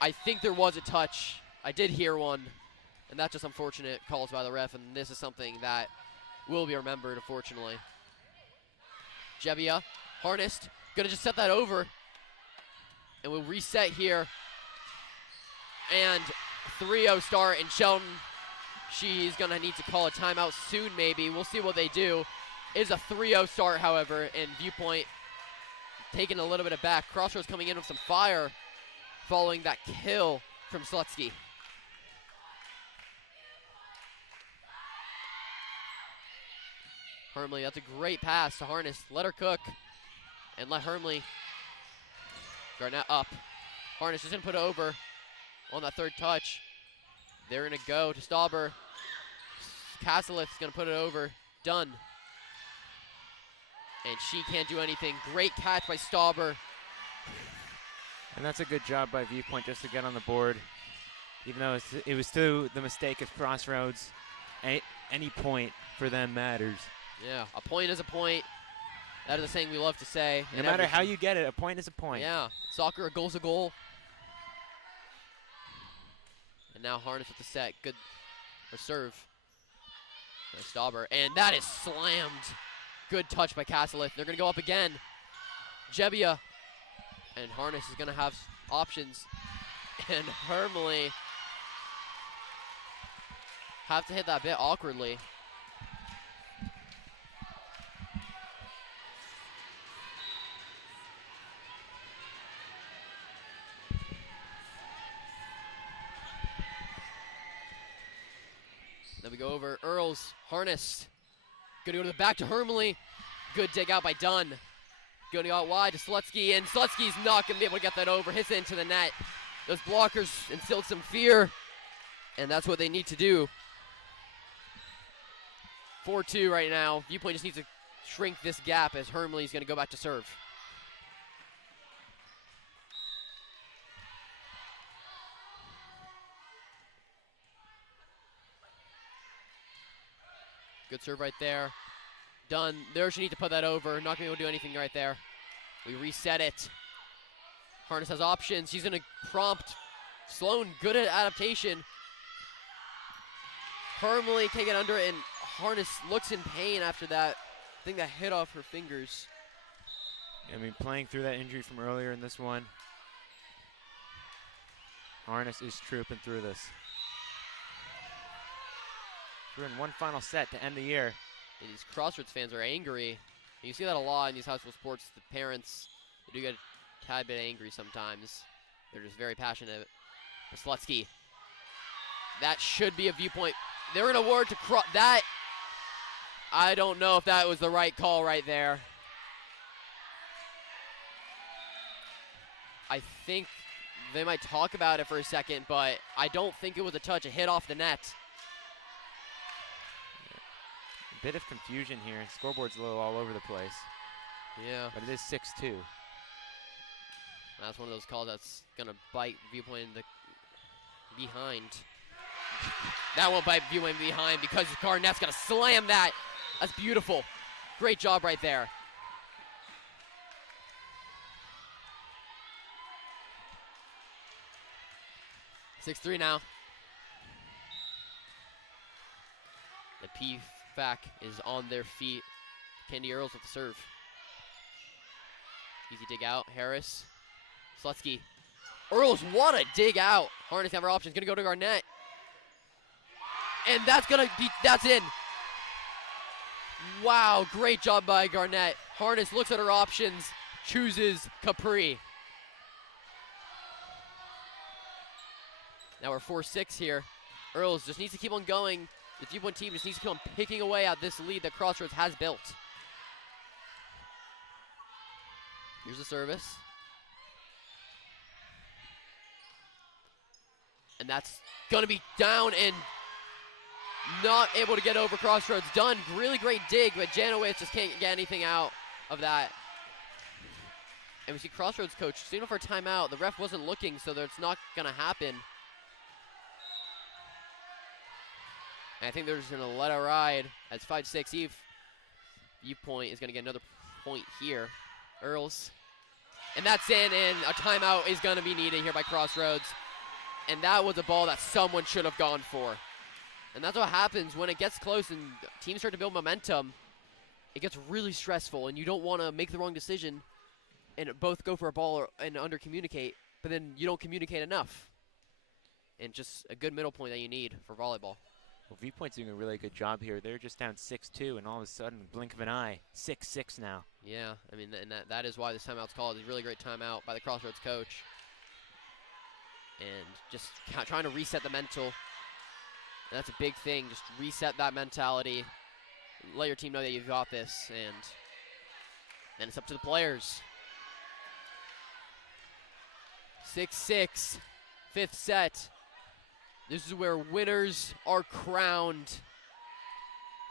I think there was a touch. I did hear one. And that's just unfortunate calls by the ref, and this is something that will be remembered, unfortunately. Jebbia, harnessed, gonna just set that over. And we'll reset here. And 3-0 start, and Sheldon, she's gonna need to call a timeout soon, maybe. We'll see what they do. It is a 3-0 start, however, and Viewpoint taking a little bit of back. Crossroads coming in with some fire following that kill from Slutsky. Hermley, that's a great pass to Harness. Let her cook and let Hermley. Garnett up. Harness is going to put it over on that 3rd touch. They're going to go to Stauber. Kasselith is going to put it over. Done. And she can't do anything. Great catch by Stauber. And that's a good job by Viewpoint just to get on the board. Even though it was through the mistake of Crossroads, any point for them matters. Yeah, a point is a point. That is a saying we love to say. No matter how you get it, a point is a point. Yeah, soccer, a goal's a goal. And now Harness with the set. Good serve by Stauber. And that is slammed. Good touch by Kasselith. They're going to go up again. Jebbia. And Harness is going to have options. And Hermley have to hit that bit awkwardly. Then we go over Earls, Harness. Gonna go to the back to Hermley. Good dig out by Dunn. Gonna go out wide to Slutsky, and Slutsky's not gonna be able to get that over. Hits it into the net. Those blockers instilled some fear, and that's what they need to do. 4-2 right now. Viewpoint just needs to shrink this gap as Hermley's gonna go back to serve. Good serve right there. Done. There she needs to put that over. Not going to be able to do anything right there. We reset it. Harness has options. She's going to prompt Sloan. Good at adaptation. Hermley can't get under it, and Harness looks in pain after that thing that hit off her fingers. I mean, playing through that injury from earlier in this one, Harness is trooping through this. We're in one final set to end the year. And these Crossroads fans are angry. And you see that a lot in these high school sports. The parents, they do get a tad bit angry sometimes. They're just very passionate. Slutsky. That should be a Viewpoint. They're going to award to that. I don't know if that was the right call right there. I think they might talk about it for a second, but I don't think it was a touch. It hit off the net. Bit of confusion here. Scoreboard's a little all over the place. Yeah. But it is 6-2. That's one of those calls that's going to bite Viewpoint in the behind. That won't bite Viewpoint behind because Garnett's going to slam that. That's beautiful. Great job right there. Six-3 now. The PFAC is on their feet. Candy Earls with the serve. Easy dig out. Harris. Slutsky. Earls, what a dig out. Harness have her options. Gonna go to Garnett. And that's in. Wow, great job by Garnett. Harness looks at her options, chooses Capri. Now we're 4-6 here. Earls just needs to keep on going. The Viewpoint team just needs to keep on picking away at this lead that Crossroads has built. Here's the service. And that's gonna be down and not able to get over Crossroads. Done, really great dig, but Janowitz just can't get anything out of that. And we see Crossroads coach signal for a timeout. The ref wasn't looking, so that's not gonna happen. And I think they're just gonna let it ride. That's 5-6 Eve. Viewpoint is gonna get another point here. Earls. And that's in, and a timeout is gonna be needed here by Crossroads. And that was a ball that someone should have gone for. And that's what happens when it gets close and teams start to build momentum. It gets really stressful, and you don't want to make the wrong decision and both go for a ball and under-communicate, but then you don't communicate enough. And just a good middle point that you need for volleyball. Well, Viewpoint's doing a really good job here. They're just down 6-2, and all of a sudden, blink of an eye, 6-6 now. Yeah, I mean, and that is why this timeout's called. It's a really great timeout by the Crossroads coach. And just trying to reset the mental. And that's a big thing. Just reset that mentality. Let your team know that you've got this. And then it's up to the players. 6-6, fifth set. This is where winners are crowned.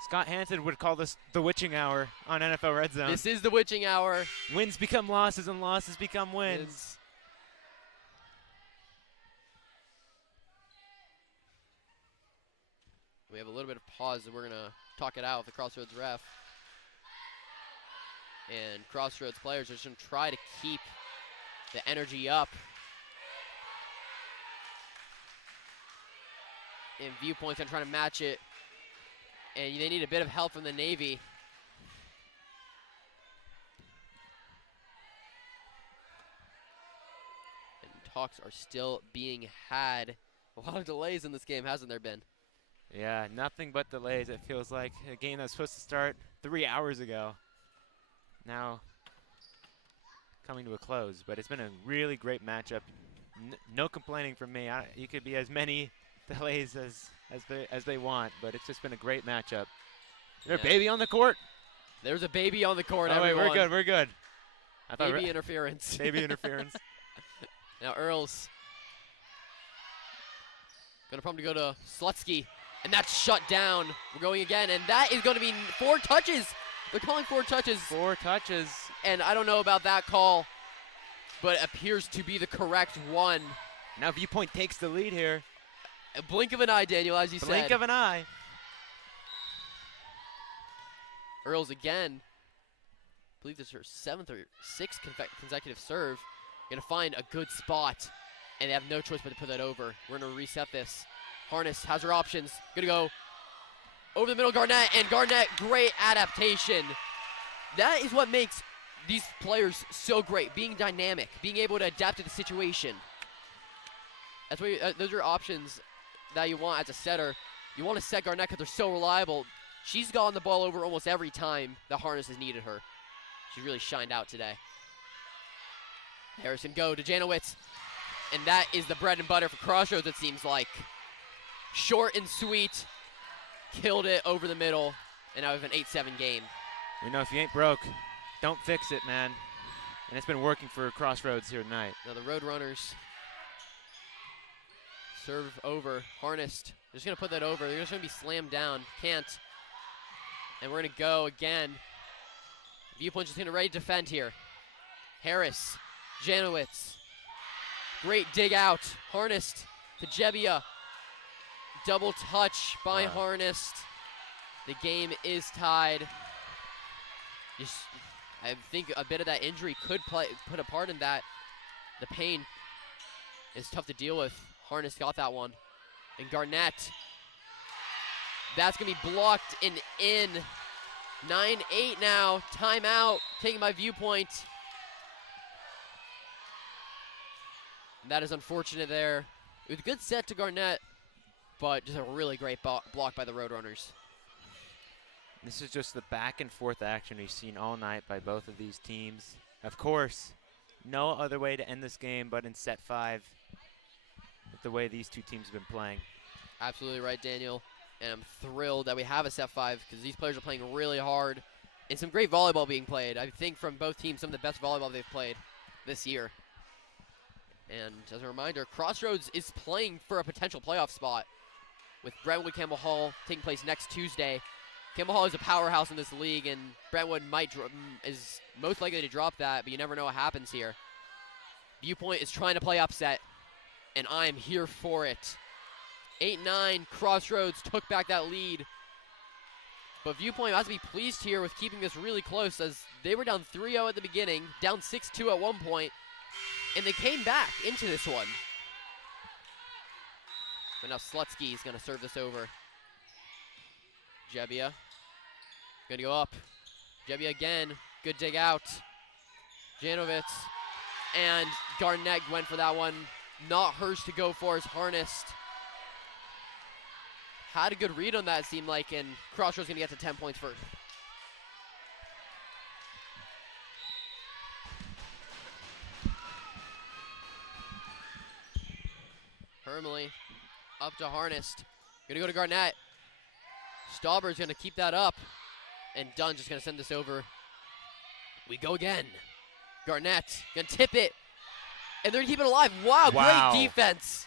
Scott Hansen would call this the witching hour on NFL Red Zone. This is the witching hour. Wins become losses and losses become wins. We have a little bit of pause, and we're going to talk it out with the Crossroads ref. And Crossroads players are just going to try to keep the energy up. And Viewpoint's going to try to match it. And they need a bit of help from the Navy. And talks are still being had. A lot of delays in this game, hasn't there been? Yeah, nothing but delays. It feels like a game that was supposed to start 3 hours ago. Now coming to a close, but it's been a really great matchup. No complaining from me. You could be as many delays as they want, but it's just been a great matchup. There's a baby on the court. There's a baby on the court. Oh, wait, we're good. I thought baby interference. Baby interference. Now Earls gonna probably go to Slutsky. And that's shut down. We're going again, and that is going to be 4 touches. They're calling 4 touches. 4 touches. And I don't know about that call, but it appears to be the correct one. Now Viewpoint takes the lead here. A blink of an eye, Daniel, as you said. Blink of an eye. Earls again. I believe this is her 7th or 6th consecutive serve. Going to find a good spot, and they have no choice but to put that over. We're going to reset this. Harness has her options. Gonna go over the middle, Garnett, and Garnett, great adaptation. That is what makes these players so great, being dynamic, being able to adapt to the situation. That's what those are options that you want as a setter. You want to set Garnett because they're so reliable. She's gotten the ball over almost every time the Harness has needed her. She's really shined out today. Harrison go to Janowitz, and that is the bread and butter for Crossroads, it seems like. Short and sweet, killed it over the middle, and now we have an 8-7 game. We know if you ain't broke, don't fix it, man. And it's been working for Crossroads here tonight. Now the Roadrunners serve over, harnessed. They're just gonna put that over. They're just gonna be slammed down, can't. And we're gonna go again. Viewpoint's just gonna ready to defend here. Harris Janowitz. Great dig out. Harnessed to Jebbia. Double touch by Harnessed. The game is tied. I think a bit of that injury could put a part in that. The pain is tough to deal with. Harness got that one. And Garnett. That's going to be blocked and in. 9-8 now. Timeout. Taken by Viewpoint. And that is unfortunate there. It was a good set to Garnett, but just a really great block by the Roadrunners. This is just the back and forth action we've seen all night by both of these teams. Of course, no other way to end this game but in set 5 with the way these two teams have been playing. Absolutely right, Daniel. And I'm thrilled that we have a set 5 because these players are playing really hard and some great volleyball being played. I think from both teams, some of the best volleyball they've played this year. And as a reminder, Crossroads is playing for a potential playoff spot with Brentwood Campbell Hall taking place next Tuesday. Campbell Hall is a powerhouse in this league, and Brentwood is most likely to drop that, but you never know what happens here. Viewpoint is trying to play upset, and I am here for it. 8-9, Crossroads took back that lead. But Viewpoint has to be pleased here with keeping this really close, as they were down 3-0 at the beginning, down 6-2 at one point, and they came back into this one. But now Slutsky is going to serve this over. Jebbia going to go up. Jebbia again. Good dig out. Janowitz. And Garnett went for that one. Not hers to go for as Harnessed. Had a good read on that, it seemed like, and Crossroads going to get to 10 points first. Hermley up to Harnessed. Going to go to Garnett. Stauber's going to keep that up. And Dunn's just going to send this over. We go again. Garnett going to tip it. And they're going to keep it alive. Wow, great defense.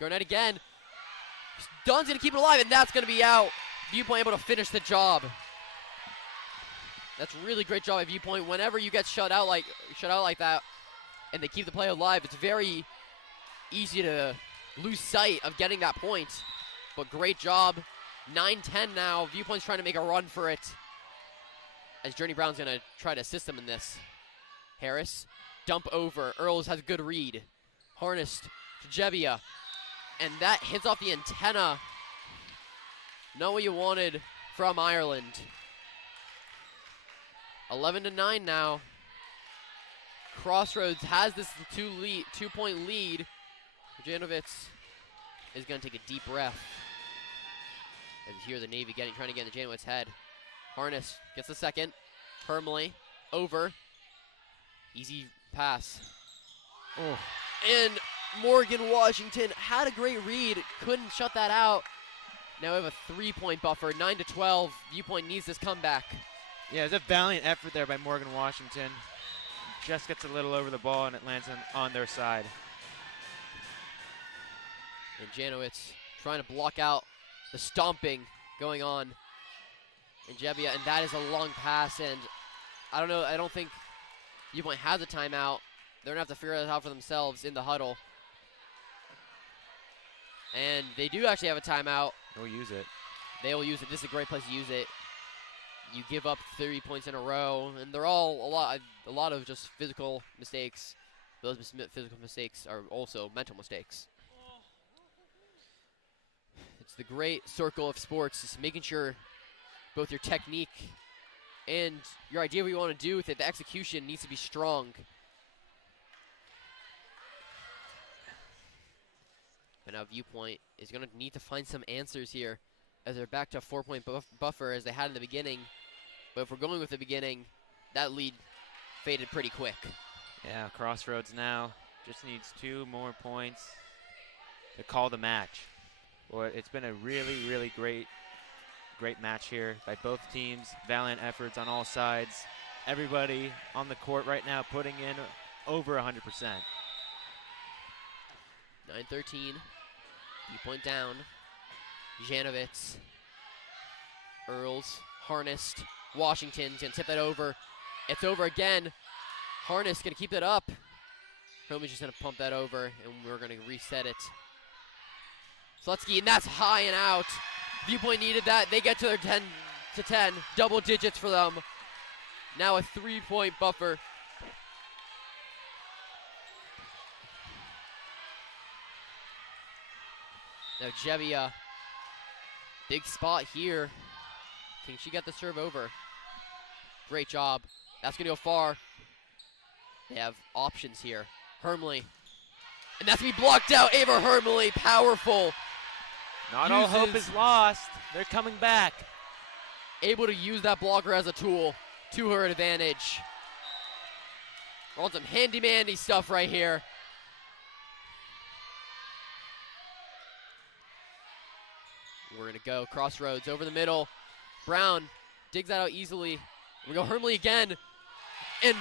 Garnett again. Dunn's going to keep it alive, and that's going to be out. Viewpoint able to finish the job. That's really great job at Viewpoint. Whenever you get shut out like that, and they keep the play alive, it's very easy to lose sight of getting that point. But great job. 9-10 now. Viewpoint's trying to make a run for it, as Journey Brown's going to try to assist them in this. Harris, dump over. Earls has a good read. Harnessed to Jebbia. And that hits off the antenna. Not what you wanted from Ireland. 11-9 now. Crossroads has this two-point lead. Janowitz is going to take a deep breath. As you hear the Navy trying to get in the Janowitz head. Harness gets the second. Hermley over. Easy pass. Oh. And Morgan Washington had a great read. Couldn't shut that out. Now we have a 3-point buffer. 9-12. Viewpoint needs this comeback. Yeah, it was a valiant effort there by Morgan Washington. Just gets a little over the ball and it lands on their side. And Janowitz trying to block out the stomping going on in Jebbia, and that is a long pass, and I don't think Viewpoint has a timeout. They're going to have to figure that out for themselves in the huddle. And they do actually have a timeout. They'll use it. They will use it. This is a great place to use it. You give up 30 points in a row, and they're all a lot of just physical mistakes. Those physical mistakes are also mental mistakes. It's the great circle of sports, just making sure both your technique and your idea of what you want to do with it, the execution needs to be strong. But now Viewpoint is going to need to find some answers here as they're back to a 4-point buffer as they had in the beginning. But if we're going with the beginning, that lead faded pretty quick. Yeah, Crossroads now just needs 2 more points to call the match. Well, it's been a really, really great match here by both teams. Valiant efforts on all sides. Everybody on the court right now putting in over 100%. 9-13. Viewpoint down. Janowitz. Earls. Harnessed. Washington's going to tip that over. It's over again. Harness gonna keep that up. Hermley's just gonna pump that over, and we're gonna reset it. Slutsky, and that's high and out. Viewpoint needed that. They get to their 10 to 10, double digits for them. Now a 3-point buffer. Now Jevia, big spot here. Can she get the serve over? Great job. That's gonna go far. They have options here. Hermley, and that's gonna be blocked out. Ava Hermley, powerful. Not all hope is lost. They're coming back. Able to use that blocker as a tool to her advantage. We're on some handy-mandy stuff right here. We're gonna go Crossroads over the middle. Brown digs that out easily. We go Hermley again, and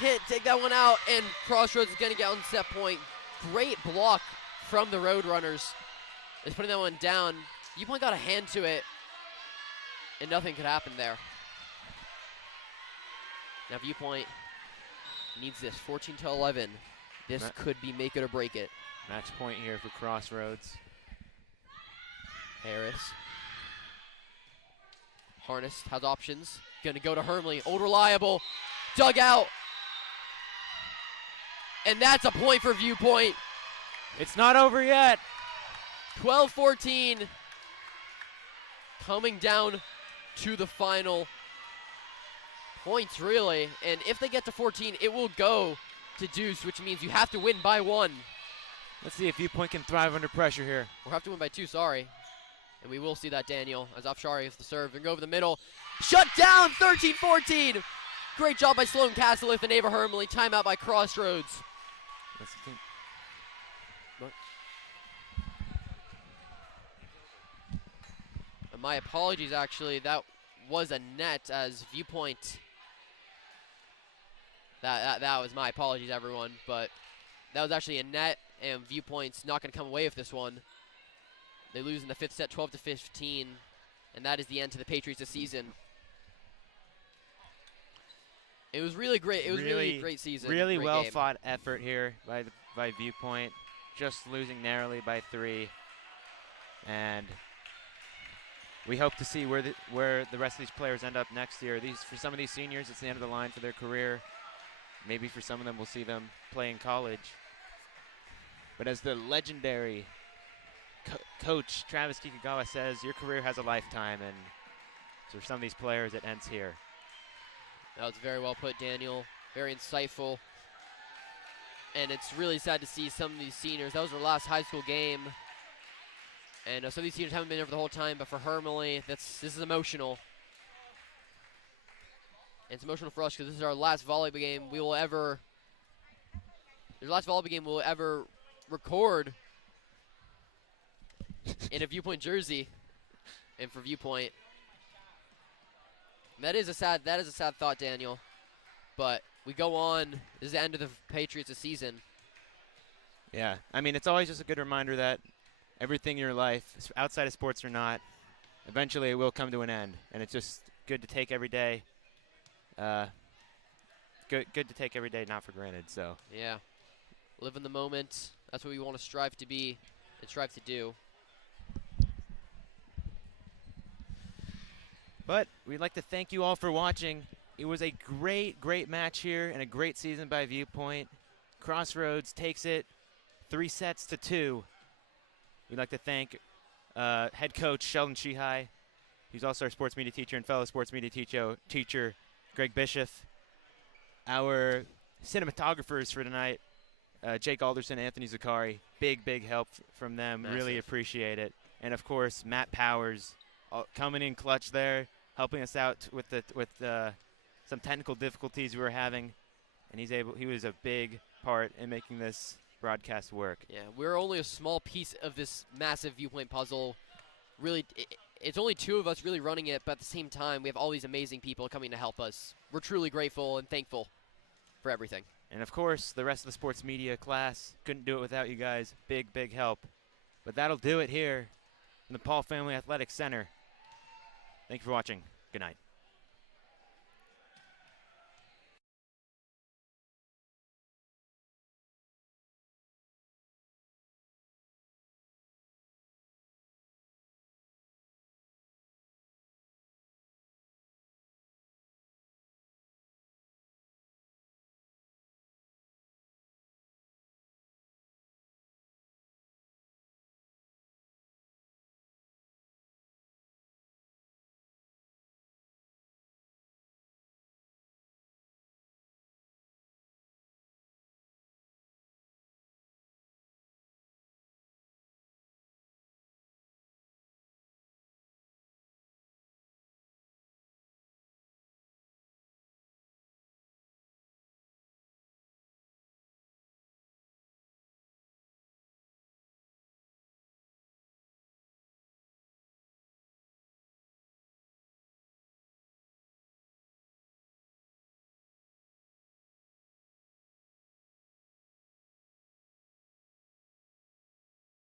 can't take that one out, and Crossroads is gonna get on set point. Great block from the Roadrunners. Is putting that one down. Viewpoint got a hand to it, and nothing could happen there. Now Viewpoint needs this, 14 to 11. This could be make it or break it. Match point here for Crossroads. Harris. Harness has options. Gonna go to Hermley. Old reliable. Dug out. And that's a point for Viewpoint. It's not over yet. 12-14. Coming down to the final points, really. And if they get to 14, it will go to deuce, which means you have to win by 1. Let's see if Viewpoint can thrive under pressure here. We'll have to win by 2, sorry. And we will see that, Daniel, as Afshari has the serve and go over the middle. Shut down, 13-14. Great job by Sloan Castleth and Ava Hermley. Timeout by Crossroads. And my apologies, actually. That was a net as Viewpoint. That was my apologies, everyone. But that was actually a net, and Viewpoint's not going to come away with this one. They lose in the 5th set, 12-15, and that is the end to the Patriots this season. It was really great. It was really a great season. Really great well game. fought effort here by Viewpoint. Just losing narrowly by 3, and we hope to see where the rest of these players end up next year. For some of these seniors, it's the end of the line for their career. Maybe for some of them, we'll see them play in college. But as the legendary coach Travis Kikagawa says, your career has a lifetime, and so for some of these players, it ends here. That was very well put, Daniel. Very insightful. And it's really sad to see some of these seniors. That was their last high school game. And some of these seniors haven't been there for the whole time, but for Hermley, this is emotional. And it's emotional for us because this is our last volleyball game we will ever record in a Viewpoint jersey, and for Viewpoint. That is a sad thought, Daniel. But we go on. This is the end of the Patriots' season. Yeah, I mean, it's always just a good reminder that everything in your life, outside of sports or not, eventually it will come to an end, and it's just good to take every day. Good to take every day, not for granted. So yeah, live in the moment. That's what we want to strive to be and strive to do. But we'd like to thank you all for watching. It was a great match here and a great season by Viewpoint. Crossroads takes it 3-2. We'd like to thank head coach Sheldon Shihai, who's also our sports media teacher, and fellow sports media teacher Greg Bishop. Our cinematographers for tonight, Jake Alderson, Anthony Zakari. Big help from them. Massive. Really appreciate it. And of course, Matt Powers coming in clutch there, helping us out with some technical difficulties we were having, and he was a big part in making this broadcast work. Yeah, we're only a small piece of this massive Viewpoint puzzle. Really, it's only 2 of us really running it, but at the same time, we have all these amazing people coming to help us. We're truly grateful and thankful for everything. And of course, the rest of the sports media class, couldn't do it without you guys. Big help. But that'll do it here in the Paul Family Athletic Center. Thank you for watching. Good night.